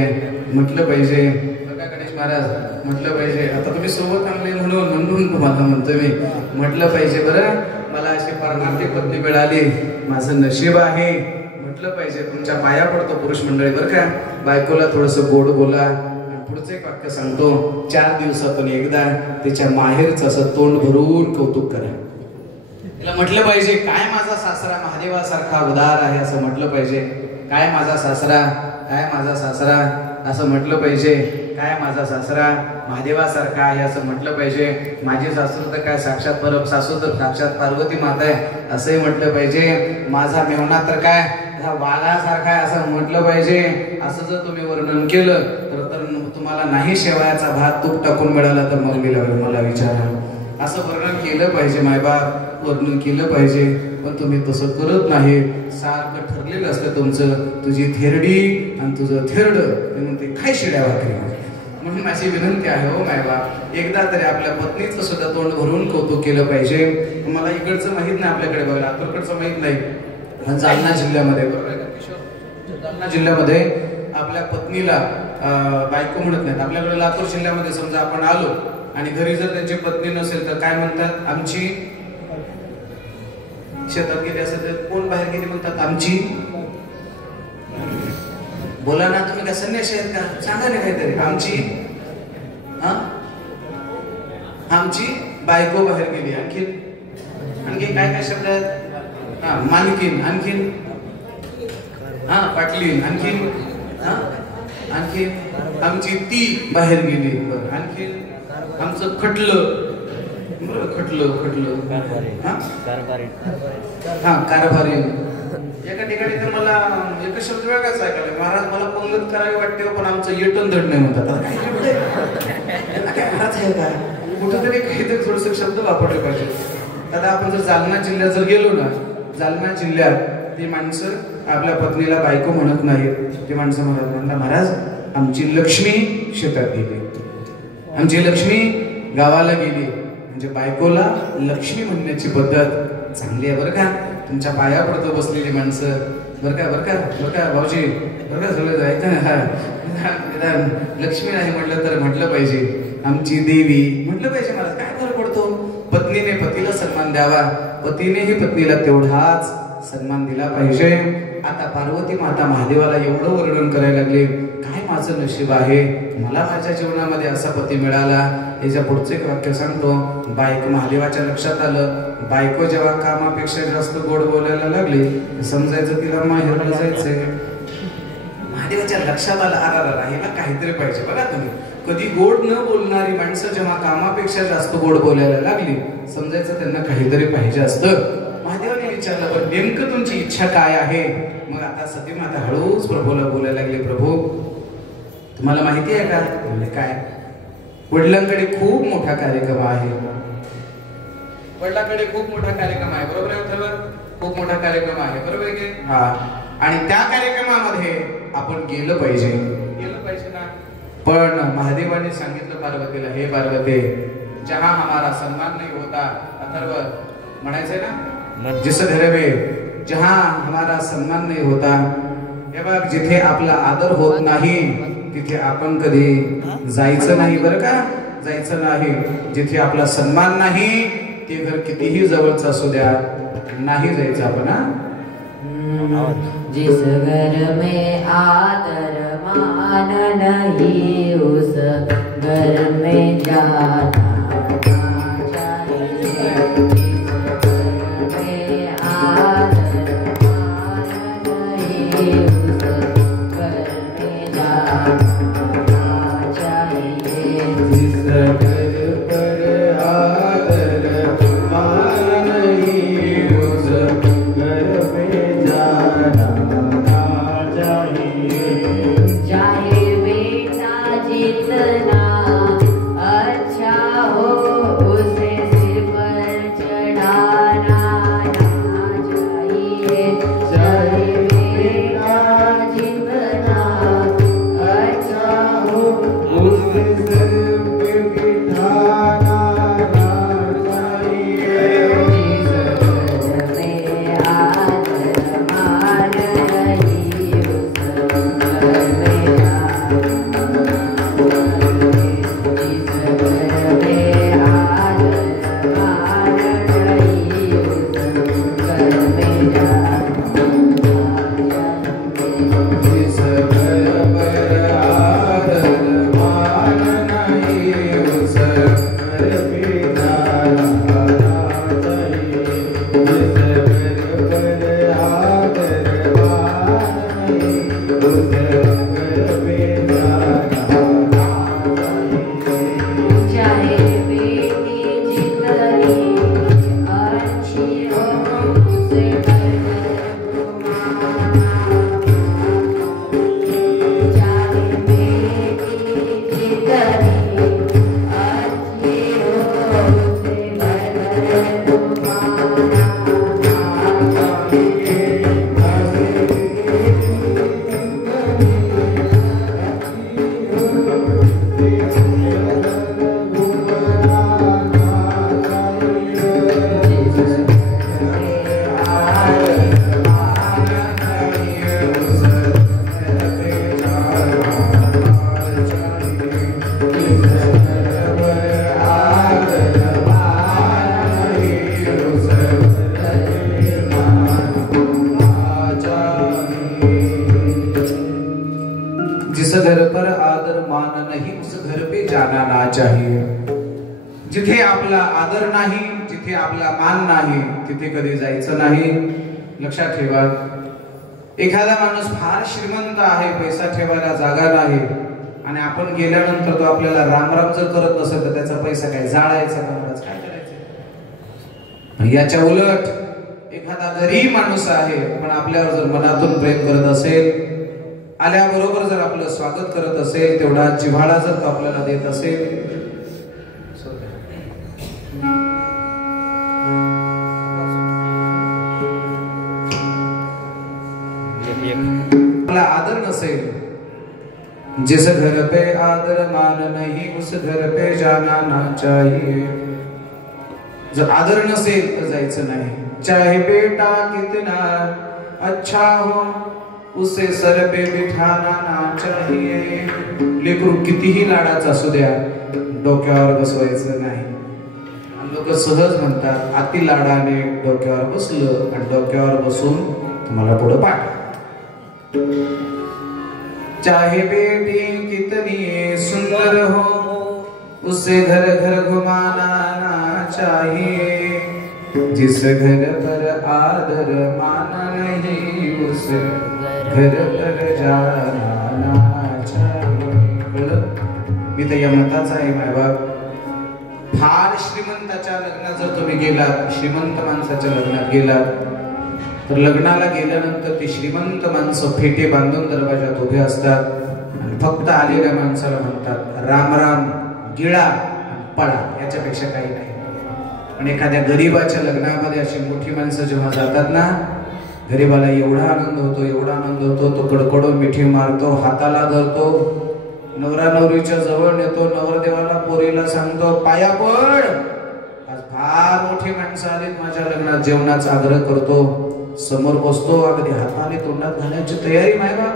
म्हटलं पाहिजे. बघा गणेश महाराज, म्हटलं पाहिजे. आता तुम्ही सोबत आणले म्हणून तुम्हाला म्हणतो मी, म्हटलं पाहिजे. बरं, मला अशी परमार्थी पत्नी मिळाली, माझं नशीब आहे, म्हटलं पाहिजे. तुमच्या पाया पडतो पुरुष मंडळी, बरं का. बायकोला थोडस गोड बोला. पुढचं एक वाक्य सांगतो, 4 दिवसातून एकदा तिच्या माहेरचं असं तोंड भरून कौतुक करा. तिला म्हटलं पाहिजे, काय माझा सासरा महादेवासारखा उदार आहे असं म्हटलं पाहिजे. काय माझा सासरा, काय माझा सासरा असं म्हटलं पाहिजे. काय माझा सासरा महादेवासारखा आहे असं म्हटलं पाहिजे. माझी सासू तर काय साक्षात परम सासू तर साक्षात पार्वती माता आहे असंही म्हटलं पाहिजे. माझा मेवणा तर काय वाघासारखा आहे असं म्हटलं पाहिजे. असं जर तुम्ही वर्णन केलं तर तुम्हाला नाही शेवयाचा भात तूप टाकून मिळाला तर मग मी मला विचारा. असं वर्णन केलं पाहिजे, मायबाप वर्णन केलं पाहिजे. पण तुम्ही तसं करत नाही. सारखं ठरलेलं असतं तुमचं, तुझी थेरडी आणि तुझं थेरड, ते म्हणते काय शिड्या भाकरी. म्हणून माझी विनंती आहे, हो मायबाप, एकदा तरी आपल्या पत्नीचं सुद्धा तोंड भरून कौतुक केलं पाहिजे. मला इकडचं माहित नाही, आपल्याकडे बघा लातूरकडचं माहित नाही, जालना जिल्ह्यामध्ये, जालना जिल्ह्यामध्ये आपल्या पत्नीला बायको म्हणत नाहीत. आपल्याकडे लातूर जिल्ह्यामध्ये समजा आपण आलो आणि घरी जर त्यांची पत्नी नसेल तर काय म्हणतात, आमची शेतात गेली असेल तर कोण बाहेर गेली म्हणतात, आमची. बोला ना, तुम्ही काय संन्यासी आहेत का, सांगा ना काहीतरी. आमची, आमची बायको बाहेर गेली. आणखी काय काय शब्द आहेत, मालकीन, आणखीन पाटलीन, आणखीन आमची ती बाहेर गेली. आणखीन आमचं खटलं, खटलं कारभारी. एका ठिकाणी तर मला एक शब्द वेगळाच ऐकायला, महाराज मला पंगत करावी वाटते पण आमचं येटन धड नाही म्हणतात. महाराज आहे का, कुठंतरी काहीतरी थोडस शब्द वापरले पाहिजे. आता आपण जर जालना जिल्ह्यात जर गेलो ना, जालना जिल्ह्यात ती माणसं आपल्या पत्नीला बायको म्हणत नाहीत. ती माणसं म्हणतात, महाराज आमची लक्ष्मी शेतात गेली, आमची लक्ष्मी गावाला गेली. म्हणजे बायकोला लक्ष्मी म्हणण्याची पद्धत चांगली आहे बरं का. तुमच्या पाया पडतो बसलेली माणसं, बरं का भाऊजी, बरं का सगळं जायचं. लक्ष्मी नाही म्हटलं तर म्हटलं पाहिजे आमची देवी म्हटलं पाहिजे. मला काय फरक पडतो, पत्नीने पतीला सन्मान द्यावा, पतीनेही पत्नीला तेवढाच सन्मान दिला पाहिजे. आता पार्वती माता महादेवाला एवढं वर्णन करायला लागले, काय माझं नशीब आहे, मला माझ्या जीवनामध्ये असा पती मिळाला. याच्या पुढचं एक वाक्य सांगतो. बायको महादेवाच्या लक्षात आलं, बायको जेव्हा कामापेक्षा जास्त गोड बोलायला लागली समजायचं तिला माहेरला जायचंय. महादेवाच्या लक्षात आलं, ह्याला काहीतरी पाहिजे. बघा तुम्ही, कधी गोड न बोलणारी माणसं जेव्हा कामापेक्षा जास्त गोड बोलायला लागली समजायचं त्यांना काहीतरी पाहिजे असतं. महादेवाने विचारलं, पण नेमकं तुमची इच्छा काय आहे. मग आता सती माता हळूच प्रभूला बोलायला लागले, प्रभू तुम्हाला माहिती आहे का. म्हणजे काय, वडिलांकडे खूप मोठा कार्यक्रम आहे. वडिलांकडे खूप मोठा कार्यक्रम आहे, बरोबर आहे अथर्व? खूप मोठा कार्यक्रम आहे, बरोबर आहे की? हा. आणि त्या कार्यक्रमामध्ये आपण गेलं पाहिजे ना. पण महादेवाने सांगितलं पार्वतीला, हे पार्वती, जहां हमारा सम्मान नहीं होता, अथर्व म्हणायचंय ना, जिस घर में जहां हमारा सम्मान नहीं होता, हे बघ, जिथे आपला आदर होत नाही तिथे आपण कधी जायचं नाही, बरं का? जायचं नाही. जिथे आपला सन्मान नाही ते घर कितीही जवळचं असू द्या, नाही जायचं आपण. जिस घर में आदर मान नहीं उस घर में जाना जिथे आपला आदर नाही, जिथे आपला मान नाही, तिथे कधी जायचं नाही. लक्षात ठेवा, एखादा माणूस फार श्रीमंत आहे, पैसा ठेवायला जागा नाही, आणि आपण गेल्यानंतर तो आपल्याला रामराम जर करत नसेल तर त्याचा पैसा काय जाळायचा का, काय करायचं? याच्या उलट एखादा गरीब माणूस आहे पण आपल्यावर जर मनातून प्रेम करत असेल, आल्याबरोबर जर आपलं स्वागत करत असेल, तेवढा जिव्हाळा जर तो आपल्याला देत असेल, आदर नसेल, जिस घर पे आदर मान नहीं उस घर पे जाना ना चाहिए. जर आदर नसेल तर जायचं नाही. चाहे बेटा कितना अच्छा हो उसे सर पे बिठाना ना चाहिए. लेकरू कितीही लाडाचा असू द्या, डोक्यावर बसवायचं नाही. लोक सहज म्हणतात, अति लाडाने डोक्यावर बसलं आणि डोक्यावर बसून तुम्हाला पुढे पाठ. चाहे बेटी कितनी सुंदर हो उसे घर घर घुमाना ना चाहिए. जिस घर पर आदर माना नहीं उस घर पर जाना ना चाहिए. मी तर या मताचा आहे मायबाप. फार श्रीमंताच्या लग्नात जर तुम्ही गेलात, श्रीमंत माणसाच्या लग्नात गेलात, तर लग्नाला गेल्यानंतर ते श्रीमंत माणसं फेटे बांधून दरवाजात उभे असतात आणि फक्त आलेल्या माणसाला म्हणतात, राम राम गिळा पळा, याच्यापेक्षा काही नाही. पण एखाद्या गरीबाच्या लग्नामध्ये अशी मोठी माणसं जेव्हा जातात ना, गरीबाला एवढा आनंद होतो, एवढा आनंद होतो, तो कडकडून मिठी मारतो, हाताला धरतो, नवरा नवरीच्या जवळ नेतो, नवरदेवाला पोरीला सांगतो पाया पड, आज फार मोठी माणसं आलीत माझ्या लग्नात, जेवणाचा आग्रह करतो, समोर बसतो, अगदी हाताने तोंडात घालण्याची तयारी. मायबा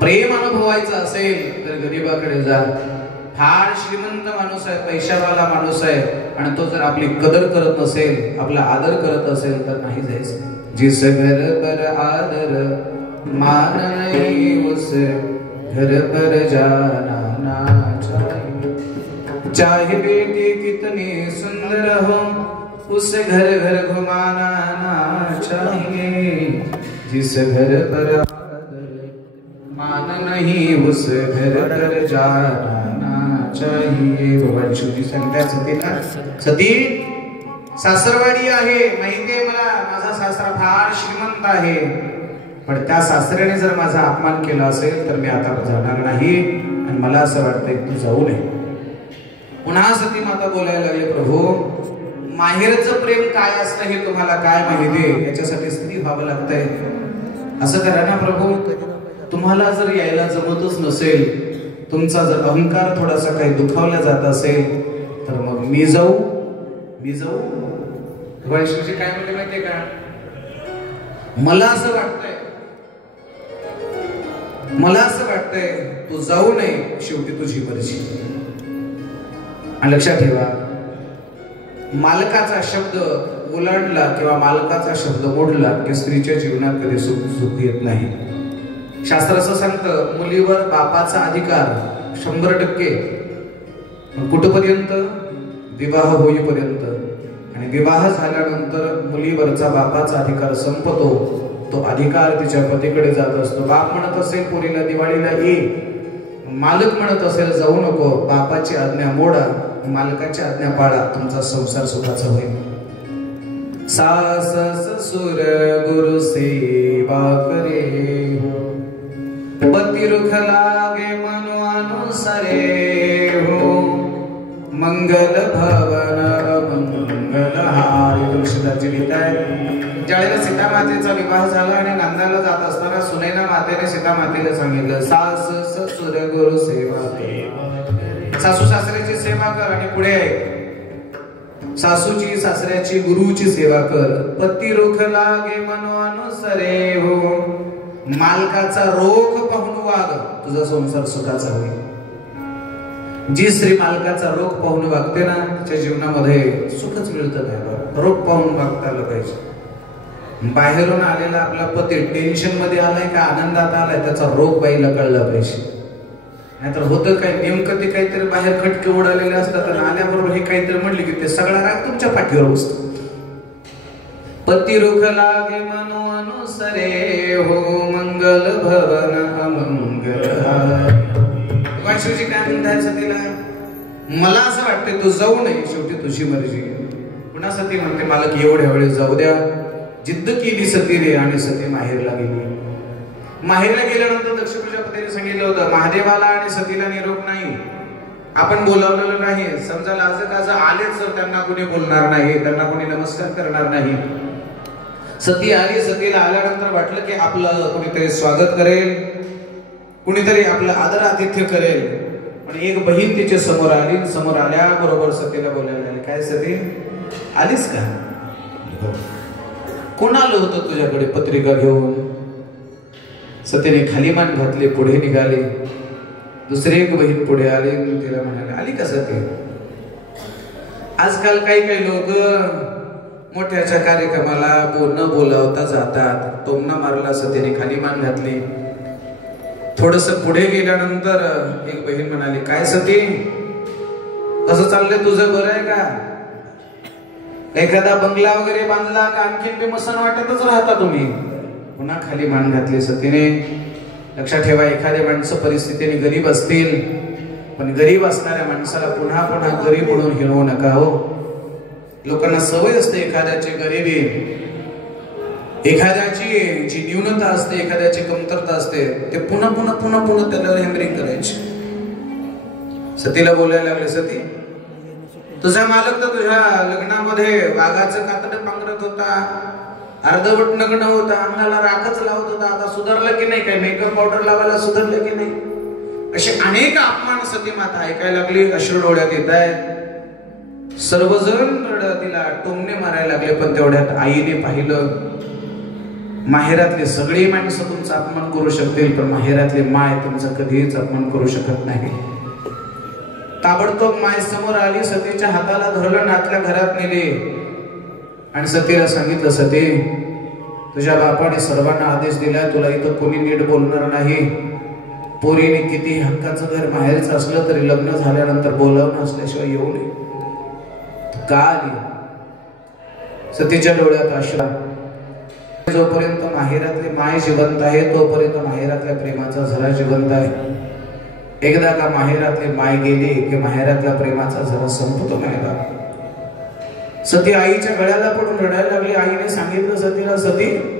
प्रेम अनुभवायचं असेल तर गरीबाकडे जा. फार श्रीमंत माणूस आहे, पैशावाला माणूस आहे, आणि तो जर आपली कदर करत नसेल, आपला आदर करत असेल तर नाही जायचं. जिस घर पर आदर मान नहीं उस घर पर जाना ना चाहिए. चाहे बेटी कितनी सुंदर हो उसे घर घर घुमाना ना चाहिए. जिस घर पर आदर मान नहीं उस घर पर जाना ना चाहिए. भगवान शिवजी सांगतात सतीला, सती सासरवाडी आहे, माहितीये मला, माझा सासरा फार श्रीमंत आहे, पण त्या सासऱ्याने जर माझा अपमान केला असेल तर मी आता जाणार नाही, आणि मला असं वाटतंय तू जाऊ नये. पुन्हा सती माता बोलायला लागले, प्रभू माहेरचं प्रेम काय असतं हे तुम्हाला काय माहिती, याच्यासाठी स्त्री व्हावं लागतंय. असं करा ना प्रभू, तुम्हाला जर यायला जमतच नसेल, तुमचा जर अहंकार थोडासा काही दुखावला जात असेल, तर मग मी जाऊ. भगवान शिवजी काय म्हणले माहितीये का, मला असं वाटतंय तू जाऊ नये, शेवटी तुझी मर्जी. आणि लक्षात ठेवा, मालकाचा शब्द ओलांडला किंवा मालकाचा शब्द मोडला की स्त्रीच्या जीवनात कधी सुख येत नाही. शास्त्र असं सांगतं, मुलीवर बापाचा अधिकार 100%, कुठपर्यंत, विवाह होईपर्यंत, आणि विवाह झाल्यानंतर मुलीवरचा बापाचा अधिकार संपतो. तो अधिकार तिच्या पतीकडे जात असतो. बाप म्हणत असेल पोरीला दिवाळीला ये, मालक म्हणत असेल जाऊ नको, बापाची आज्ञा मोडा, मालकाची आज्ञा पाळा, तुमचा संसार सुखाचा होईल. सास ससुर गुरु सेवा करे, पती रुख लागे मनु अनुसरे हो, मंगल भवन मंगल हारी. तुळशीदासजी लिहिताय, ज्यावेळेला सीता मातेचा विवाह झाला आणि नांदाला जात असताना सुनैना मातेने सीता मातेला सांगितलं, सास ससुर गुरु सेवा कर, सासू सासऱ्याची सेवा कर, आणि पुढे सासूची सासऱ्याची गुरुची सेवा कर. पती रोख लागे मनो अनुसरे हो, मालकाचा रोख पाहून वाग, तुझा संसार सुखाचा होईल. जी स्त्री मालकाचा रोख पाहून वागते ना, तिच्या जीवनामध्ये सुखच मिळतं नाही. रोख पाहून वागता आलं पाहिजे. बाहेरून आलेला आपला पती टेन्शन मध्ये आलाय का आनंदात आलाय, त्याचा रोग बाईला कळला पाहिजे. नाहीतर होतं काय, नेमकं ते काहीतरी बाहेर खटके उडालेले असतात, आणि आल्याबरोबर हे काहीतरी म्हणले की ते सगळा राग तुमच्या पाठीवर बसतो. पती रुख लागे मनो अनुसरे हो, मंगल भवन अमंगल. शिवजी काय म्हणताय सतीला, मला असं वाटतंय तू जाऊ नये, शेवटी तुझी मर्जी. पुन्हा सती म्हणते, मालक एवढ्या वेळेस जाऊ द्या. जिद्द केली सतीने आणि सती माहेरला गेली. माहेरला गेल्यानंतर दक्ष प्रजापतीने सांगितलं होतं, महादेवाला आणि सतीला निरोप नाही, आपण बोलावलेलं नाही. समजा लाज काज आलेच तर त्यांना कोणी बोलणार नाही, त्यांना कोणी नमस्कार करणार नाही. सती आली. सतीला आल्यानंतर वाटलं की आपलं कोणीतरी स्वागत करेल, कुणीतरी आपलं आदर आतिथ्य करेल. पण एक बहीण तिच्या समोर आली. समोर आल्याबरोबर सतीला बोलायला लागली, काय सती आलीस का? कोण आलं होतं तुझ्याकडे पत्रिका घेऊन? सतीने खाली मान घातली, पुढे निघाली. दुसरी एक बहीण पुढे आली, तिला म्हणाले, आली का सती? आजकाल काही लोक मोठ्याच्या कार्यक्रमाला न बोलावता जातात. टोमणा मारला, सतीने खाली मान घातली. थोडस पुढे गेल्यानंतर एक बहीण म्हणाली, काय सती कसं चाललंय तुझं, बरं आहे का? एखादा बंगला वगैरे बांधला का आणखीन बी मसन वाटतच राहता तुम्ही? पुन्हा खाली मान घातली सतीने. लक्षात ठेवा, एखाद्या माणसं परिस्थितीने गरीब असतील, पण गरीब असणाऱ्या माणसाला पुन्हा पुन्हा गरीब म्हणून हिणवू नका हो. लोकांना सवय असते एखाद्याची गरिबी, एखाद्याची जी न्यूनता असते, एखाद्याची कमतरता असते, ते पुन्हा पुन्हा पुन्हा पुन्हा त्याला हॅमरिंग करायची. सतीला बोलायला लागले, सती तुझा मालक तर तुझ्या लग्नामध्ये वाघाचं कातड पांघरत होता, अर्धवट नग्न होता, अंगाला राखच लावत होता, आता सुधारलं की नाही? काही मेकअप पावडर लावायला सुधारलं की नाही? असे अनेक अपमान सती माता ऐकायला लागली. अश्रू डोळ्यात येत आहेत. सर्वजण तिला टोमणे मारायला लागले. पण तेवढ्यात आईने पाहिलं, माहेरातले सगळे माणसं तुमचा अपमान करू शकतील, पण माहेरातले माय तुमचा कधीच अपमान करू शकत नाही. ताबडतोब माय समोर आली, सतीच्या हाताला धरलं, नातल्या घरात नेले आणि सतीला सांगितलं, सती तुझ्या बापाने सर्वांना आदेश दिला, तुला इथं कोणी नीट बोलणार नाही. पोरीने किती हक्काचं घर माहेरचं असलं तरी लग्न झाल्यानंतर बोलावणं असल्याशिवाय येऊ नये. का आली? सतीच्या डोळ्यात अश्रू. जोपर्यंत माहेरातली माय जिवंत आहे तोपर्यंत माहेरातल्या प्रेमाचा झरा जिवंत आहे. एकदा का माहेरातली माय गेली की माहेरातल्या प्रेमाचा झरा संपतो नाही. सती आईच्या गळ्याला पडून रडायला लागली. आईने सांगितलं सतीला, सती